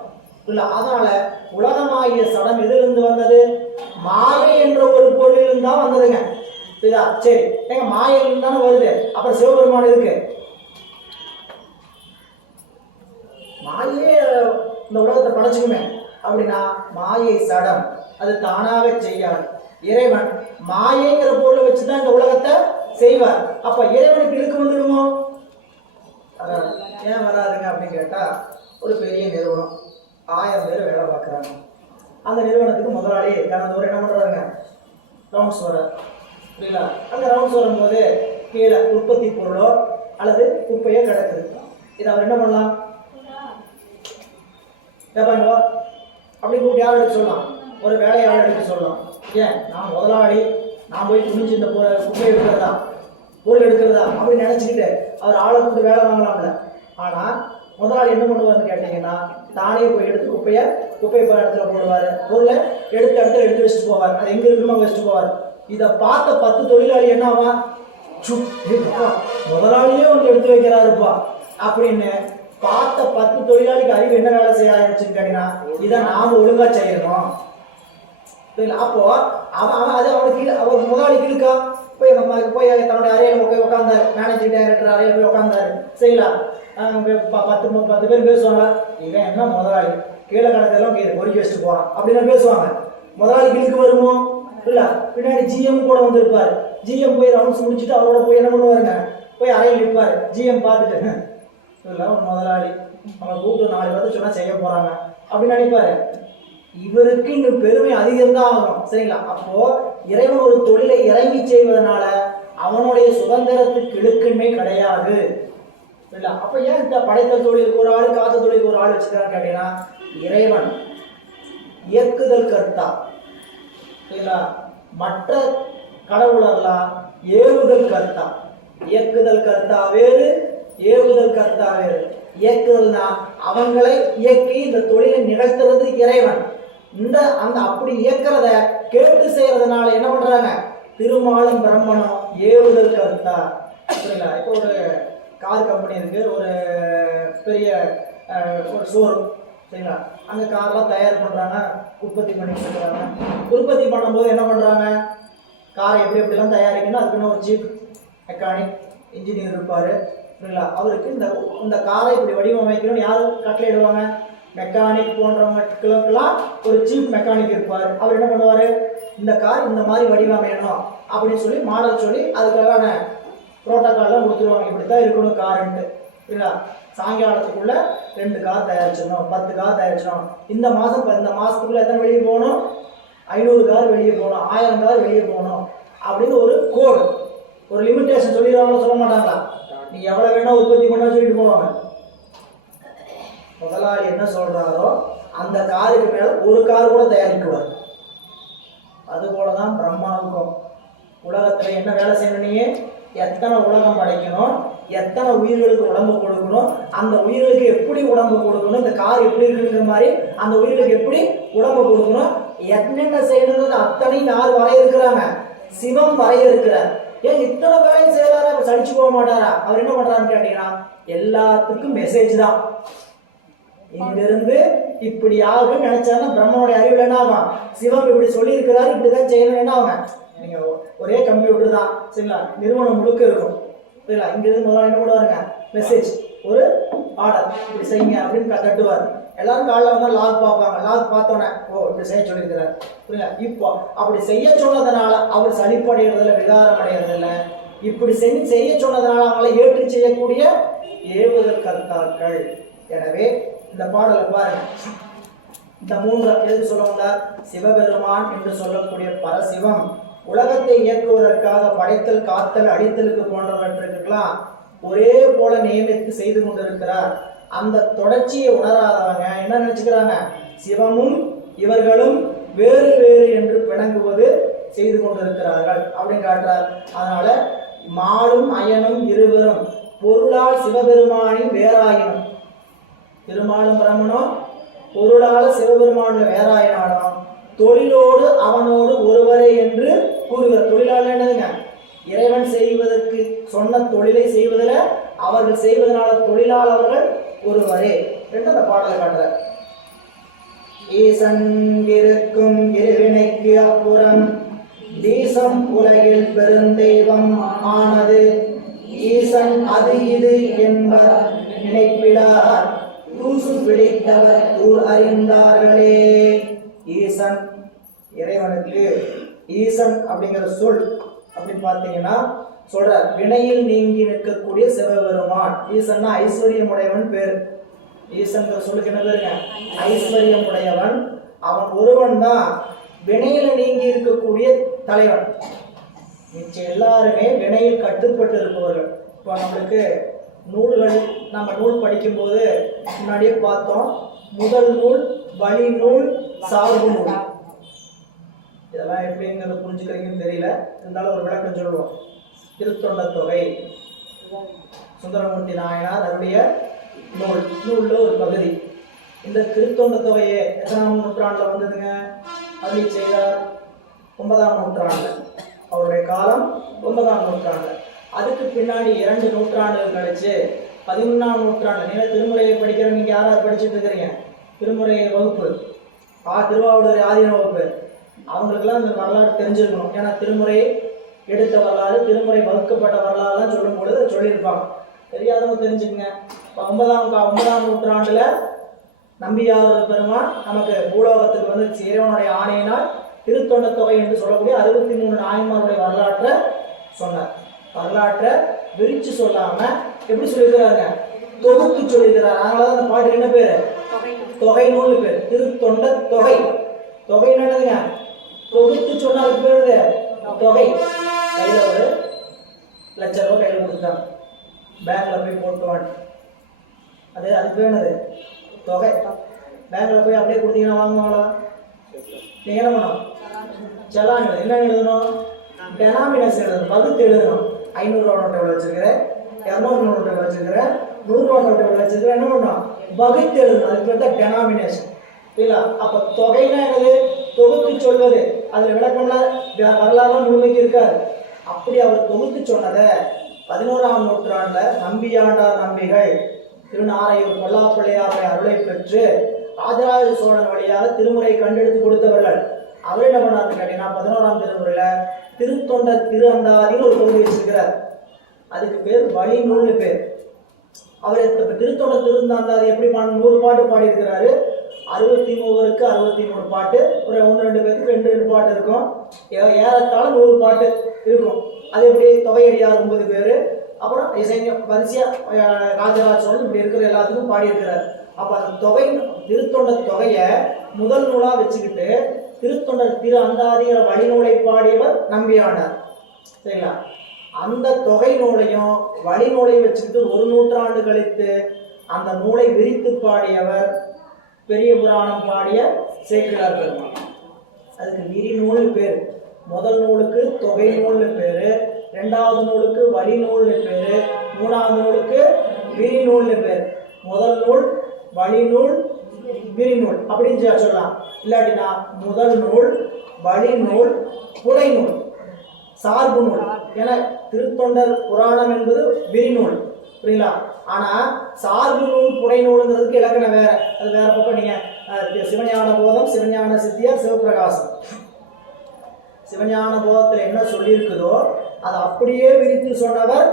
இல்ல, அதனால உலகமாகிய சடம் எதிலிருந்து வந்தது? மாயை என்ற ஒரு பொருளிலிருந்து தான் வந்ததுங்க. புரியுதா? சரி, எங்க மாயையிலிருந்து தானே வருது. அப்புறம் சிவபெருமான் இருக்கு மாயே இந்த உலகத்தை படைச்சுக்குமே அப்படின்னா மாயை சடம், அது தானாக செய்யாது. இறைவன் மாயைங்கிற பொருளை வச்சுதான் இந்த உலகத்தை செய்வார். அப்ப இறைவனுக்கு இழுக்கு வந்துடுமோ? ஏன் வராதுங்க அப்படின்னு கேட்டா, ஒரு பெரிய நிறுவனம் 1000 பேர் வேலை பார்க்குறாங்க. அந்த நிறுவனத்துக்கு முதலாளி தினந்தோறும் என்ன பண்றாங்க, ரவுண்ட்ஸ் வர. புரியல? அந்த ரவுண்ட்ஸ் வரும்போது கீழே உற்பத்தி பொருளோ அல்லது குப்பையோ கிடக்குது. இதை அவர் என்ன பண்ணலாம்? கேட்பாங்க அப்படி கூப்பிட்டு யார் எடுக்க சொல்லலாம்? ஒரு வேலையாளர் எடுக்க சொல்லலாம். ஏன்? நான் முதலாளி, நான் போய் துணிஞ்சு இந்த குப்பையை எடுக்கிறதா, பொருள் எடுக்கிறதா அப்படின்னு நினச்சிக்கிட்டு அவர் ஆளை கூப்பிட்டு வேலை வாங்கலாம்ல. ஆனால் முதலாளி என்ன பண்ணுவார்னு கேட்டீங்கன்னா, தானே போய் எடுத்து குப்பையை இடத்துல போடுவார். பொருளை எடுத்த இடத்துல எடுத்து வச்சுட்டு போவார். அது எங்கே இருக்குமோ அங்கே வச்சுட்டு போவார். இதை பார்த்த 10 தொழிலாளி என்னவா, முதலாளியே வந்து எடுத்து வைக்கிறாருப்பா அப்படின்னு பார்த்த 10 தொழிலாளிக்கு அறிவு என்ன வேலை செய்ய ஆரம்பிச்சுன்னு கேட்டீங்கன்னா, இதை நாம ஒழுங்கா செய்யணும். அப்போ அவன் அது அவனுக்கு அவர் முதலாளிக்கு இருக்கா போய் போய் தன்னுடைய அறையில் போய் உட்காந்தாரு. மேனேஜிங் டைரக்டர் அறையில் போய் உட்காந்தாரு. செய்யலாம். 10 பேர் பேசுவாங்க, இவன் என்ன முதலாளி கீழே கடத்தெல்லாம் ஒதுக்கி வச்சுட்டு போறான் அப்படின்னு பேசுவாங்க. முதலாளிக்கு இழுக்கு வருமோ? இல்ல, பின்னாடி ஜிஎம் கூட வந்திருப்பாரு. ஜிஎம் போய் ரவுண்ட்ஸ் முடிச்சுட்டு அவரோட போய் என்ன பண்ணுவாருங்க, போய் அறையில் நிற்பாரு. ஜிஎம் பார்த்துட்டு இல்லை ஒரு முதலாளி அவங்க கூப்பிட்டு 4 பேர்த்து சொன்னா செய்ய போறாங்க அப்படின்னு நினைப்பாரு. இவருக்கு இன்னும் பெருமை அதிகம்தான் ஆகும். சரிங்களா? அப்போ இறைவன் ஒரு தொழிலை இறங்கி செய்வதனால அவனுடைய சுதந்திரத்துக்கு இழுக்கின்மை கிடையாது. இல்ல, அப்ப ஏன் இந்த படைத்த தொழிலுக்கு ஒரு ஆள், காத்த தொழிலுக்கு ஒரு ஆள் வச்சுக்கிறான்னு கேட்டீங்கன்னா, இறைவன் இயக்குதல் கர்த்தா. இல்ல, மற்ற கடவுளெல்லாம் ஏவுதல் கர்த்தா. இயக்குதல் கர்த்தா வேறு, ஏவுதல் கர்த்தா வேறு. இயக்குதல்னா அவங்களை இயக்கி இந்த தொழிலை நிகழ்த்துறது இறைவன். அந்த அப்படி இயக்கிறத கேட்டு செய்யறதுனால என்ன பண்றாங்க, திருமாலும் பிரம்மனும் ஏவுதல் கர்த்தா. சரிங்களா? இப்போ ஒரு கார் கம்பெனி இருக்கு, ஒரு பெரிய ஒரு ஷோரூம். சரிங்களா? அங்கே கார்லாம் தயார் பண்ணுறாங்க, உற்பத்தி பண்ணிட்டு இருக்கிறாங்க. உற்பத்தி பண்ணும்போது என்ன பண்ணுறாங்க, காரை எப்படி எப்படிலாம் தயாரிக்கணும் அதுக்குன்னு ஒரு சீஃப் மெக்கானிக் இன்ஜினியர் இருப்பார். சரிங்களா? அவருக்கு இந்த காரை இப்படி வடிவமைக்கணும்னு யார் கட்டளையிடுவாங்க, மெக்கானிக் போன்றவங்களுக்கெல்லாம் ஒரு சீஃப் மெக்கானிக் இருப்பார். அவர் என்ன பண்ணுவார், இந்த கார் இந்த மாதிரி வடிவமைக்கணும் அப்படின்னு சொல்லி மாடல் சொல்லி அதுக்கான புரோட்டோக்கால்லாம் கொடுத்துருவாங்க. இப்படித்தான் இருக்கணும் காருன்ட்டு. சரிங்களா? சாயங்காலத்துக்குள்ள 2 கார் தயாரிச்சிடணும், 10 கார் தயாரிச்சிடணும். இந்த மாதத்துக்குள்ள எத்தனை வெளியே போகணும், 500 கார் வெளியே போகணும், 1000 கார் வெளியே போகணும் அப்படின்னு ஒரு கோடு, ஒரு லிமிட்டேஷன் சொல்லிடுவாங்களோ சொல்ல மாட்டாங்களா? நீ எவ்வளோ வேணா உற்பத்தி பண்ண சொல்லிட்டு போவாங்க. முதலாளி என்ன சொல்றாரோ அந்த காருக்கு மேல ஒரு கார் கூட தயாரிக்குவார். அதுபோலதான் பிரம்மாவுக்கும் உலகத்துல என்ன வேலை செய்யணும்னே, எத்தனை உலகம் படைக்கணும், எத்தனை உயிர்களுக்கு உடம்பு கொடுக்கணும், அந்த உயிர்களுக்கு எப்படி உடம்பு கொடுக்கணும், இந்த கார் எப்படி இருக்குங்கிற மாதிரி அந்த உயிர்களுக்கு எப்படி உடம்பு கொடுக்கணும், என்னென்ன செய்யணுங்கிறது அத்தனையும் யார் வரையிருக்கிறாங்க, சிவம் வரையிருக்கிறார். ஏன் இத்தனை வேலையும் செய்யறாரா, சளிச்சு போக மாட்டாரா? அவர் என்ன பண்றாருன்னு கேட்டீங்கன்னா, எல்லாத்துக்கும் மெசேஜ் தான். இங்கிருந்து இப்படி ஆகும் நினைச்சாருன்னா பிரம்மனுடைய அறிவுல என்ன ஆகும்? சிவம் இப்படி சொல்லி இருக்கிறாரு, இப்படிதான் செய்யணும் என்ன ஆகும்? நீங்க ஒரே கம்ப்யூட்டர் தான் சரிங்களா, நிறுவனம் முழுக்க இருக்கும் சரிங்களா. இங்கிருந்து முதல்ல என்ன பண்ணுவாருங்க, மெசேஜ் ஒரு ஆர்டர் இப்படி செய்யுங்க அப்படின்னு தட்டுவார். எல்லாரும் காலைல வந்தால் லாக் பார்ப்பாங்க. லாக் பார்த்தோன்னே ஓ இப்படி செய்ய சொல்லியிருக்கிறார் புரியுங்க. இப்போ அப்படி செய்ய சொன்னதுனால அவர் சலிப்படைகிறதில்ல, விகாரம் அடைகிறதில்ல. இப்படி செய்ய சொன்னதுனால அவங்களை ஏற்று செய்யக்கூடிய ஏவுதல் கர்த்தாக்கள். எனவே இந்த பாடலை பாருங்க, இந்த மூன்று எது சொல்ல வந்தார்? சிவபெருமான் என்று சொல்லக்கூடிய பரசிவம் உலகத்தை இயக்குவதற்காக படைத்தல், காத்தல், அடித்தலுக்கு போன்றவற்றுக்கெல்லாம் ஒரே போல நியமித்து செய்து கொண்டிருக்கிறார். அந்த தொடர்ச்சியை உணராதவங்க என்ன நினைச்சுக்கிறாங்க? சிவமும் இவர்களும் வேறு வேறு என்று பிணங்குவது செய்து கொண்டிருக்கிறார்கள் அப்படின்னு காட்டுறார். அதனால மாலும் அயனும் இருவரும் பொருளால் சிவபெருமானின் வேறாயினும், திருமாலும் பிரம்மனும் பொருளால சிவபெருமானின் வேறாயினாலும் தொழிலோடு அவனோடு ஒருவரே என்று கூறுகிறார். தொழிலாளர் என்னதுங்க? இறைவன் செய்வதற்கு சொன்ன தொழிலை செய்வதில் அவர்கள் செய்வதனால தொழிலால் அவர்கள் ஒருவரே என்று அந்த பாடலை காட்டுறார். ஈசன் இருக்கும் இருவினைக்கு அப்புறம் தேசம் உலகில் பெருந்தெய்வம் ஆனது. ஈசன் அது இது என்பர் நினைப்பிடார், தூசு பிடித்தவர் தூர் அறிந்தார்களே. ஈசன் இறைவனுக்கு ஈசன் அப்படிங்கிற சொல் அப்படின்னு பார்த்தீங்கன்னா சொல்ற வினையில் நீங்கி நிற்கக்கூடிய சிவபெருமான். ஈசன்னா ஐஸ்வர்யம் உடையவன் பேர். ஈசன் சொல்லுக்கு என்ன பேருங்க? ஐஸ்வர்யம் உடையவன். அவன் ஒருவன் தான் வினையில நீங்கி இருக்கக்கூடிய தலைவன். மிச்சம் எல்லாருமே வினையில் கட்டுப்பட்டு இருப்பவர்கள். இப்போ நம்மளுக்கு நூல்கள், நம்ம நூல் படிக்கும்போது முன்னாடியே பார்த்தோம், முதல் நூல், வழி நூல், சார்பு நூல். இதெல்லாம் எப்படிங்கிறத புரிஞ்சுக்கிறீங்கன்னு தெரியல, இருந்தாலும் ஒரு விளக்கம் சொல்லுவோம். திருத்தொண்ட தொகை சுந்தரமூர்த்தி நாயனார் அவருடைய நூல்ல ஒரு பகுதி. இந்த திருத்தொண்ட தொகையை எத்தனாம் நூற்றாண்டுல வந்ததுங்க? அருளி செய்தார் 9ஆம் நூற்றாண்டு. அவருடைய காலம் 9ஆம் நூற்றாண்டு. அதுக்கு பின்னாடி 2 நூற்றாண்டுகள் கழிச்சு 11ஆம் நூற்றாண்டு. நீங்க திருமுறையை படிக்கிற நீங்க யாராவது படிச்சுட்டு இருக்கிறீங்க? திருமுறை வகுப்பு, திருவாவூர் ஆதீன வகுப்பு, அவங்களுக்கெல்லாம் இந்த வரலாறு தெரிஞ்சிருக்கணும். ஏன்னா திருமுறை எடுத்த வரலாறு, திருமுறை வகுக்கப்பட்ட வரலாறுலாம் சொல்லும் பொழுது சொல்லியிருப்பாங்க. தெரியாதவங்க தெரிஞ்சுக்கங்க. இப்போ 9ஆம் நூற்றாண்டுல நம்பியார் பெருமான் நமக்கு பூலோகத்துக்கு வந்து இறைவனுடைய ஆணையினால் திருத்தொண்ட தொகை என்று சொல்லக்கூடிய 63 நாயன்மாருடைய வரலாற்றை சொன்னார். வரலாற்றை விரிச்சு சொல்லாம எப்படி சொல்லியிருக்கிறாங்க? தொகுத்து சொல்லியிருக்கிறார். அதனாலதான் அந்த பாட்டு என்ன பேரு? தொகை நூல் பேர். திருத்தொண்ட தொகை. தொகை என்னதுங்க? தொகுத்து சொன்னா அதுக்கு பேருது தொகை. கையில ஒரு ₹1,00,000 கையில் கொடுத்துட்டாங்க, பேங்க்ல போய் போட்டுவான். அதுக்கு வேணுது தொகை. பேங்க்ல போய் அப்படியே கொடுத்தீங்கன்னா வாங்குவாங்களா? நீங்க என்ன பண்ணணும்? செலான் என்ன எழுதணும்? டெனாமினேஷன் எழுதணும், வகுத்து எழுதணும். 500 ரூபா நோட்டை எவ்வளோ வச்சிருக்கிறேன், 200 நோட்டை எவ்வளோ வச்சிருக்கிறேன், 100 ரூபா நோட்டை எவ்வளோ வச்சிருக்கிறேன், என்ன பண்ணணும்? வகுத்து எழுதணும். அதுக்கு பேர் தான் டெனாமினேஷன். சரிங்களா? அப்போ தொகைனா என்னது? தொகுத்து சொல்வது. அதில் விளக்கம்லாம் வரலாறுலாம் முழுமைக்கு இருக்காது. அப்படி அவர் தொகுத்து சொன்னதை 11ஆம் நூற்றாண்டுல நம்பியாண்டார் நம்பிகள் திருநாரையூர் பொல்லாப்பிள்ளையாருடைய அருளை பெற்று ராஜராஜ சோழன் வழியாக திருமுறை கண்டெடுத்து கொடுத்தவர்கள். அவர் என்ன பண்ணாருன்னு கேட்டீங்கன்னா 11ஆம் திருமுறையில திருத்தொண்டர் திரு அந்தாதின்னு ஒரு பகுதி வச்சிருக்கிறார். அதுக்கு பேர் வழி நூல்னு பேர். அவர் இப்ப திருத்தொண்டர் திருந்தாந்தாதி எப்படி 100 பாட்டு பாடியிருக்கிறாரு. 63க்கு 63 பாட்டு, ஒரு 1-2 பேருக்கு 2 பாட்டு இருக்கும். ஏறத்தாழ 100 பாட்டு இருக்கும். அது எப்படி? தொகையடியார் 9 பேர், அப்புறம் இசைங்க வரிசையா ராஜராஜ சோழன் இப்படி இருக்கிற எல்லாத்துக்கும் பாடியிருக்கிறார். அப்ப அந்த தொகை திருத்தொண்ட தொகையை முதல் நூலா வச்சுக்கிட்டு திருத்தொண்டர் திரு அந்தாதிங்கிற வழிநூலை பாடியவர் நம்பியாண்டார். சரிங்களா? அந்த தொகை நூலையும் வழிநூலையும் வச்சுக்கிட்டு 1 நூற்றாண்டு கழித்து அந்த நூலை விரித்து பாடியவர் பெரிய புராணம் பாடிய சேக்கிழார் பெருமான். அதுக்கு விரி நூல் பேர். முதல் நூலுக்கு தொகை நூல்னு பேரு, 2வது நூலுக்கு வழி நூல்னு பேரு, 3வது நூலுக்கு விரி நூல்னு பேர். முதல் நூல், வழி நூல், விரி நூல் அப்படின்னு சொல்லலாம். இல்லாட்டினா முதல் நூல், வழி நூல், புடை நூல், சார்பு நூல். ஏன்னா திருத்தொண்டர் புராணம் என்பது விரி நூல், புரியுங்களா? ஆனா சார்பு நூல் புடை நூலுங்கிறதுக்கு இலக்கணம் வேற, அது வேற பக்கம். நீங்க சிவஞான போதம், சிவஞான சித்தியார், சிவபிரகாசம். சிவஞான போதத்துல என்ன சொல்லியிருக்குதோ அதை அப்படியே விரித்து சொன்னவர்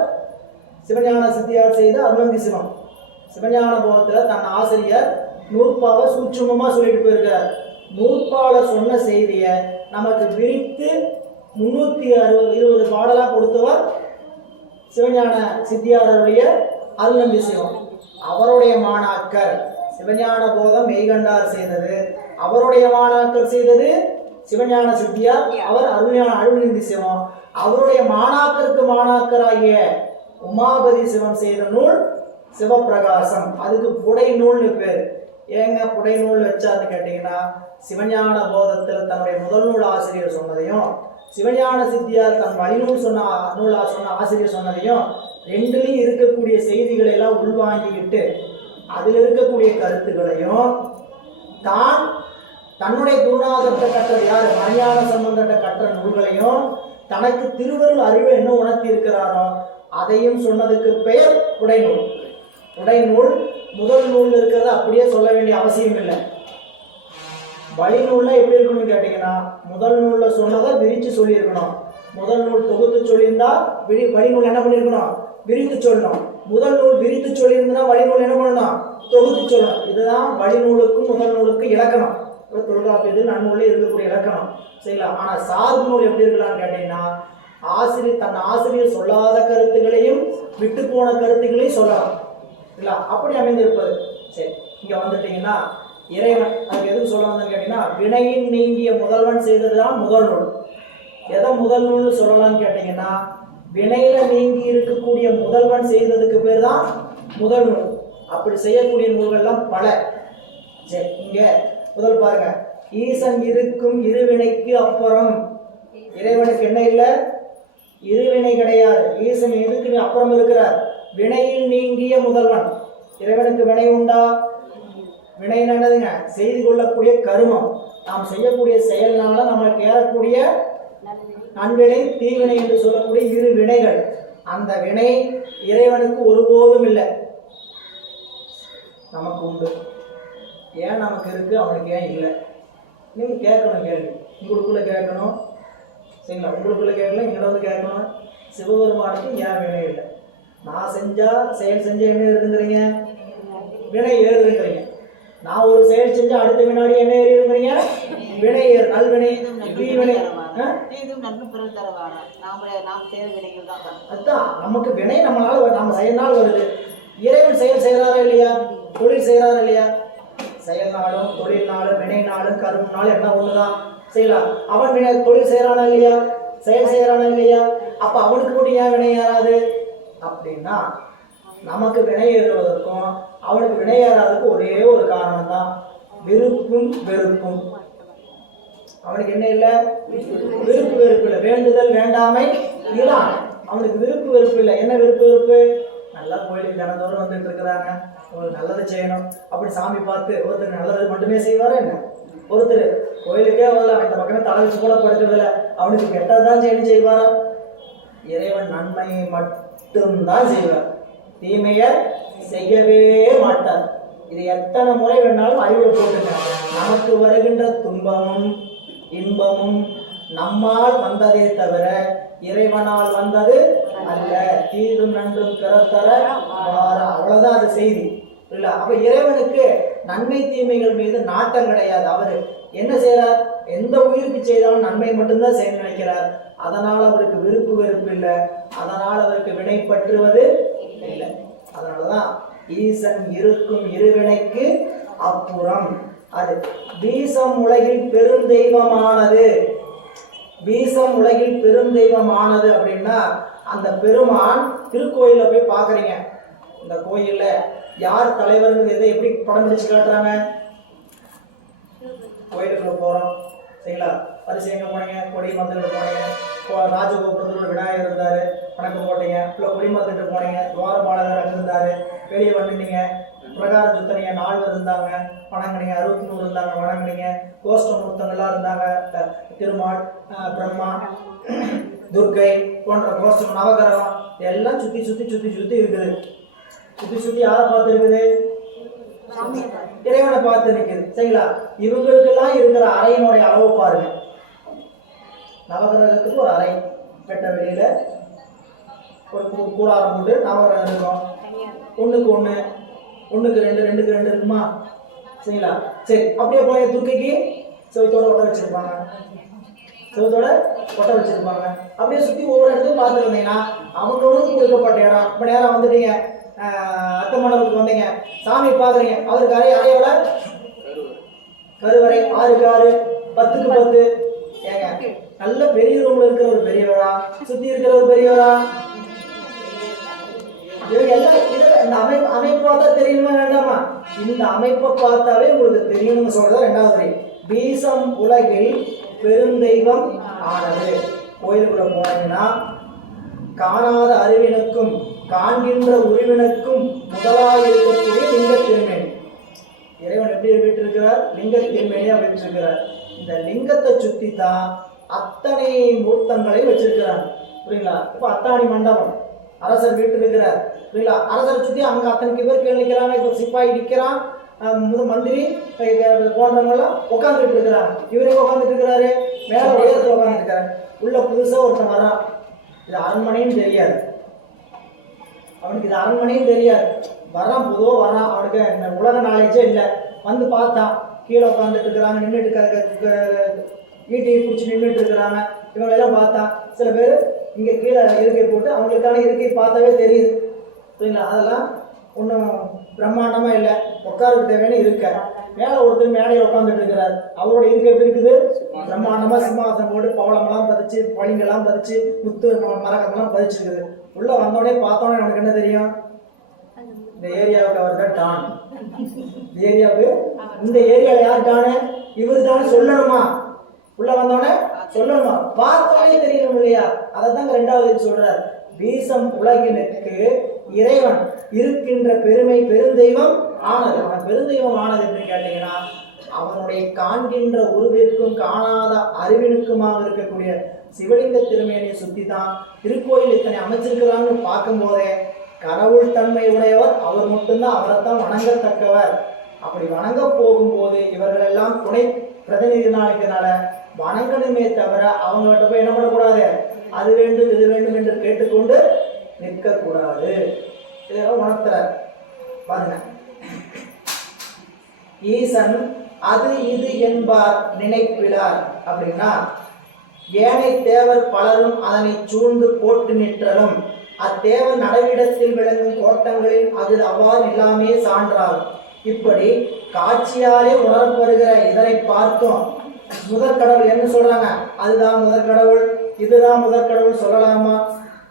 சிவஞான சித்தியார் செய்த அருணந்தி சிவம். சிவஞான போதத்துல தன் ஆசிரியர் நூற்பாவை சூட்சுமமா சொல்லிட்டு போயிருக்கிறார். நூற்பால சொன்ன செய்தியை நமக்கு விரித்து 320 பாடலா கொடுத்தவர் சிவஞான சித்தியாருடைய அருணந்தி சிவம். அவருடைய மாணாக்கர் சிவஞான போதம் மெய்கண்டார் செய்தது, அவருடைய மாணாக்கர் செய்தது சிவஞான சித்தியார், அவர் அருணந்தி சிவம். அவருடைய மாணாக்கருக்கு மாணாக்கராகிய உமாபதி சிவம் செய்த நூல் சிவபிரகாசம். அதுக்கு புடை நூல்னு பேர். ஏங்க புடை நூல் வச்சாருன்னு கேட்டீங்கன்னா, சிவஞான போதத்தில் தன்னுடைய முதல் நூல் ஆசிரியர் சொன்னதையும், சிவஞான சித்தியார் தன் வழிநூல் சொன்ன ஆசிரியர் சொன்னதையும், ரெண்டுலையும் இருக்கக்கூடிய செய்திகளை எல்லாம் உள்வாங்கிக்கிட்டு அதில் இருக்கக்கூடிய கருத்துக்களையும் தான் தன்னுடைய குருநாதத்தை கற்ற யார் மணியான சம்பந்தத்தை கற்ற நூல்களையும் தனக்கு திருவருள் அறிவு என்ன உணர்த்தி இருக்கிறாரோ அதையும் சொன்னதுக்கு பெயர் உடைநூல். உடைநூல் முதல் நூல் இருக்கிறத அப்படியே சொல்ல வேண்டிய அவசியம் இல்லை. வழிநூல்ல எப்படி இருக்கணும்னு கேட்டீங்கன்னா, முதல் நூல்ல சொன்னதை விரிச்சு சொல்லியிருக்கணும். முதல் நூல் தொகுத்து சொல்லியிருந்தா வழிநூல் என்ன பண்ணியிருக்கணும்? விரித்து சொல்லணும். முதல் நூல் விரித்து சொல்லியிருந்தா வழிநூல் என்ன பண்ணணும்? தொகுத்து சொல்லணும். இதுதான் வழிநூலுக்கும் முதல் நூலுக்கும் இலக்கணம். தொல்காப்பியத்தில் நன்னூல்ல இருக்கக்கூடிய இலக்கணம். சரிங்களா? ஆனா சார்பு நூல் எப்படி இருக்கலாம்னு கேட்டீங்கன்னா, தன் ஆசிரியர் சொல்லாத கருத்துக்களையும் விட்டு போன கருத்துக்களையும் சொல்லலாம். இல்ல அப்படி அமைந்திருப்பது. சரி, இங்க வந்துட்டீங்கன்னா இறைவன் அதுக்கு எதுக்கு சொல்ல வந்தேன்னு கேட்டீங்கன்னா, வினையின் நீங்கிய முதல்வன் செய்ததுதான் முதல் நூல். எதை முதல் நூல்னு சொல்லலாம்னு கேட்டீங்கன்னா, வினையில நீங்கி இருக்கக்கூடிய முதல்வன் செய்ததுக்கு பேர் தான் முதல் நூல். அப்படி செய்யக்கூடிய நூல்கள்லாம் பல. சரி, இங்க முதல் பாருங்க, ஈசன் இருக்கும் இருவினைக்கு அப்புறம். இறைவனுக்கு என்ன இல்லை? இருவினை கிடையாது. ஈசன் எதுக்கு அப்புறம் இருக்கிறார்? வினையில் நீங்கிய முதல்வன். இறைவனுக்கு வினை உண்டா? வினை என்னதுங்க? செய்து கொள்ளக்கூடிய கருமம். நாம் செய்யக்கூடிய செயல்னால நமக்கு ஏறக்கூடிய நன்வினை தீவினை என்று சொல்லக்கூடிய இரு வினைகள். அந்த வினை இறைவனுக்கு ஒருபோதும் இல்லை, நமக்கு உண்டு. ஏன் நமக்கு இருக்கு, அவனுக்கு ஏன் இல்லை? நீங்க கேட்கணும் கேள்வி, உங்களுக்குள்ள கேட்கணும். சரிங்களா? உங்களுக்குள்ள கேட்கல, இங்கிட்ட வந்து கேட்கணும். சிவபெருமானுக்கு ஏன் வினை இல்லை? நான் செயல் செஞ்ச என்ன இருக்குங்கிறீங்க? வினை ஏறுதுங்கிறீங்க. நான் ஒரு செயல் செஞ்சா அடுத்த வினாடி என்ன ஏறிடுங்கிறீங்க? வினை ஏறு. நல்வினை தீவினை. அதுதான் நமக்கு வினை. நம்மளால நம்ம செயல்நாள் வருது. இறைவன் செயல் செய்யறாரா இல்லையா? தொழில் செய்யறாரா இல்லையா? செயல்நாளும் தொழில் நாளும் வினை நாளும் கரும நாளும் என்ன ஒண்ணுதான். செய்யலாம். அவன் வினை தொழில் செய்யறானா இல்லையா? செயல் செய்யறானா இல்லையா? அப்ப அவனுக்கு கூட ஏன் வினை ஏறாது அப்படின்னா, நமக்கு வினை ஏறுவதற்கும் அவனுக்கு வினை ஏறாததுக்கு ஒரே ஒரு காரணம் தான், விருப்பும் வெறுப்பும். அவனுக்கு என்ன இல்லை? விருப்பு வெறுப்பு இல்லை. வேண்டுதல் வேண்டாமை இல்லாம அவனுக்கு விருப்பு வெறுப்பு இல்லை. என்ன விருப்பு வெறுப்பு? நல்லா கோயிலுக்கு தினந்தோறும் வந்துட்டு இருக்கிறாங்க, உங்களுக்கு நல்லது செய்யணும் அப்படி சாமி பார்த்து ஒருத்தர் நல்லது மட்டுமே செய்வாரா என்ன? ஒருத்தர் கோயிலுக்கே வரல, அவன் இந்த பக்கமே தலை வச்சு கூட படுக்கிறதில்ல, அவனுக்கு கெட்டதான் செய்வாரா? இறைவன் நன்மையை மட்டும்தான் செய்வார், தீமையை செய்யவே மாட்டார். இது எத்தனை முறை வேணாலும் அறிவுரை போட்டுங்க. நமக்கு வருகின்ற துன்பமும் இன்பமும் நம்மால் வந்ததே தவிர இறைவனால் வந்தது அல்ல. தீதும் நன்றும் பிறத்தர அவ்வளவுதான் அது செய்தி இல்ல. அப்ப இறைவனுக்கு நன்மை தீமைகள் மீது நாட்டம் கிடையாது. அவரு என்ன செய்யறார்? எந்த உயிருக்கு செய்தாலும் நன்மை மட்டும்தான் செய்ய நினைக்கிறார். அதனால அவருக்கு விருப்பு வெறுப்பு இல்லை, அதனால் அவருக்கு வினை பற்றுவது இல்லை. அதனாலதான் ஈசன் இருக்கும் இருவினைக்கு அப்புறம். அது வீசம் உலகில் பெருந்தெய்வமானது. வீசம் உலகில் பெருந்தெய்வமானது அப்படின்னா, அந்த பெருமான் திருக்கோயில போய் பாக்குறீங்க. இந்த கோயில்ல யார் தலைவர்கள் எதை எப்படி படம் பிடிச்சு காட்டுறாங்க? கோயிலுக்குள்ள போறோம், சரிங்களா? பரிசு எங்க போனீங்க? கொடி மரத்துக்கிட்ட போனீங்க. ராஜகோபுரத்துல விநாயகர் இருந்தாரு, வணக்கம் போட்டீங்க. இல்லை கொடி மரத்துக்கிட்ட போனீங்க, துவாரபாலகர் அங்க இருந்தாரு, வெளியே வந்துட்டீங்க. பிரகாரம் சுத்தனீங்க, 4 இருந்தாங்க, வணங்குனீங்க. 63 இருந்தாங்க, வணங்குனீங்க. கோஷ்டமூர்த்தங்கள்லாம் இருந்தாங்க, திருமால், பிரம்மா, துர்க்கை போன்ற கோஷ்டம், நவகிரகம் எல்லாம் சுத்தி சுத்தி சுத்தி சுத்தி இருக்குது. சுத்தி சுத்தி யாரை பார்த்து இருக்குது? இறைவனை பார்த்து நிற்குது. சரிங்களா? இவங்களுக்கெல்லாம் இருக்கிற அறையினுடைய அளவு பாருங்க. நவகிரகத்துக்கு ஒரு அறை, வெட்ட வெளியில ஒரு கூடாரம் போட்டு நவகிரகம் இருக்கும். 1க்கு 1, 1க்கு 2, 2க்கு 2 இருக்குமா? சரிங்களா? சரி, அப்படியே போய் துர்க்கைக்கு செவத்தோட ஒட்ட வச்சிருப்பாங்க, செவத்தோட ஒட்ட வச்சிருப்பாங்க. அப்படியே சுற்றி ஒவ்வொரு இடத்தையும் பார்த்துட்டு வந்தீங்கன்னா அவங்களுக்கு கொடுக்கப்பட்ட இடம். இப்போ நேரம் வந்துட்டீங்க, அத்த மண்டபத்துக்கு வந்தீங்க, சாமி பார்க்குறீங்க, அவருக்கு அறையோட கருவறை 6க்கு 6, 10க்கு 10. ஏங்க, நல்ல பெரிய ரூம்ல இருக்கிற ஒரு பெரியவரா, சுற்றி இருக்கிற ஒரு பெரியவரா? இவங்க எல்லாம் இந்த அமைப்பு பார்த்தா தெரியுமா வேண்டாமா? இந்த அமைப்பை பார்த்தாவே உங்களுக்கு தெரியணும்னு சொல்றது 2வது வரி. பீசம் உலகில் பெருந்தெய்வம் ஆனது. கோயிலுக்குள்ள போனீங்கன்னா காணாத அறிவினுக்கும் காண்கின்ற உருவினுக்கும் முதலாக இருக்கக்கூடிய லிங்க திருமேனி. இறைவன் எப்படி வீட்டிருக்கிறார்? லிங்க திருமேனியா வீட்டிருக்கிறார். இந்த லிங்கத்தை சுத்தி தான் அத்தனை மூர்த்தங்களையும் வச்சிருக்கிறாங்க. புரியுங்களா? இப்போ அத்தாணி மண்டபம், அரசர் வீட்டு இருக்கிறார். புரியுங்களா? அரசரை சுற்றி அங்கே அத்தனைக்கு பேர் கீழே நிற்கிறாங்க. இப்போ சிப்பாய் நிற்கிறான், மந்திரி போன்றவங்களாம் உட்காந்துட்டு இருக்கிறாங்க. இவரே உட்காந்துட்டு இருக்கிறாரு, மேலே உயரத்தில் உட்காந்துட்டு இருக்காரு. உள்ள புதுசாக ஒருத்தன் வரான். இது அரண்மனைன்னு தெரியாது அவனுக்கு, இது அரண்மனையும் தெரியாது. வரான், பொதுவாக வரான். அவனுக்கு உலக நாலேஜே இல்லை. வந்து பார்த்தான், கீழே உட்காந்துட்டு இருக்கிறாங்க, நின்றுட்டு ஈட்டியை பிடிச்சி நின்றுட்டு இருக்கிறாங்க. இவங்களெல்லாம் பார்த்தான். சில பேர் இங்கே கீழே இருக்கை போட்டு அவங்களுக்கான இருக்கை பார்த்தாவே தெரியுது. சரிங்களா? அதெல்லாம் ஒன்றும் பிரம்மாண்டமாக இல்லை, உட்காருக்கு தேவையான இருக்க. மேலே ஒருத்தர் மேடையில் உட்காந்துட்டு இருக்கிறார். அவரோட இருக்கை எப்படி இருக்குது? பிரம்மாண்டமாக சிம்மாசனம் போட்டு பவளமெல்லாம் பதிச்சு, பளிங்கெல்லாம் பதிச்சு, முத்து மரகமெல்லாம் பதிச்சிருக்குது. உள்ளே வந்தோடனே பார்த்தோன்னே நமக்கு என்ன தெரியும்? இந்த ஏரியாவுக்கு அவர் தான் டான். இந்த ஏரியாவுக்கு, இந்த ஏரியாவில் யார் டானு? இவரு தானே சொல்லணுமா? உள்ள வந்தோடனே சொல்லணுமா? பார்த்தோடனே தெரியணும் இல்லையா? அதை தாங்க 2வது சொல்றார். பீசம் உலகினுக்கு இறைவன் இருக்கின்ற பெருமை பெருந்தெய்வம் ஆனது. அவன் பெருந்தெய்வம் ஆனது அப்படின்னு கேட்டீங்கன்னா அவனுடைய காண்கின்ற உருவிற்கும் காணாத அறிவினுக்குமாக இருக்கக்கூடிய சிவலிங்க திருமேனியை சுத்தி தான் திருக்கோயில் இத்தனை அமைச்சிருக்கிறான்னு பார்க்கும் போதே கடவுள் தன்மை உடையவர் அவர் மட்டும்தான், அவரைத்தான் வணங்கத்தக்கவர். அப்படி வணங்க போகும்போது இவர்கள் எல்லாம் துணை பிரதிநிதி நாளுக்குனால வணங்கணுமே தவிர அவங்கள்ட்ட போய் என்ன பண்ணக்கூடாது? அது வேண்டும் இது வேண்டும் என்று கேட்டுக்கொண்டு நிற்கக்கூடாது. இதெல்லாம் உணர்த்துறார் பாருங்க. ஈசன் அது இது என்பார் நினைப்பிலார் அப்படின்னா, ஏனை தேவர் பலரும் அதனை சூழ்ந்து போட்டு நிற்றலும் அத்தேவர் நடவிடத்தில் விளங்கும் கோட்டங்களில் அது அவ்வாறு எல்லாமே சான்றாகும். இப்படி காட்சியாலே உணரப்படுகிற இதனை பார்த்தோம். முதற்கடவுள் என்ன சொல்றாங்க? அதுதான் முதற்கடவுள், இதுதான் முதற்கடவுள் சொல்லலாமா?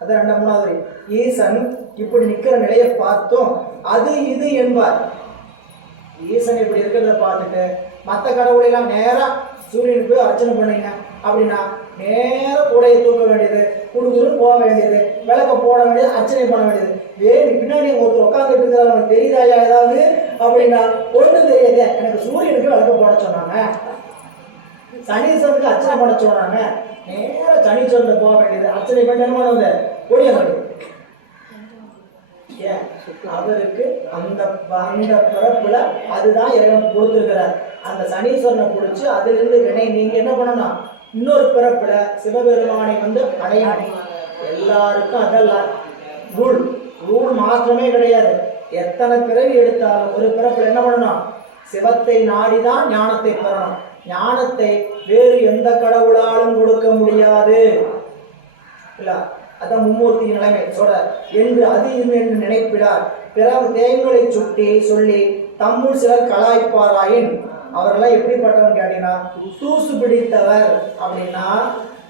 அது 2வது. ஈசன் இப்படி நிற்கிற நிலையை பார்த்தோம், அது இது என்பார். ஈசன் இப்படி இருக்கிறத பார்த்துட்டு மற்ற கடவுளெல்லாம் நேராக சூரியனுக்கு போய் அர்ச்சனை பண்ணீங்க அப்படின்னா நேர கூடையை தூக்க வேண்டியது, குடுகுடுன்னு போக வேண்டியது, விளக்க போட வேண்டியது, அர்ச்சனை பண்ண வேண்டியது. பின்னாடி ஒருத்தர் உட்காந்துட்டு இருக்கிறார், அவனுக்கு தெரியுதாயா ஏதாவது அப்படின்னா ஒன்றும் தெரியாது. எனக்கு சூரியனுக்கு விளக்க போட சொன்னாங்க, சனீஸ்வரனுக்கு அர்ச்சனை பண்ண சொன்னாங்க, நேர சனீஸ்வரன் போக வேண்டியது, அர்ச்சனை பண்ண என்ன பண்ணுவது? ஒழிய வேண்டியது. ஏன்? அவருக்கு அந்த பிறப்புல அதுதான் இறைவன் கொடுத்துருக்கிறார். அந்த சனீஸ்வரனை பிடிச்சி அதிலிருந்து வினை நீங்க என்ன பண்ணணும்? இன்னொரு பிறப்புல சிவபெருமானை அடையணும். எல்லாருக்கும் அதெல்லாம் ரூல் மாற்றமே கிடையாது. எத்தனை பிறவி எடுத்தாலும் ஒரு பிறப்புல என்ன பண்ணணும்? சிவத்தை நாடிதான் ஞானத்தை பெறணும். ஞானத்தை வேறு எந்த கடவுளாலும் கொடுக்க முடியாது. இல்ல, அதான் மும்மூர்த்தி நிலைமை சொல்ற என்று அது என்று நினைப்பிடார். பிற தேங்களை சுட்டி சொல்லி தம்முள் சிலர் கலாய்ப்பாராயின் அவரெல்லாம் எப்படிப்பட்டவன் கேட்டீங்கன்னா தூசு பிடித்தவர். அப்படின்னா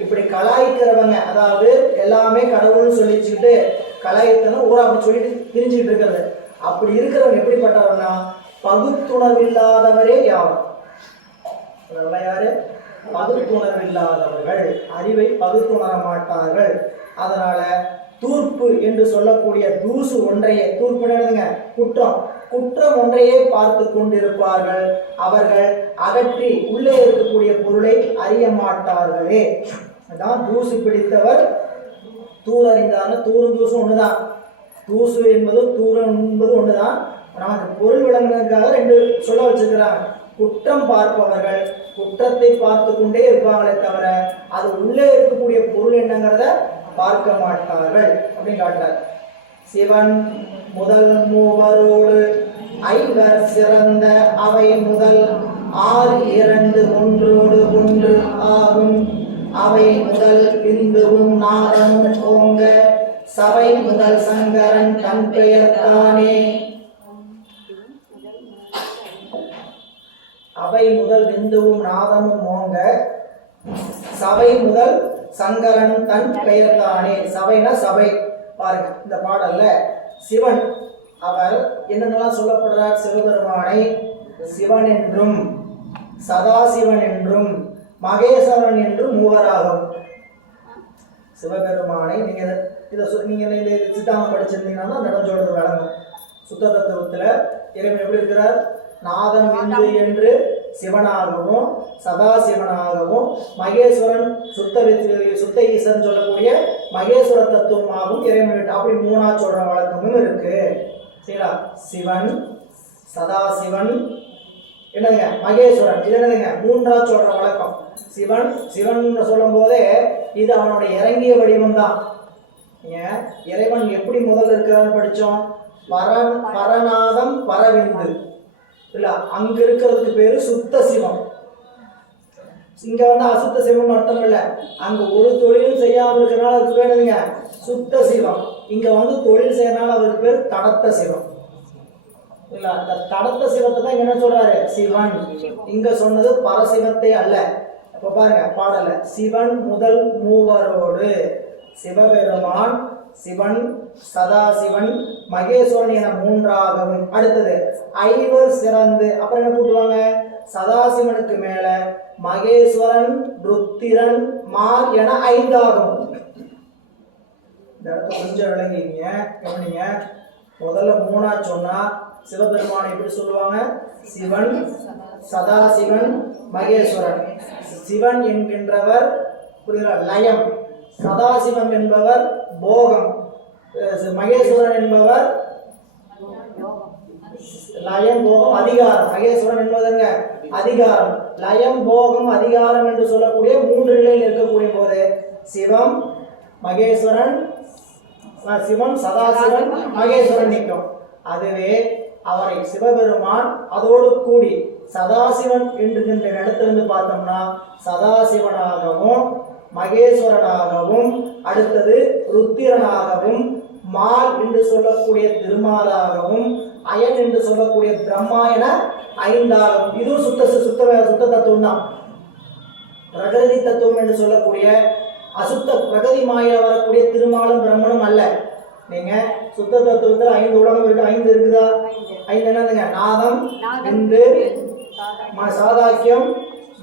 இப்படி கலாய்க்கிறவங்க, அதாவது எல்லாமே கடவுள்னு சொல்லிச்சுக்கிட்டு கலாய்த்தன ஊரா அப்படி சொல்லிட்டு திரிஞ்சுக்கிட்டு இருக்கிறது. அப்படி இருக்கிறவங்க எப்படிப்பட்டவர்னா பகுத்துணர்வில்லாதவரே யார்? யாரு? பகுத்துணர்வில்லாதவர்கள், அறிவை பகுத்துணர மாட்டார்கள். அதனால தூர்ப்பு என்று சொல்லக்கூடிய தூசு ஒன்றையே, தூர்ப்பு குற்றம் ஒன்றையே பார்த்து கொண்டிருப்பார்கள். அவர்கள் அகற்றி உள்ளே இருக்கக்கூடிய பொருளை அறிய மாட்டார்களே. அதான் தூசு பிடித்தவர் தூர் அறிந்தான. தூரும் தூசும் ஒண்ணுதான். தூசு என்பதும் தூரம் என்பது ஒண்ணுதான். நமக்கு பொருள் விளங்குறதுக்காக ரெண்டு சொல்ல வச்சிருக்கிறாங்க. குற்றம் பார்ப்பவர்கள் குற்றத்தை பார்த்து கொண்டே இருப்பாங்களே தவிர அது உள்ளே இருக்கக்கூடிய பொருள் என்னங்கிறத பார்க்க மாட்டார்கள் அப்படின்னு காட்டுறார். சிவன் முதல் மூவரோடு ஐவர் சிறந்த அவை முதல் ஆறு இரண்டு ஒன்றோடு ஒன்று ஆகும். அவை முதல் பிந்துவும் நாதமும் ஓங்க சபை முதல் சங்கரன் தன் பெயர் தானே. அவை முதல் பிந்துவும் நாதமும் ஓங்க சபை முதல் சங்கரன் தன் பெயர் தானே. சபைனா சபை. பாருங்க இந்த பாடல்ல சிவன் அவர் என்னென்னலாம் சொல்லப்படுறார்? சிவபெருமானை சிவன் என்றும் சதாசிவன் என்றும் மகேஸ்வரன் என்றும் மூவராகும். சிவபெருமானை நீங்க நீங்க சித்தாந்தம் படிச்சிருந்தீங்கன்னா நடஞ்சோடு வழங்கும். சுத்த தத்துவத்துல இறைவன் எப்படி இருக்கிறார்? நாதம் விந்து என்று சிவனாகவும் சதாசிவனாகவும் மகேஸ்வரன் சுத்த ஈசன் சொல்லக்கூடிய மகேஸ்வர தத்துவமாகவும் இறைவன் அப்படி மூணா சொல்ற வழக்கமும் இருக்கு. சரிங்களா? சிவன் சதாசிவன் என்னதுங்க மகேஸ்வரன், இது என்னதுங்க மூன்றா சொல்ற வழக்கம். சிவன் சிவன் சொல்லும் போதே இது அவனுடைய இறங்கிய வடிவம் தான். இறைவன் எப்படி முதல்ல இருக்கிறான்னு படிச்சோம். பரநாதம் பரவிந்து இல்ல, அங்க இருக்கிறதுக்கு பேரு சுத்த சிவம். இங்க அசுத்த சிவம் அர்த்தம் இல்ல. அங்க ஒரு தொழிலும் செய்யாம இருக்கிறனால அதுக்கு பேர் என்னதுங்க சுத்த சிவம். இங்க தொழில் செய்யறதுனால அவருக்கு பேர் தடத்த சிவம். இல்ல, அந்த தடத்த சிவத்தை தான் என்ன சொல்றாரு சிவன். இங்க சொன்னது பரசிவத்தை அல்ல. இப்ப பாருங்க பாடல சிவன் முதல் மூவரோடு சிவபெருமான் சிவன் சதாசிவன் மகேஸ்வரன் என மூன்றாகவும். அடுத்தது ஐவர் சிறந்து அப்புறம் என்ன கூட்டுவாங்க? சதாசிவனுக்கு மேல மகேஸ்வரன் ருத்திரன் மார் என ஐந்தாகும். இந்த இடத்த கொஞ்சம் விளங்கிங்க கவனிங்க. முதல்ல மூணா சொன்னா சிவபெருமானை எப்படி சொல்லுவாங்க? சிவன் சதாசிவன் மகேஸ்வரன். சிவன் என்கின்றவர் லயம், சதாசிவம் என்பவர் போகம், மகேஸ்வரன் என்பவர் லயம் போகம் அதிகாரம். மகேஸ்வரன் என்பதுங்க அதிகாரம். லயம் போகம் அதிகாரம் என்று சொல்லக்கூடிய மூன்று நிலையில் இருக்கக்கூடிய போது சிவம் மகேஸ்வரன் சிவன் சதாசிவன் மகேஸ்வரன் நிற்கும். அதுவே அவரை சிவபெருமான் அதோடு கூடி சதாசிவன் என்கின்ற இடத்திலிருந்து பார்த்தோம்னா சதாசிவனாகவும் மகேஸ்வரனாகவும் அடுத்தது ருத்திரனாகவும் மால் என்று சொல்லக்கூடிய திருமாலாகவும் அயன் என்று சொல்லக்கூடிய பிரம்மா என ஐந்தாகும். இதுவும் சுத்த தத்துவம் தான். பிரகிருதி தத்துவம் என்று சொல்லக்கூடிய அசுத்த பிரகதி மாயில வரக்கூடிய திருமாலும் பிரம்மனும் அல்ல. நீங்க சுத்த தத்துவத்தில் 5 உலகம் இருக்கு. 5 இருக்குதா? 5 என்னதுங்க? நாதம் விந்து சாதாக்கியம்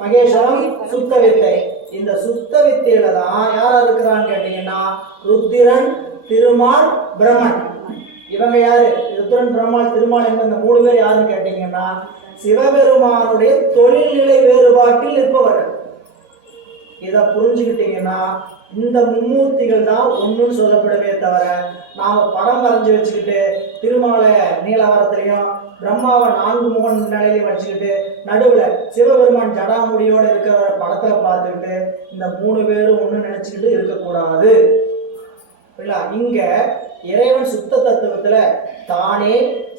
மகேஸ்வரம் சுத்த வித்தை. இந்த சுத்த வித்தையில தான் யாரா இருக்கிறான்னு கேட்டீங்கன்னா ருத்திரன் திருமால் பிரம்மன். இவங்க யாரு? ருத்திரன் பிரம்மாள் திருமால் என்ற இந்த 3 பேர் யாருன்னு கேட்டீங்கன்னா சிவபெருமானுடைய தொழில்நிலை வேறுபாட்டில் இருப்பவர்கள். இதை புரிஞ்சுக்கிட்டீங்கன்னா இந்த மும்மூர்த்திகள் தான் ஒன்றுன்னு சொல்லப்படுமே தவிர நாம படம் வரைஞ்சி வச்சுக்கிட்டு திருமாலை நீலவரத்திலையும் பிரம்மாவை 4 முகன் நிலையிலையும் வச்சுக்கிட்டு நடுவில் சிவபெருமான் ஜடாமுடியோடு இருக்கிற படத்துல பார்த்துக்கிட்டு இந்த 3 பேரும் ஒன்று நினைச்சுக்கிட்டு இருக்கக்கூடாது. இங்க இறைவன் சுத்த தத்துவத்துல தானே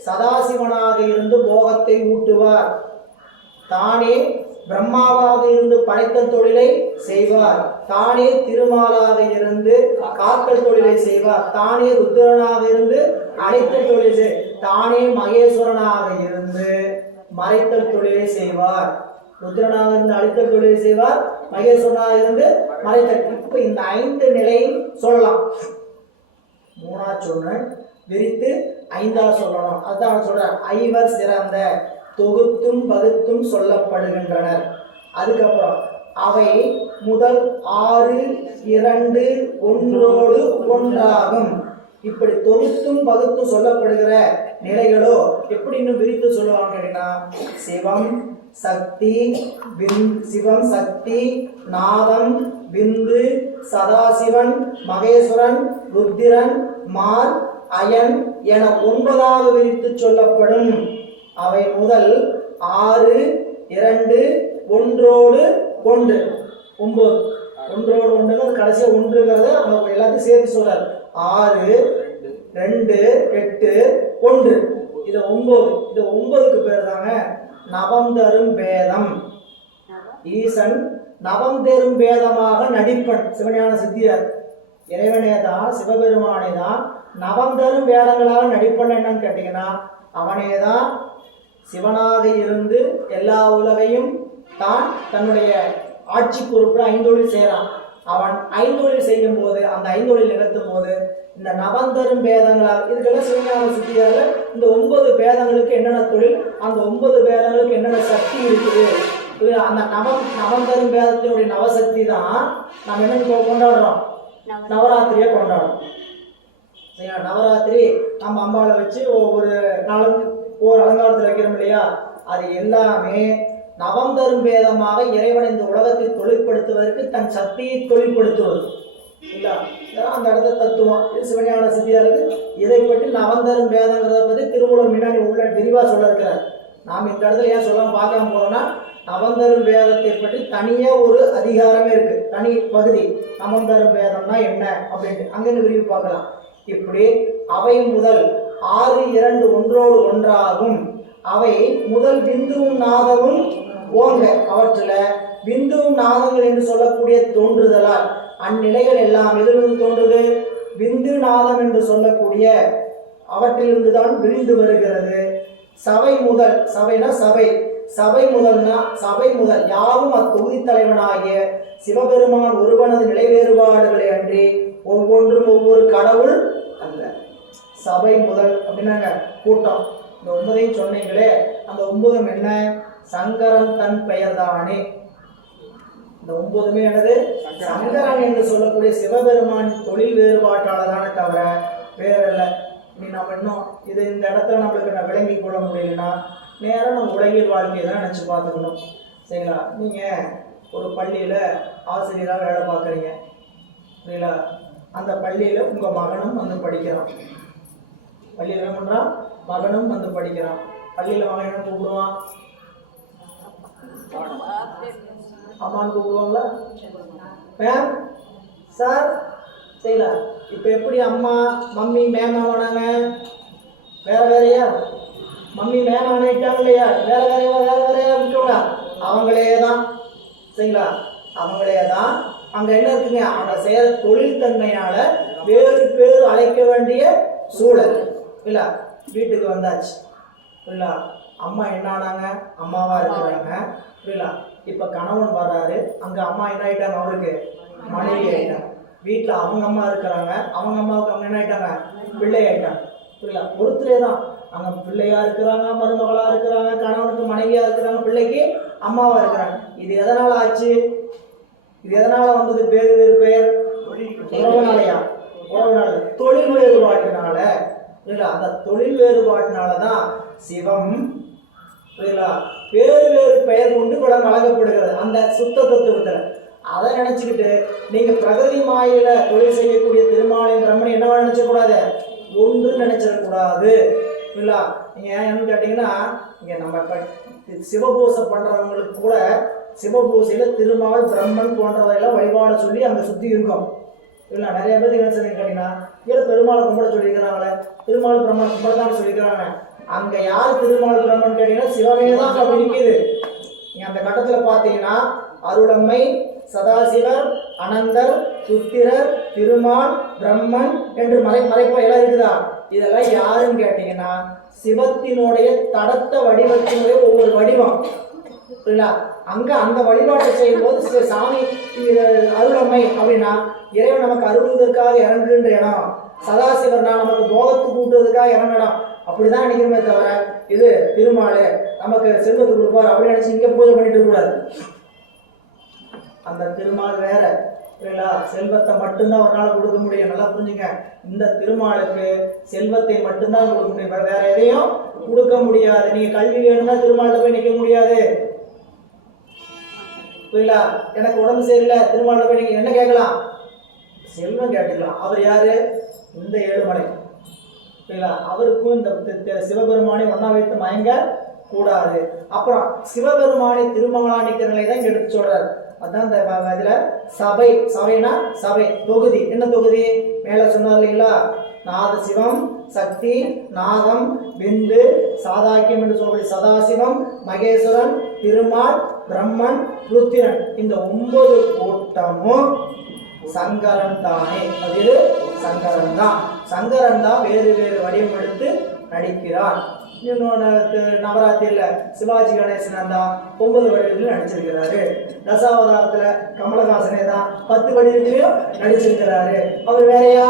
சதாசிவனாக இருந்து போகத்தை ஊட்டுவார், தானே பிரம்மாவாக இருந்து படைத்தல் தொழிலை செய்வார், தானே திருமாலாக இருந்து காத்தல் தொழிலை செய்வார், தானே ருத்ரனாக இருந்து அழைத்தல் தொழிலை, தானே மகேஸ்வரனாக இருந்து மறைத்தல் தொழிலை செய்வார். ருத்ரனாக இருந்து அழித்தல் தொழிலை செய்வார், மகேஸ்வரனாக இருந்து மறைத்தல். இப்ப இந்த 5 நிலையும் சொல்லலாம். 3ஆ சொன்ன விரித்து 5ஆ சொல்லணும். அதுதான் சொல்றேன். ஐவர் சிறந்த தொகுத்தும் பகுத்தும் சொல்லப்படுகின்றனர். அதுக்கப்புறம் அவை முதல் 6 2 ஒன்றோடு ஒன்றாகும். இப்படி தொகுத்தும் பகுத்தும் சொல்லப்படுகிற நிலைகளோ எப்படி இன்னும் விரித்து சொல்லுவாங்க கேட்டீங்கன்னா சிவம் சக்தி நாதம் விந்து சதாசிவன் மகேஸ்வரன் ருத்திரன் மால் அயன் என 9ஆக விரித்து சொல்லப்படும். அவை முதல் 6, 2, 1 9. 9 ஒன்றோடு ஒன்று கடைசியா ஒன்றுங்கிறது அவங்க எல்லாத்தையும் சேர்த்து சொல்றாரு. 6, 2, 8, 1. இது 9. இது 9க்கு பேர் தாங்க நவந்தரும் வேதம். ஈசன் நவந்தரும் வேதமாக நடிப்பன் சிவஞான சித்தியார். இறைவனே தான், சிவபெருமானே தான் நவந்தரும் வேதங்களாக நடிப்பன். என்னன்னு கேட்டீங்கன்னா, அவனே தான் சிவனாக இருந்து எல்லா உலகையும் தான் தன்னுடைய ஆட்சி பொறுப்பில் 5 தொழில் செய்கிறான். அவன் 5 தொழில் செய்யும் போது, அந்த 5 தொழில் நிகழ்த்தும் போது இந்த நவந்தரும் வேதங்களால் இதுக்கெல்லாம் சிவஞான சித்தியார் இந்த 9 வேதங்களுக்கு என்னென்ன தொழில், அந்த 9 வேதங்களுக்கு என்னென்ன சக்தி இருக்குது, அந்த நவந்தரும் வேதத்தினுடைய நவசக்தி தான் நம்ம என்ன கொண்டாடுறோம், நவராத்திரியை கொண்டாடுறோம். நவராத்திரி நம்ம அம்பாவை வச்சு ஒவ்வொரு நாளும் ஒவ்வொரு அலங்காரத்தில் வைக்கிறோம் இல்லையா, அது எல்லாமே நவந்தரும் வேதமாக இறைவன் இந்த உலகத்தை தொழிற்படுத்துவதற்கு தன் சக்தியை தொழிற்படுத்துவது இல்ல. அந்த இடத்த தத்துவம் இது சிவஞான சித்தியாருக்கு. இதை பற்றி நவந்தரும் வேதங்கிறத பற்றி திருமூலர் முன்னாடி உள்ள விரிவாக சொல்ல இருக்கிறார். நாம் இந்த இடத்துல ஏன் சொல்ல பார்க்காம போறோம்னா, நவந்தரும் வேதத்தை பற்றி தனியே ஒரு அதிகாரமே இருக்கு, தனி பகுதி. நவந்தரும் வேதம்னா என்ன அப்படின்ட்டு அங்கிருந்து விரிவு பார்க்கலாம். இப்படி அவை முதல் 6, 2 ஒன்றோடு ஒன்றாகும். அவை முதல் விந்துவும் நாதமும் ஓங்க. அவற்றில் விந்துவும் நாதங்கள் என்று சொல்லக்கூடிய தோன்றுதலால் அந்நிலைகள் எல்லாம் எதிலிருந்து தோன்றுது, விந்து நாதம் என்று சொல்லக்கூடிய அவற்றிலிருந்து தான் விரிந்து வருகிறது. சபை முதல், சபைனா சபை, சபை முதல்னா சபை முதல் யாவும் அத்தொகுதி தலைவனாகிய சிவபெருமான் ஒருவனது நிலை வேறுபாடுகளை அன்றி ஒவ்வொன்றும் ஒவ்வொரு கடவுள் அல்ல. சபை முதல் அப்படின்னாங்க கூட்டம். இந்த 9ஐயும் சொன்னீங்களே, அந்த 9 என்ன, சங்கரன் தன் பெயர் தானே. இந்த 9மே என்னது, சங்கரன் என்று சொல்லக்கூடிய சிவபெருமான் தொழில் வேறுபாட்டாளர் தானே தவிர வேற இல்லை. இனி நம்ம இன்னும் இது இந்த இடத்துல நம்மளுக்கு விளங்கி கொள்ள முடியலன்னா நேரம் நம்ம உலகியல் வாழ்க்கையை தான் நினச்சி பார்த்துக்கணும். சரிங்களா? நீங்கள் ஒரு பள்ளியில் ஆசிரியராக வேலை பார்க்குறீங்க சரிங்களா? அந்த பள்ளியில் உங்கள் மகனும் வந்து படிக்கிறான். பள்ளியில் என்ன பண்ணுறான், மகனும் வந்து படிக்கிறான். பள்ளியில் மகன் என்ன கூப்பிடுவான், அம்மான்னு கூப்பிடுவாங்களா, மேம் சார் சரிங்களா? இப்போ எப்படி அம்மா மம்மி மேம் ஆனாங்க, வேற வேறையா? மம்மி மேம் ஆனாயிட்டாங்க இல்லையா, வேற வேறையா விட்டுருவா? அவங்களே தான் சரிங்களா, அவங்களே தான். அங்கே என்ன இருக்குங்க, அவங்க செய்கிற தொழில் தன்மையால் வேறு பேர் அழைக்க வேண்டிய சூழல் இல்லை. வீட்டுக்கு வந்தாச்சு புரியலா, அம்மா என்ன ஆனாங்க, அம்மாவா இருக்கிறாங்க புரியலா. இப்போ கணவன் வர்றாரு, அங்கே அம்மா என்ன ஆயிட்டாங்க, அவருக்கு மனைவி ஆயிட்டாங்க. வீட்டில் அவங்க அம்மா இருக்கிறாங்க, அவங்க அம்மாவுக்கு அவங்க என்ன ஆயிட்டாங்க, பிள்ளை ஆயிட்டாங்க புரியலா. ஒருத்தரே தான் அங்கே பிள்ளையா இருக்கிறாங்க, மருமகளா இருக்கிறாங்க, கணவனுக்கு மனைவியா இருக்கிறாங்க, பிள்ளைக்கு அம்மாவா இருக்கிறாங்க. இது எதனால ஆச்சு, இது எதனால வந்தது, பேரு வேறு பெயர் உறவுனாலயா, உறவுனால தொழில் வேறுபாட்டினால புரியலா. அந்த தொழில் வேறுபாட்டினால தான் சிவம் புரியலா வேறு வேறு பெயர் கொண்டு வழங்கப்படுகிறது அந்த சுத்த தத்துவத்தில். அதை நினைச்சுக்கிட்டு நீங்க பிரகதி மாயில தொழில் செய்யக்கூடிய திருமாலின் பிரம்மன் என்னவா நினைச்சக்கூடாது, ஒன்று நினைச்சிடக்கூடாது புரியலா. நீங்க என்னன்னு கேட்டீங்கன்னா, இங்க நம்ம சிவபூசை பண்றவங்களுக்கு கூட சிவபூசையில திருமால் பிரம்மன் போன்றவரையெல்லாம் வழிபாடு சொல்லி அங்க சுத்தி இருக்கும் இல்லை. நிறைய பேருக்கு என்ன சொல்லி கேட்டீங்கன்னா, ஏன் பெருமாளை கும்பிட சொல்லியிருக்கிறாங்களே, திருமால் பிரம்மன் கும்பிடதான் சொல்லியிருக்கிறாங்க. அங்க யார் திருமால் பிரம்மன் கேட்டீங்கன்னா, சிவமே தான் அப்படி நிற்கிது. நீங்க அந்த கட்டத்துல பாத்தீங்கன்னா அருளம்மை, சதாசிவர், அனந்தர், சுத்திரர், திருமால், பிரம்மன் என்று மறைப்பா எல்லாம் இருக்குதா. இதெல்லாம் யாருன்னு கேட்டீங்கன்னா, சிவத்தினுடைய தடத்த வடிவத்தினுடைய ஒவ்வொரு வடிவம் புரியலா. அங்க அந்த வழிபாட்டை செய்யும் போது சாமி அருளம்மை அப்படின்னா இறைவன் நமக்கு அருள்வதற்காக இறங்குகின்ற இடம். சதாசிவர்னா நமக்கு போகத்து கூட்டுறதுக்காக இறங்கணும் அப்படிதான் நினைக்கிறோமே தவிர, இது திருமால் நமக்கு செல்வத்தை கொடுப்பார் அப்படின்னு நினைச்சு இங்க பூஜை பண்ணிட்டு கூடாது. அந்த திருமால் வேற புரியலா, செல்வத்தை மட்டும்தான் ஒரு நாள் கொடுக்க முடியும். நல்லா புரிஞ்சுங்க, இந்த திருமாலுக்கு செல்வத்தை மட்டும்தான் கொடுக்க முடியும், வேற எதையும் கொடுக்க முடியாது. நீங்க கல்வி வேணும்னா திருமாலில் போய் நிற்க முடியாது புரியலா. எனக்கு உடம்பு சரியில்லை, திருமாலில் போய் நீங்க என்ன கேட்கலாம், செல்வம் கேட்டுக்கலாம். அவர் யாரு, இந்த ஏழுமலை சரிங்களா? அவருக்கும் இந்த சிவபெருமானை ஒன்னா வைத்து மயங்க கூடாது. அப்புறம் சிவபெருமானை திருமகளா நிற்கிற நிலை தான் இங்க எடுத்து சொல்றாரு. அதான் இந்த இதுல சபை, சபைனா சபை தொகுதி. என்ன தொகுதி? மேல சொன்னார் இல்லைங்களா, நாத சிவம், சக்தி, நாதம், பிந்து, சாதாக்கியம் என்று சொல்லக்கூடிய சதாசிவம், மகேஸ்வரன், திருமால், பிரம்மன், ருத்திரன், இந்த 9 கூட்டமும் சங்கரன் தானே. அது சங்கரன் தான். சங்கரன் தான் வேறு வேறு வடிவம் எடுத்து நடிக்கிறார். நவராத்திரியில சிவாஜி கணேசன் தான் 9 வடிவத்தில் நடிச்சிருக்கிறாரு. தசாவதாரத்துல கமலஹாசனே தான் 10 வடிவத்திலையும் நடிச்சிருக்கிறாரு. அவர் வேறையா?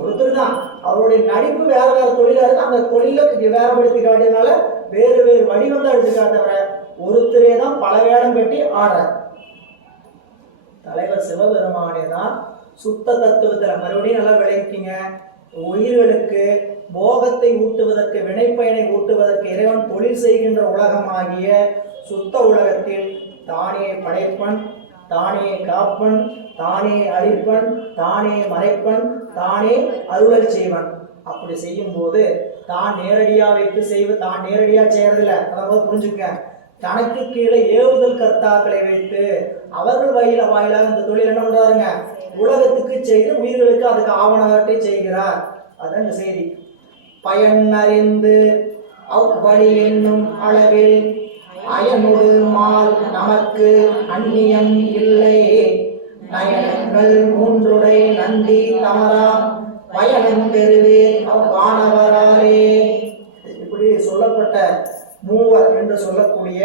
ஒருத்தர் தான். அவருடைய நடிப்பு வேற வேற தொழிலா இருக்கு. அந்த தொழில வேறப்படுத்தி காட்டினால வேறு வேறு வடிவம் தான் எடுத்து காட்டவர ஒருத்தரே தான் பல வேடம் கட்டி ஆடுறார். தலைவர் சிவபெருமானே தான் சுத்த தத்துவத்துல மறுபடியும் நல்லா விளைவிக்கீங்க. உயிர்களுக்கு போகத்தை ஊட்டுவதற்கு, வினைப்பயனை ஊட்டுவதற்கு இறைவன் தொழில் செய்கின்ற உலகமாகிய சுத்த உலகத்தில் தானே படைப்பன், தானே காப்பன், தானே அழிப்பன், தானே மறைப்பன், தானே அருளல் செய்வன். அப்படி செய்யும் போது தான் நேரடியா வைத்து தான் நேரடியா செய்யறதில்ல. அதாவது புரிஞ்சுக்க, தனக்கு கீழே ஏவுதல் கர்த்தாக்களை வைத்து அவர்கள் வாயிலாக இந்த தொழில் என்ன பண்றாருங்க, உலகத்துக்கு செய்து உயிர்களுக்கு அதுக்கு ஆவணத்தை செய்கிறார். அதான் இந்த செய்தி. பயன் அறிந்து அவ்வழி என்னும் அளவில் அயனொடு மால் நமக்கு அந்நியம் இல்லை. நயனங்கள் 3 நந்தி தமராம் பயணம் பெறுவே அவ்வானவராலே. இப்படி சொல்லப்பட்ட மூவர் என்று சொல்லக்கூடிய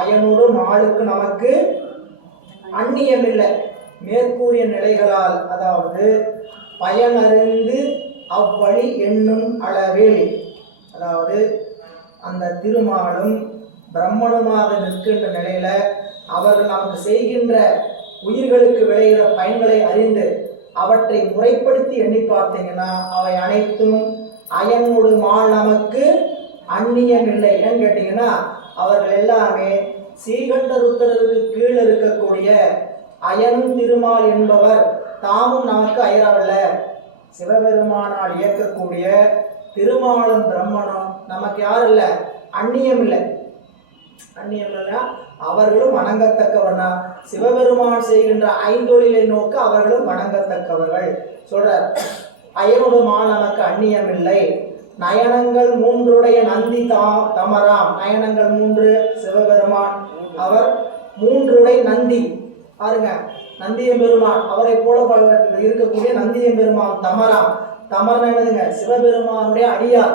அயனோடு மாலுக்கு நமக்கு அந்நியம் இல்லை. மேற்கூறிய நிலைகளால், அதாவது பயனறிந்து அவ்வழி என்னும் அளவில், அதாவது அந்த திருமாலும் பிரம்மனுமாக நிற்கின்ற நிலையில அவர்கள் நமக்கு செய்கின்ற உயிர்களுக்கு விளைகிற பயன்களை அறிந்து அவற்றை முறைப்படுத்தி எண்ணி பார்த்தீங்கன்னா அவை அனைத்தும் அயனோடு மால் நமக்கு அந்நியம் இல்லை. ஏன்னு கேட்டீங்கன்னா அவர்கள் எல்லாமே ஸ்ரீகண்ட ருத்தருக்கு கீழே இருக்கக்கூடிய அயனும் திருமால் என்பவர் தாமும் நமக்கு அயரவல்ல. சிவபெருமானால் இயக்கக்கூடிய திருமாலும் பிரம்மனும் நமக்கு யாரும் இல்லை, அந்நியம் இல்லை. அந்நியம் இல்லைன்னா அவர்களும் வணங்கத்தக்கவர்னா சிவபெருமான் செய்கின்ற ஐந்தொழிலை நோக்க அவர்களும் வணங்கத்தக்கவர்கள் சொல்றார். அயனோடு மால் நமக்கு அந்நியம் இல்லை. நயனங்கள் 3 நந்தி தமராம். நயனங்கள் 3 சிவபெருமான், அவர் 3 நந்தி. பாருங்க, நந்தியம் பெருமான் அவரை போல இருக்கக்கூடிய நந்தியம் பெருமான் தமராம். தமர் என்னதுங்க, சிவபெருமானுடைய அடியார்.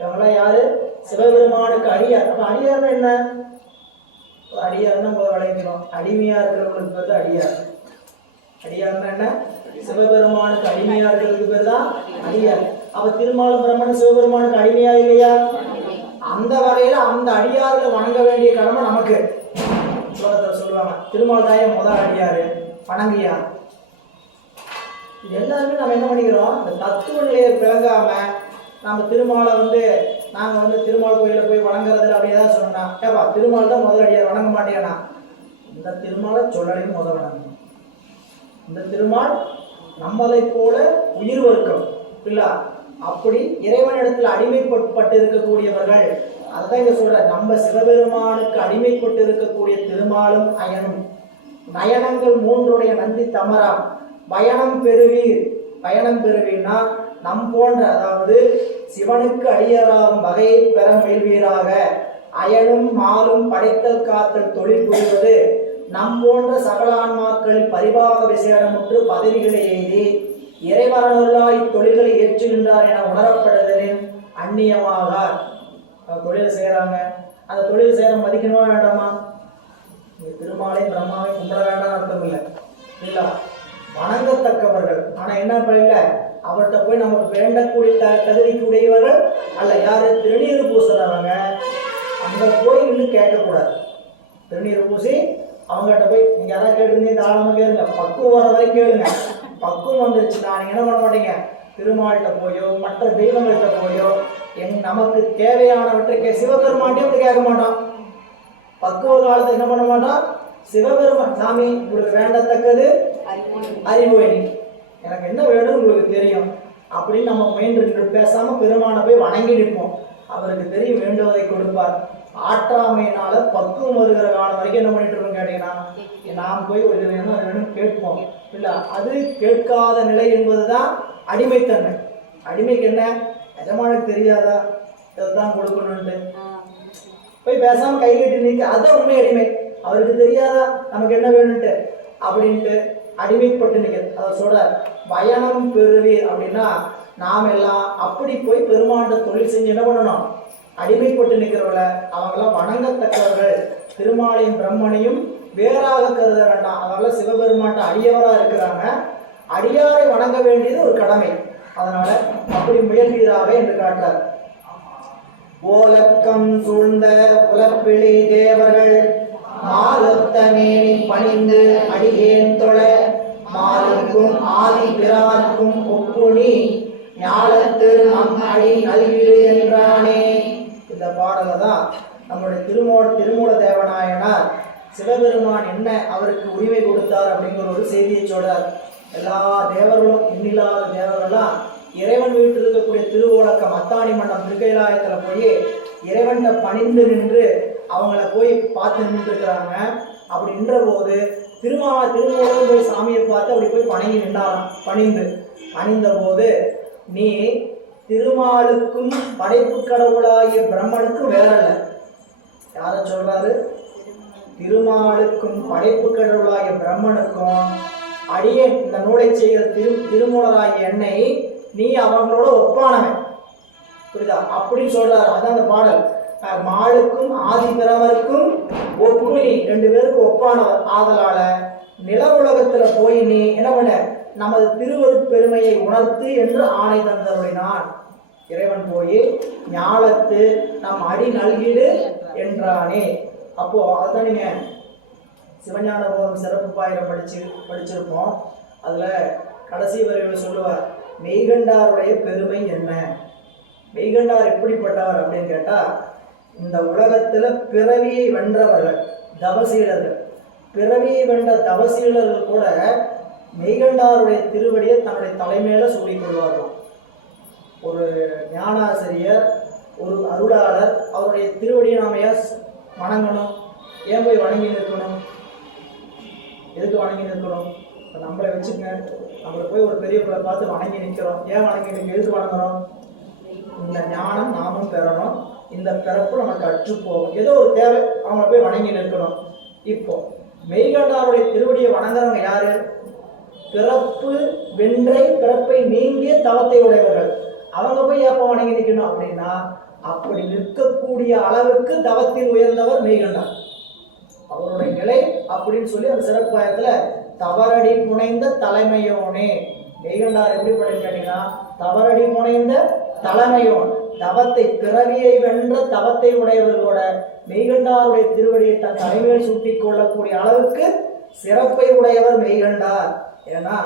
இவங்களாம் யாரு? சிவபெருமானுக்கு அடியார். அப்ப அடியார்னா என்ன? அடியார்னா விளைக்கணும், அடிமையா இருக்கிறவங்களுக்கு பேர் தான் அடியார். அடியார்னா என்ன? சிவபெருமானுக்கு அடிமையா இருக்கிறதுக்கு பேர் தான் அடியார். அவ திருமாலும் பிரம்மன் சிவபெருமானுக்கு அடிமையா இல்லையா? அந்த வகையில அந்த அடியாருக்கு வணங்க வேண்டிய கடமை நமக்கு. சொல்லுவாங்க திருமால் தாய முதல் அடியாரு வணங்கியா. எல்லாருமே நம்ம என்ன பண்ணிக்கிறோம், இந்த தத்துவ நிலையை பிறங்காம நம்ம திருமாலை நாங்க திருமால் கோயில போய் வணங்குறதுல அப்படி ஏதாவது சொன்னா, ஏப்பா திருமால் தான் முதல் அடியார் வணங்க மாட்டேனா? இந்த திருமாலை சொல்லலையும் முதல் வணங்கணும். இந்த திருமால் நம்மளை போல உயிர் வர்க்கம் இல்ல, அப்படி இறைவனிடத்தில் அடிமைப்பட்டு இருக்கக்கூடியவர்கள். அதான் இங்க சொல்ற, நம்ம சிவபெருமானுக்கு அடிமைப்பட்டு இருக்கக்கூடிய திருமாலும் அயனும். நயனங்கள் 3 நந்தி தமராம். பயணம் பெறுவீர். பயணம் பெறுவீர்னா நம் போன்ற, அதாவது சிவனுக்கு அடியராகும் வகையை பெற முயல்வீராக. அயனும் மாலும் படைத்தல் காத்தல் தொழில் புரிவது நம் போன்ற சகல ஆன்மாக்களில் பரிபாக விசேடமுற்று பதவிகளை எய்தி இறைவரனுள்ளாய் இத்தொழில்களை ஏற்றுகின்றார் என உணரப்படுதலின் அந்நியமாக. தொழில் செய்யறாங்க, அந்த தொழில் செய்யற மதிக்கணுமா வேண்டாமா? திருமாலை பிரம்மாவை கும்பிட வேண்டாம் அர்த்தம் இல்லை இல்ல, வணங்கத்தக்கவர்கள். ஆனா என்ன பண்ணல, அவர்கிட்ட போய் நமக்கு வேண்டக்கூடிய தகுதிக்குடையவர்கள் அல்ல. யாரு? திருநீர் பூசுறவங்க அங்க போய் இன்னும் கேட்கக்கூடாது. திருநீர் பூசி அவங்ககிட்ட போய் நீங்க யாராவது கேட்டுருந்தீங்க தாராளமா கேளுங்க, பக்குவம் வர வரைக்கும் கேளுங்க. பக்குவம் வந்துருச்சுன்னா நீங்க என்ன பண்ண மாட்டீங்க, திருமால்கிட்ட போயோ மற்ற தெய்வங்கள்கிட்ட போயோ நமக்கு தேவையானவற்றை சிவபெருமான்டே அப்படி கேட்க மாட்டோம். பக்குவ காலத்தை என்ன பண்ண மாட்டோம், சிவபெருமான் சாமி உங்களுக்கு வேண்டத்தக்கது அறிவுவேணி, எனக்கு என்ன வேணும்னு உங்களுக்கு தெரியும், அப்படின்னு நம்ம முயன்று பேசாம பெருமானை போய் வணங்கி நிற்போம். அவருக்கு தெரியும் வேண்டுவதை கொடுப்பார். ஆற்றாமையினால பக்குவம் வருகிற காலம் வரைக்கும் என்ன பண்ணிட்டு இருக்கோம் கேட்டீங்கன்னா, நாம் போய் ஒரு வேணும் அது வேணும் கேட்போம். இல்லை, அது கேட்காத நிலை என்பதுதான் அடிமைத்தன்மை. அடிமைக்கு என்ன, எஜமானுக்கு தெரியாதா இதைத்தான் கொடுக்கணும்ட்டு போய் பேசாம கை கட்டி நிற்க, அதான் உண்மை அடிமை. அவருக்கு தெரியாதா நமக்கு என்ன வேணும்ட்டு அப்படின்ட்டு அடிமைப்பட்டு நிற்கிறது. அதை சொல்ற பயணம் பெறுவீர் அப்படின்னா நாம் எல்லாம் அப்படி போய் பெருமாண்ட தொழில் செஞ்சு என்ன பண்ணணும், அடிமைப்பட்டு நிற்கிறவங்கள அவங்களாம் வணங்கத்தக்கவர்கள். திருமாலையும் பிரம்மனையும் வேறாக கருத வேண்டாம். அதனால சிவபெருமான்ட்ட அடியவராக இருக்கிறாங்க. அடியாரை வணங்க வேண்டியது ஒரு கடமை. அதனால அப்படி முயல்வீராக என்று காட்டுறார். ஓலக்கம் சூழ்ந்த புலப்பிழி தேவர்கள் மாலத்தமேனி பணிந்து அடியேன் தொழ மாலுக்கும் ஆதி பிரார்க்கும் ஒப்புணி ஞாலத்து நம் அடி நல்விடு என்றானே. இந்த பாடலை தான் நம்முடைய திருமூல தேவநாயனார் சிவபெருமான் என்ன அவருக்கு உரிமை கொடுத்தார் அப்படிங்கிற ஒரு செய்தியை சொல்றார். எல்லா தேவர்களும் எண்ணில்லாத தேவர்களாம் இறைவன் வீட்டில் இருக்கக்கூடிய திருவோலக்கம் அத்தாணி மண்டம் திருக்கைலாயத்தில் போய் இறைவன்கிட்ட பணிந்து நின்று அவங்கள போய் பார்த்து நின்று இருக்கிறாங்க. அப்படி நின்ற போது திருமூலம் போய் சாமியை பார்த்து அப்படி போய் வணங்கி நின்றாராம். பணிந்த போது, நீ திருமாலுக்கும் படைப்பு கடவுளாகிய பிரம்மனுக்கும் வேற இல்லை. யார சொல்றாரு? திருமாலுக்கும் படைப்பு கடவுளாகிய பிரம்மனுக்கும் அடியே இந்த நூலை செய்கிற திருமூலராகிய என்னை நீ அவங்களோட ஒப்பானவன். புரியுதா? அப்படின்னு சொல்றாரு. அதான் அந்த பாடல். மாலுக்கும் ஆதி பிறவருக்கும் ஒப்புணி, ரெண்டு பேருக்கு ஒப்பானவர். ஆதலால நில உலகத்துல போய் நீ என்ன பண்ண, நமது திருவருட் பெருமையை உணர்த்து என்று ஆணை தந்தருளினான். இறைவன் போய் ஞாலத்து நம் அடி நல்கிடு என்றானே. அப்போ அதுதான் நீங்க சிவஞான போதம் சிறப்பு பாயிரம் படிச்சிருப்போம். அதுல கடைசி வரையில் சொல்லுவார், மெய்கண்டாருடைய பெருமை என்ன, மெய்கண்டார் எப்படிப்பட்டவர் அப்படின்னு கேட்டா, இந்த உலகத்துல பிறவியை வென்றவர்கள் தவசீலர்கள். பிறவியை வென்ற தவசீலர்கள் கூட மெய்கண்டாருடைய திருவடியை தன்னுடைய தலைமையில சூடிக்கொள்வார்கள். ஒரு ஞானாசிரியர், ஒரு அருளாளர், அவருடைய திருவடியை நாம ஏன் வணங்கணும்? ஏன் போய் வணங்கி நிற்கணும்? எதுக்கு வணங்கி நிற்கணும்? இப்போ நம்மளை வச்சுக்கங்க, நம்மளை போய் ஒரு பெரியவங்களை பார்த்து வணங்கி நிற்கிறோம். ஏன் வணங்கி நிற்க, எதுக்கு வணங்குறோம்? இந்த ஞானம் நாமும் பெறணும், இந்த பிறப்பு நமக்கு அற்றுப்போகும், ஏதோ ஒரு தேவை, அவங்கள போய் வணங்கி நிற்கணும். இப்போ மெய்கண்டாருடைய திருவடியை வணங்குறவங்க யாரு? பிறப்பு வென்றை பிறப்பை நீங்கிய தவத்தை உடையவர்கள். அவங்க போய் எப்போ வணங்கி நிற்கணும் அப்படின்னா, அப்படி நிற்கக்கூடிய அளவுக்கு தவத்தில் உயர்ந்தவர் மெய்கண்டார். அவருடைய நிலை அப்படின்னு சொல்லி அந்த சிறப்பாயத்துல தவறடி புனைந்த தலைமையோனே. மெய்கண்டார் எப்படி படி கேட்டீங்கன்னா, தவறடி புனைந்த தலைமையோன், தவத்தை பிறவியை வென்ற தவத்தை உடையவர்களோட மெய்கண்டாருடைய திருவடியை தன் தலைமையில் சூட்டிக் கொள்ளக்கூடிய அளவுக்கு சிறப்பை உடையவர் மெய்கண்டார். ஏன்னா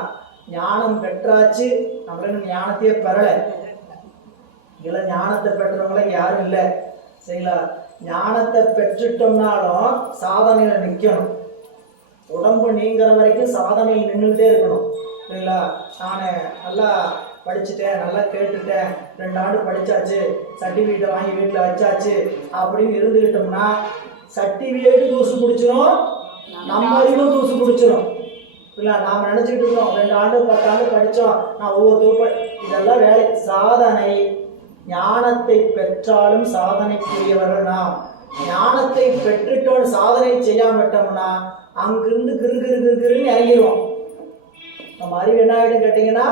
ஞானம் பெற்றாச்சு, நம்மளுக்கு ஞானத்தையே பெறலை. இல்லை, ஞானத்தை பெற்றவங்கள யாரும் இல்லை. சரிங்களா? ஞானத்தை பெற்றுட்டோம்னாலும் சாதனையில நிற்கணும். உடம்பு நீங்கிற வரைக்கும் சாதனையில் நின்றுட்டே இருக்கணும். சரிங்களா? நான் நல்லா படிச்சுட்டேன், நல்லா கேட்டுட்டேன், 2 ஆண்டு படிச்சாச்சு, சர்டிஃபிகேட்டை வாங்கி வீட்டில் வச்சாச்சு அப்படின்னு இருந்துக்கிட்டோம்னா சர்டிஃபிகேட்டு தூசு பிடிச்சிடும், நம்ம அறிவும் தூசு பிடிச்சிடும். இல்லை, நாம் நினச்சிக்கிட்டு இருக்கோம் 2 ஆண்டு 10 ஆண்டு படித்தோம், நான் ஒவ்வொரு இதெல்லாம் வேலை. சாதனை, ஞானத்தை பெற்றாலும் சாதனைக்குரியவர்கள் நாம். ஞானத்தை பெற்றுட்டோன்னு சாதனை செய்யாம விட்டோம்னா அங்கிருந்து கிருன்னு இறங்கிடுவோம். நம்ம அறிவு என்ன ஆகிடும் கேட்டீங்கன்னா,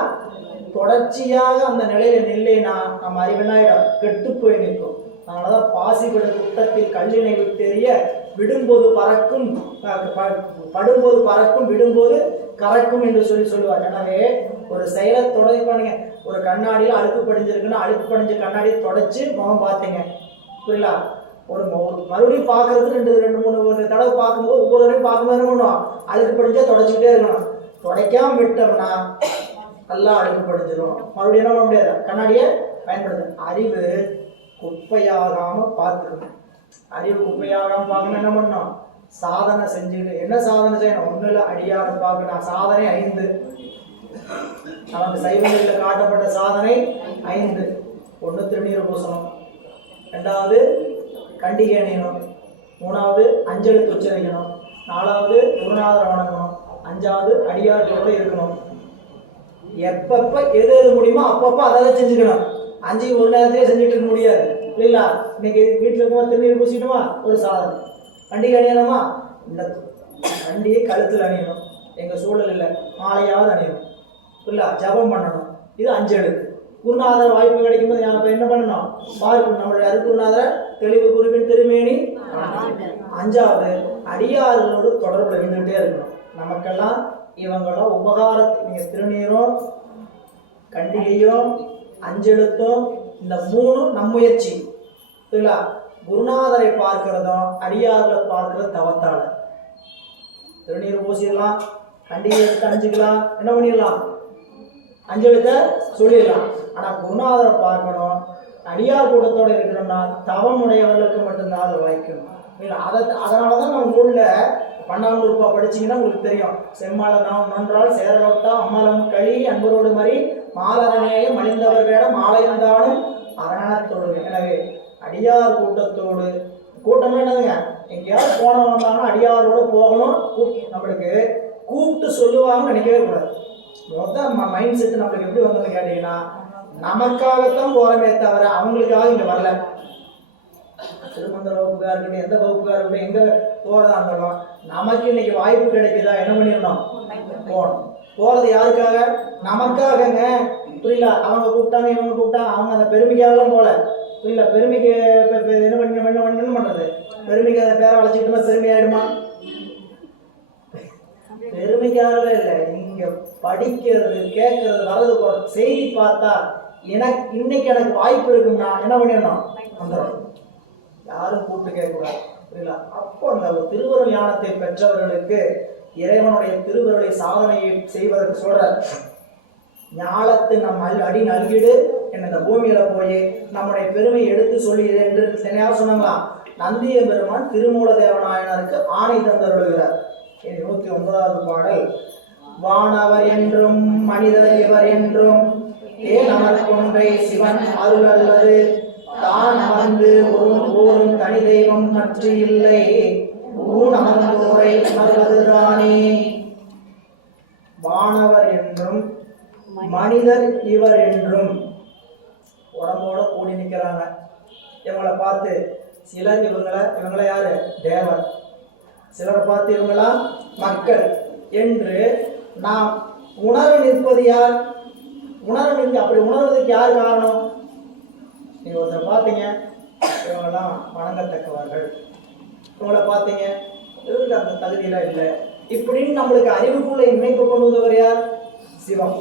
தொடர்ச்சியாக அந்த நிலையில நில்லைனா நம்ம அறிவு என்ன ஆகிடும், கெட்டு போய் நிற்கும். அதனாலதான் பாசிபட குட்டத்தில் கல்லினை விட்டெறிய விடும்போது பறக்கும், படும்போது பறக்கும், விடும்போது கறக்கும் என்று சொல்லுவார். எனவே ஒரு செயலை தொடர்பானுங்க. ஒரு கண்ணாடியில் அழுக்கு படிஞ்சிருக்குன்னா அழுக்கு படிஞ்ச கண்ணாடியை தொடச்சி முகம் பார்த்தீங்க, புரியல? ஒரு மறுபடியும் பார்க்கறதுக்கு 2-3 தடவை பார்க்கும்போது ஒவ்வொரு தடவையும் பார்க்கும்போது என்ன பண்ணுவோம், அழுக்கு படிஞ்சா தொடச்சிக்கிட்டே இருக்கணும். துடைக்காம விட்டோம்னா நல்லா அழுக்கு படிஞ்சிடும். மறுபடியும் என்ன பண்ண முடியாது, கண்ணாடியை பயன்படுது. அறிவு குப்பையாகாம பார்த்துக்கணும். அறிவு குப்பையாகாம பார்க்கணும். என்ன பண்ணணும், சாதனை செஞ்சுக்கிட்டு. என்ன சாதனை செய்யணும்? ஒன்றும் இல்லை, அடியாரம் பார்க்கணும். சாதனை 5. நமக்கு சைவங்களில் காட்டப்பட்ட சாதனை 5. 1 திருநீர் பூசணும், 2வது கண்டிகை அணியணும், 3வது அஞ்செழுத்து உச்சரிக்கணும், 4வது குருநாதரை வணங்கணும், 5வது அடியார்களோட இருக்கணும். எப்பப்ப எது எது முடியுமோ அப்பப்போ அதை செஞ்சுக்கணும். 5 ஒரு நேரத்திலே செஞ்சுட்டு இருக்க முடியாது இல்லைங்களா? இன்னைக்கு வீட்டில் இருக்கும்போது திருநீர் பூசிட்டுமா ஒரு சாதனை, கண்டிகை அணியணுமா, இந்த கண்டியை கழுத்தில் அணியணும், எங்கள் சூழல் இல்லை மாலையாவது அணியணும் இல்லை, ஜபம் பண்ணணும். இது 5 எழுத்து. குருநாதர் வாய்ப்பு கிடைக்கும்போது நான் இப்போ என்ன பண்ணணும், பார்க்கணும் நம்மளுடைய அருக்குருநாதரை தெளிவு குருவின் திருமேனி. 5வது அடியார்களோடு தொடர்பில் இருந்துகிட்டே இருக்கணும். நமக்கெல்லாம் இவங்களும் உபகாரத்தை, நீங்கள் திருநீரும் கண்டிகையும் 5 எழுத்தும் இந்த 3 நம் முயற்சி இல்லைங்களா? குருநாதரை பார்க்கிறதும் அடியார்களை பார்க்கறது தவத்தால. திருநீர் பூசிடலாம், கண்டிகை எடுத்து அணிஞ்சிக்கலாம், என்ன பண்ணிடலாம், 5 எழுத்த சொல்லிடலாம். ஆனால் குருநாதரை பார்க்கணும், அடியார் கூட்டத்தோடு இருக்கணும்னா தவம் உடையவர்களுக்கு மட்டும்தான் அதை வாய்க்கணும். அதனால தான் நம்ம நூலில் 12 ரூபா படிச்சிங்கன்னா உங்களுக்கு தெரியும். செம்மால நாம் நன்றால் சேரலோட்டா அம்மலம் கழி அன்பரோடு மாதிரி மாலரணையை மலிந்தவர் வேடம் ஆலயந்தானும் அரணத்தோடு. எனவே அடியார் கூட்டத்தோடு, கூட்டம்னா என்னதுங்க, எங்கேயாவது போனவங்க வந்தாங்கன்னா அடியாரோடு போகணும். நம்மளுக்கு கூப்பிட்டு சொல்லுவாங்கன்னு நினைக்கவே கூடாது. மொத்தம் மைண்ட் செட் நம்மளுக்கு எப்படி வந்ததுன்னு கேட்டீங்கன்னா, நமக்காகத்தான் போகிறமே தவிர அவங்களுக்காக இங்கே வரல. திருமந்திர வகுப்புக்காக இருக்கட்டும், எந்த வகுப்புக்காக இருக்கட்டும், எங்கே போகிறதா இருந்தாலும் நமக்கு இன்னைக்கு வாய்ப்பு கிடைக்குதா என்ன பண்ணிடணும், போகணும். போகிறது யாருக்காக, நமக்காகங்க புரியல. அவங்க கூப்பிட்டாங்க இவங்க கூப்பிட்டாங்க, அவங்க அந்த பெருமைக்காகலாம் போகல புரியல. பெருமைக்கு என்ன பண்ணுறது, பெருமைக்கு அந்த பேரை அழைச்சிக்கிட்டோமா பெருமையாயிடுமா? பெருமைக்காகவே இல்லை, இங்க படிக்கிறது கேட்கறது வர்றது போகிற செய்தி பார்த்தா இன்னைக்கு எனக்கு வாய்ப்பு இருக்குன்னா என்ன பண்ணிடணும், வந்துடும். யாரும் கூப்பிட்டு கேட்கக்கூடாது புரியல. அப்போ அந்த திருவருள் ஞானத்தை பெற்றவர்களுக்கு இறைவனுடைய திருவருளை சாதனையை செய்வதற்கு சொல்ற, ஞாலத்து நம் அடி நல்கிடு இந்த பூமியில போய் நம்முடைய பெருமை எடுத்து சொல்லி என்று தனியாக சொன்னாங்களா. நந்திய பெருமான் திருமூல தேவநாயனருக்கு ஆணை தந்தருளுகிறார். 109வது பாடல். வானவர் என்றும் மனிதர் இவர் என்றும் ஏனமர் கொன்றை சிவன் அருள் அல்லது தான் அமர்ந்து ஓரும் தனி தெய்வம் மற்ற இல்லை ஊன் அமர்ந்தோரை உணர்வதுதானே. வானவர் என்றும் மனிதர் இவர் என்றும் உடம்போட கூடி நிற்கிறாங்க. இவங்களை பார்த்து சிலர் இவங்களை யாரு தேவர், சிலரை பார்த்து இவங்களா மக்கள் என்று நாம் உணர நிற்பது யார்? உணர நிற்பது, அப்படி உணர்வதற்கு யார் காரணம்? நீங்கள் ஒருத்தர் பார்த்தீங்க, இவங்கெல்லாம் வணங்கத்தக்கவர்கள், இவங்களை பார்த்தீங்க இவங்களுக்கு அந்த தகுதியெல்லாம் இல்லை இப்படின்னு நம்மளுக்கு அறிவுக்குள்ள இணைப்பு கொண்டு வந்தவர் யார்? சிவம்.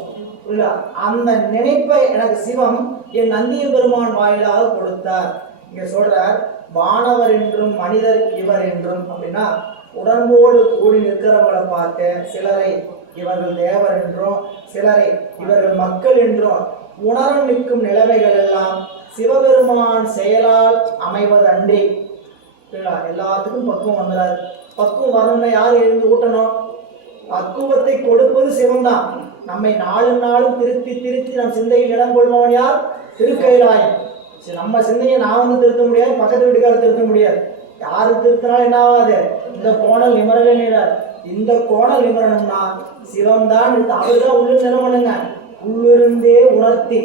இல்ல, அந்த நினைப்பை எனக்கு சிவம் என் நந்திய பெருமான் வாயிலாக கொடுத்தார். இங்க சொல்றார், வானவர் என்றும் மனிதர் இவர் என்றும். அப்படின்னா உடம்போடு கூடி நிற்கிறவங்களை பார்த்து சிலரை இவர்கள் தேவர் என்றும் சிலரை இவர்கள் மக்கள் என்றும் உணர நிற்கும் நிலைமைகள் எல்லாம் சிவபெருமான் செயலால் அமைவது அன்றி. எல்லாத்துக்கும் பக்குவம் வந்துடாது. பக்குவம் வரணும்னா யார் இருந்து ஊட்டணும்? பக்குவத்தை கொடுப்பது சிவன்தான். நம்மை நாளும் நாளும் திருத்தி திருத்தி நம் சிந்தையில் இடம் கொள்பவன் யார்? திருக்கைலாயம். நம்ம சிந்தையை நான் வந்து திருத்த முடியாது, பக்கத்து வீட்டுக்காரர் திருத்த முடியாது. யாரு திருத்தினாலும் என்ன ஆகாது, இந்த கோணல் நிமரவே நிறார். இந்த கோணல் நிமரணும்னா சிவம் தான். அவர்தான் உள்ளு நிலம் பண்ணுங்க, உள்ளிருந்தே உணர்த்தி.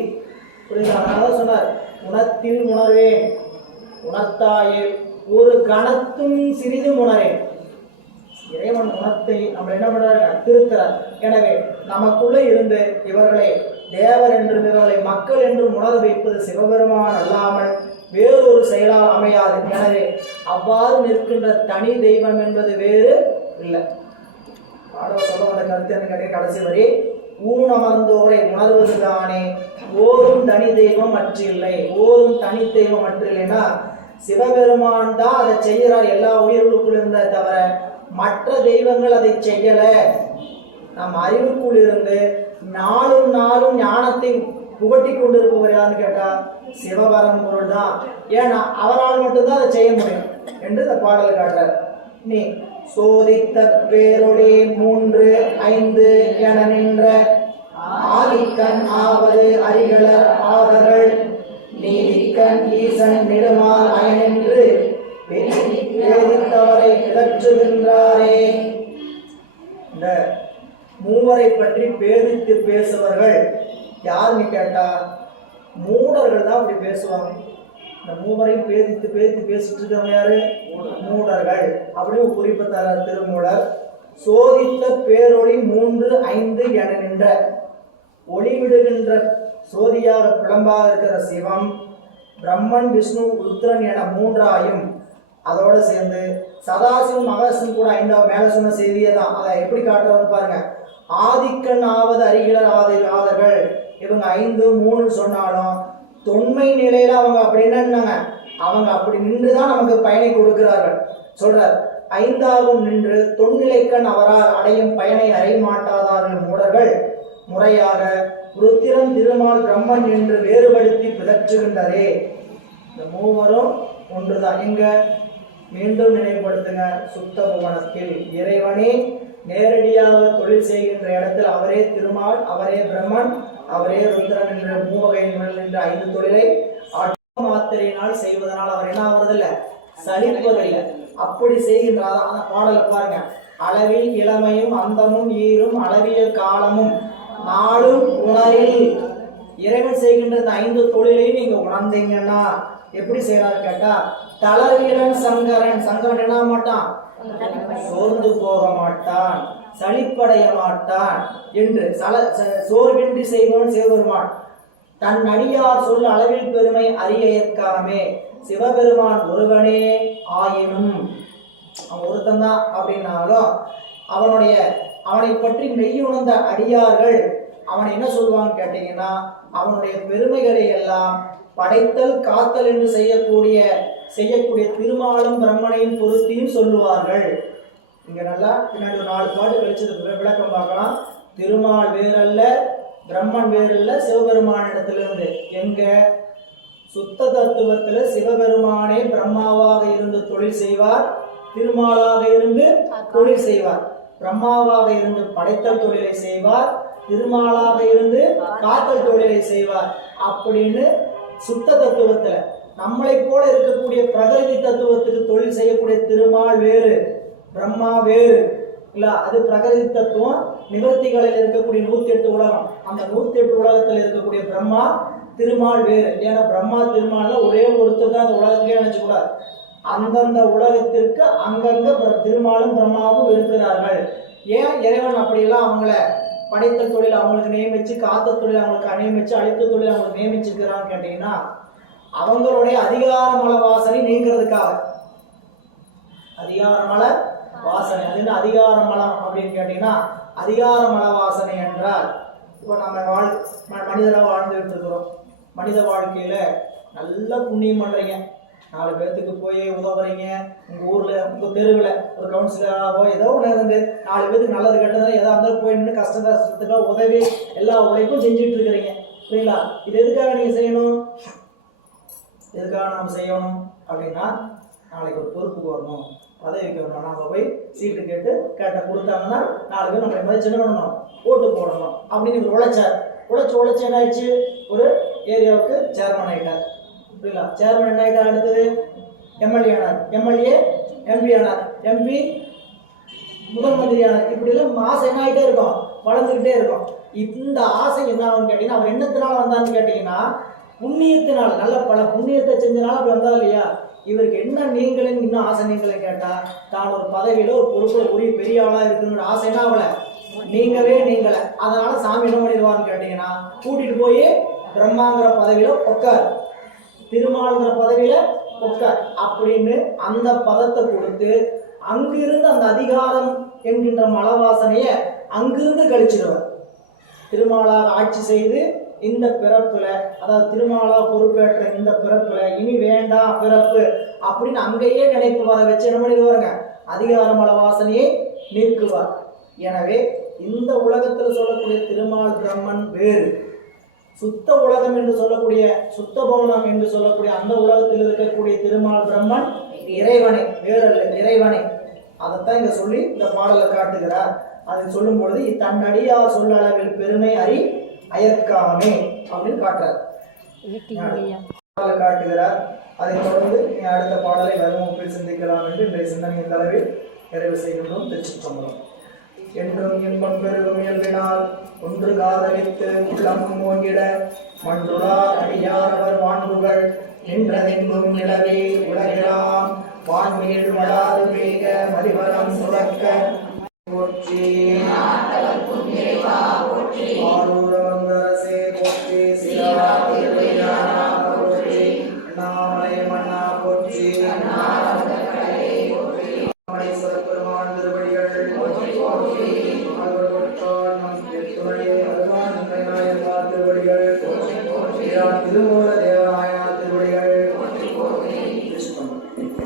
புரியுது? அதனால சொன்னார், உணர்த்தில் உணர்வேன் உணர்த்தாயே ஒரு கணத்தும் சிறிதும் உணரேன். இறைவன் குணத்தை நம்ம என்ன பண்றாங்க, திருத்துறார். எனவே நமக்குள்ளே இருந்து இவர்களை தேவர் என்றும் இவர்களை மக்கள் என்றும் உணர வைப்பது சிவபெருமான் அல்லாமல் வேறொரு செயலால் அமையாது. எனவே அவ்வாறு நிற்கின்ற தனி தெய்வம் என்பது வேறு இல்லை. பாடவர் சொல்ல வந்த கருத்து என்ன, கடைசி வரை ஊனமர்ந்தோரை உணர்வதுதானே ஓரும் தனி தெய்வம் அற்றில்லை. ஓரும் தனி தெய்வம் அற்றில்லைன்னா சிவபெருமான் தான் அதை செய்கிறார் எல்லா உயிர்களுக்குள் இருந்த தவிர மற்ற தெய்வங்கள் அதை செய்யல. நம் அறிவுக்குள் இருந்து நாளும் நாளும் ஞானத்தை புகட்டி கொண்டிருப்பவர் யாருன்னு கேட்டா சிவபரம்பொருள் தான். ஏன்னா அவரால் மட்டும்தான் அதை செய்ய முடியும் என்று இந்த பாடலை காட்டுறார். நீ சோதித்த பேரொழி 3, 5 என நின்ற ஆதிக்கண் ஆவது அரிகளர் ஆதர்கள் நீதிக்கண் ஈசன் நெடுமால் அயனென்று வேதித்தவரை பிதற்றுகின்றாரே. இந்த மூவரை பற்றி பேதித்து பேசுவர்கள் யாருன்னு கேட்டா மூடர்கள் தான் அப்படி பேசுவாங்க. இந்த மூவரையும் பேதித்து பேசிட்டு இருக்கவங்க யாரு? மூடர்கள். அப்படின்னு குறிப்பு தர திருமூலர். சோதித்த பேரொளி 3, 5 என நின்ற ஒளிவிடுகின்ற சோதியாக பிளம்பாக இருக்கிற சிவம், பிரம்மன், விஷ்ணு, ருத்ரன் என 3ஆயும் அதோடு சேர்ந்து சதாசிவம் மகாசிவம் கூட 5ஆவது மேல சொன்ன செய்தியை தான். அதை எப்படி காட்டுறதுன்னு பாருங்க. ஆதிக்கண் ஆவது அரிகளர் ஆதர்கள் இவங்க 5, 3 சொன்னாலும் தொன்மை நிலையில அவங்க அப்படி என்னன்னாங்க, அவங்க அப்படி நின்றுதான் நமக்கு பயனை கொடுக்கிறார்கள் சொல்றார். 5ஆகவும் நின்று தொன்னிலைக்கண் அவரால் அடையும் பயனை அறிய மாட்டாதார்கள் மூடர்கள் முறையாக ருத்திரன், திருமால், பிரம்மன் என்று வேறுபடுத்தி பிதற்றுகின்றரே. இந்த மூவரும் ஒன்றுதான். எங்க மீண்டும் நினைவுபடுத்துங்க. சுத்த புவனத்தில் இறைவனே நேரடியாக தொழில் செய்கின்ற இடத்தில் அவரே திருமால், அவரே பிரம்மன், அவரே ருத்ரன் என்ற மூவகைகள் என்ற 5 தொழிலை மாத்திரையினால் செய்வதனால் அவர் என்ன ஆவறதில்லை, சலிப்பதில்லை. அப்படி செய்கின்றார். அந்த பாடலை பாருங்க. அளவில் இளமையும் அந்தமும் ஈரும் அளவிய காலமும் நாளும் உணரில். இறைவன் செய்கின்ற இந்த 5 தொழிலையும் நீங்க உணர்ந்தீங்கன்னா எப்படி செய்யறாரு கேட்டா தளர்வீரன் சங்கரன். சங்கரன் என்ன மாட்டான், சோர்ந்து போக மாட்டான், சலிப்படைய மாட்டான் என்று சோர்வின்றி செய்வன் சிவபெருமான். தன் அடியார் சொல் அளவில் பெருமை அறிய ஏற்காமே. சிவபெருமான் ஒருவனே ஆயினும் அவன் ஒருத்தன் தான் அப்படின்னாலும் அவனை பற்றி மெய்யுணர்ந்த அடியார்கள் அவனை என்ன சொல்லுவான்னு கேட்டீங்கன்னா அவனுடைய பெருமைகளை எல்லாம் படைத்தல் காத்தல் என்று செய்யக்கூடிய திருமாலும் பிரம்மனையும் பொருத்தியும் சொல்லுவார்கள். இங்க நல்லா பின்னாடி ஒரு 4 பாட்டு கழிச்சது விளக்கம் பார்க்கலாம். திருமால் வேறல்ல, பிரம்மன் வேறல்ல, சிவபெருமானிடத்திலிருந்து. எங்க சுத்த தத்துவத்துல சிவபெருமானே பிரம்மாவாக இருந்து தொழில் செய்வார், திருமாலாக இருந்து தொழில் செய்வார். பிரம்மாவாக இருந்து படைத்தல் தொழிலை செய்வார், திருமாலாக இருந்து காத்தல் தொழிலை செய்வார். அப்படின்னு சுத்த தத்துவத்துல நம்மளை போல இருக்கக்கூடிய பிரகிருதி தத்துவத்துக்கு தொழில் செய்யக்கூடிய திருமால் வேறு, பிரம்மா வேறு இல்ல. அது பிரகிருதி தத்துவம். நிவர்த்திகளில் இருக்கக்கூடிய 108 உலகம், அந்த 108 உலகத்தில் இருக்கக்கூடிய பிரம்மா திருமால் வேறு. ஏன்னா பிரம்மா திருமால்ல ஒரே ஒருத்தர் தான் அந்த உலகத்திலே நினைச்சுக்கூடாது. அந்தந்த உலகத்திற்கு அங்கங்க திருமாலும் பிரம்மாவும் இருக்கிறார்கள். ஏன் இறைவன் அப்படியெல்லாம் அவங்கள படைத்தல் தொழில் அவங்களுக்கு நியமிச்சு, காத்த தொழில் அவங்களுக்கு நியமிச்சு, அழித்த தொழில் அவங்களுக்கு நியமிச்சிருக்கிறான்னு கேட்டீங்கன்னா அவங்களுடைய அதிகாரமல வாசனை நீங்கிறதுக்காக. அதிகாரமல வாசனை அது என்ன அதிகாரமலம் அப்படின்னு கேட்டீங்கன்னா அதிகாரமல வாசனை என்றால் இப்போ நம்ம மனிதராக வாழ்ந்துகிட்டு இருக்கிறோம். மனித வாழ்க்கையில நல்ல புண்ணியம் பண்றீங்க, 4 பேர்த்துக்கு போய் உதவுறீங்க. உங்க ஊர்ல உங்க தெருவில் ஒரு கவுன்சிலராகவோ ஏதோ ஒன்று இருந்து 4 பேருக்கு நல்லது கெட்டது ஏதோ இருந்தாலும் போய் நின்று கஷ்டத்துக்காக உதவி எல்லா உழைப்பும் செஞ்சுட்டு இருக்கிறீங்க. புரியுங்களா? இது எதுக்காக நீங்க செய்யணும், எதுக்காக நம்ம செய்யணும் அப்படின்னா நாளைக்கு ஒரு பொறுப்புக்கு வரணும், பதவிக்கு வரணும். நம்ம போய் சீட்டு கேட்ட கொடுத்தாங்கன்னா 4 பேர் நம்ம மாதிரி சின்ன பண்ணணும், ஓட்டு போடணும் அப்படின்னு உழைச்சார். உழைச்சு என்ன ஆயிடுச்சு, ஒரு ஏரியாவுக்கு சேர்மன் ஆகிட்டார். புரியல? சேர்மன் என்ன ஆகிட்டார், அடுத்தது எம்எல்ஏ ஆனார், எம்எல்ஏ எம்பி ஆனார், எம்பி முதல் மந்திரி ஆனார். இப்படிலாம் ஆசை என்ன ஆகிட்டே இருக்கும், வளர்ந்துக்கிட்டே இருக்கும். இந்த ஆசை என்ன ஆகுன்னு கேட்டீங்கன்னா அவர் என்னத்தினால வந்தான்னு கேட்டீங்கன்னா புண்ணியத்தினால், நல்ல பல புண்ணியத்தை செஞ்சனால அப்படி வந்தா இல்லையா. இவருக்கு என்ன நீங்களும் இன்னும் ஆசை நீங்களே கேட்டா தான் ஒரு பதவியில ஒரு பொறுப்புல உரிய பெரிய ஆளா இருக்குன்னு ஆசை என்ன ஆகல, நீங்களே. அதனால சாமி என்ன பண்ணிடுவான்னு கேட்டீங்கன்னா கூட்டிட்டு போய் பிரம்மாங்கிற பதவியில உட்கார், திருமாலுங்கிற பதவியில உட்கார் அப்படின்னு அந்த பதத்தை கொடுத்து அங்கிருந்து அந்த அதிகாரம் என்கின்ற மலவாசனைய அங்கிருந்து கழிச்சிடுவார். திருமாலாக ஆட்சி செய்து இந்த பிறப்புல, அதாவது திருமாலா பொறுப்பேற்ற இந்த பிறப்புல இனி வேண்டாம் பிறப்பு அப்படின்னு அங்கேயே நினைப்பு வர வச்சு என்ன பண்ணிடுவாருங்க, அதிகார மலவாசனையை நீக்குவார். எனவே இந்த உலகத்தில் சொல்லக்கூடிய திருமால் பிரம்மன் வேறு, சுத்த உலகம் என்று சொல்லக்கூடிய சுத்த பவனம் என்று சொல்லக்கூடிய அந்த உலகத்தில் இருக்கக்கூடிய திருமால் பிரம்மன் இறைவனை வேறல்ல, இறைவனை. அதைத்தான் இங்க சொல்லி இந்த பாடலை காட்டுகிறார். அதை சொல்லும் பொழுது தன்னடியார் சொல்லளவில் பெருமை அறி அயர்க்காமே அப்படின்னு காட்டுறார், காட்டுகிறார். அதைத் தொடர்ந்து நீ அடுத்த பாடலை வரும் வகுப்பில் சிந்திக்கலாம் என்று இன்றைய சிந்தனையின் தலைவில் நிறைவு செய்கின்றோம். திருச்சிற்றம்பலம். என்றும் இன்பம் பெருகும் இயல்பினால் ஒன்று காதலித்து உள்ளம் ஓங்கிட மன்றுளார் அடியாரவர் வான்புகள் நின்றதெங்கும் நிலவே உலகிலாம் வான்மீள் மடாது மேக மதிவரம் சுரக்க போற்றி. ஆரூரவந்தரசே போற்றி. சிலா திருவையானா போற்றி. அண்ணாமலை மன்னா போற்றி. மணீஸ்வர பெருமான் திருவடிகள் போற்றி போற்றி. திருவடிகள் போற்றி போற்றி. திருமூல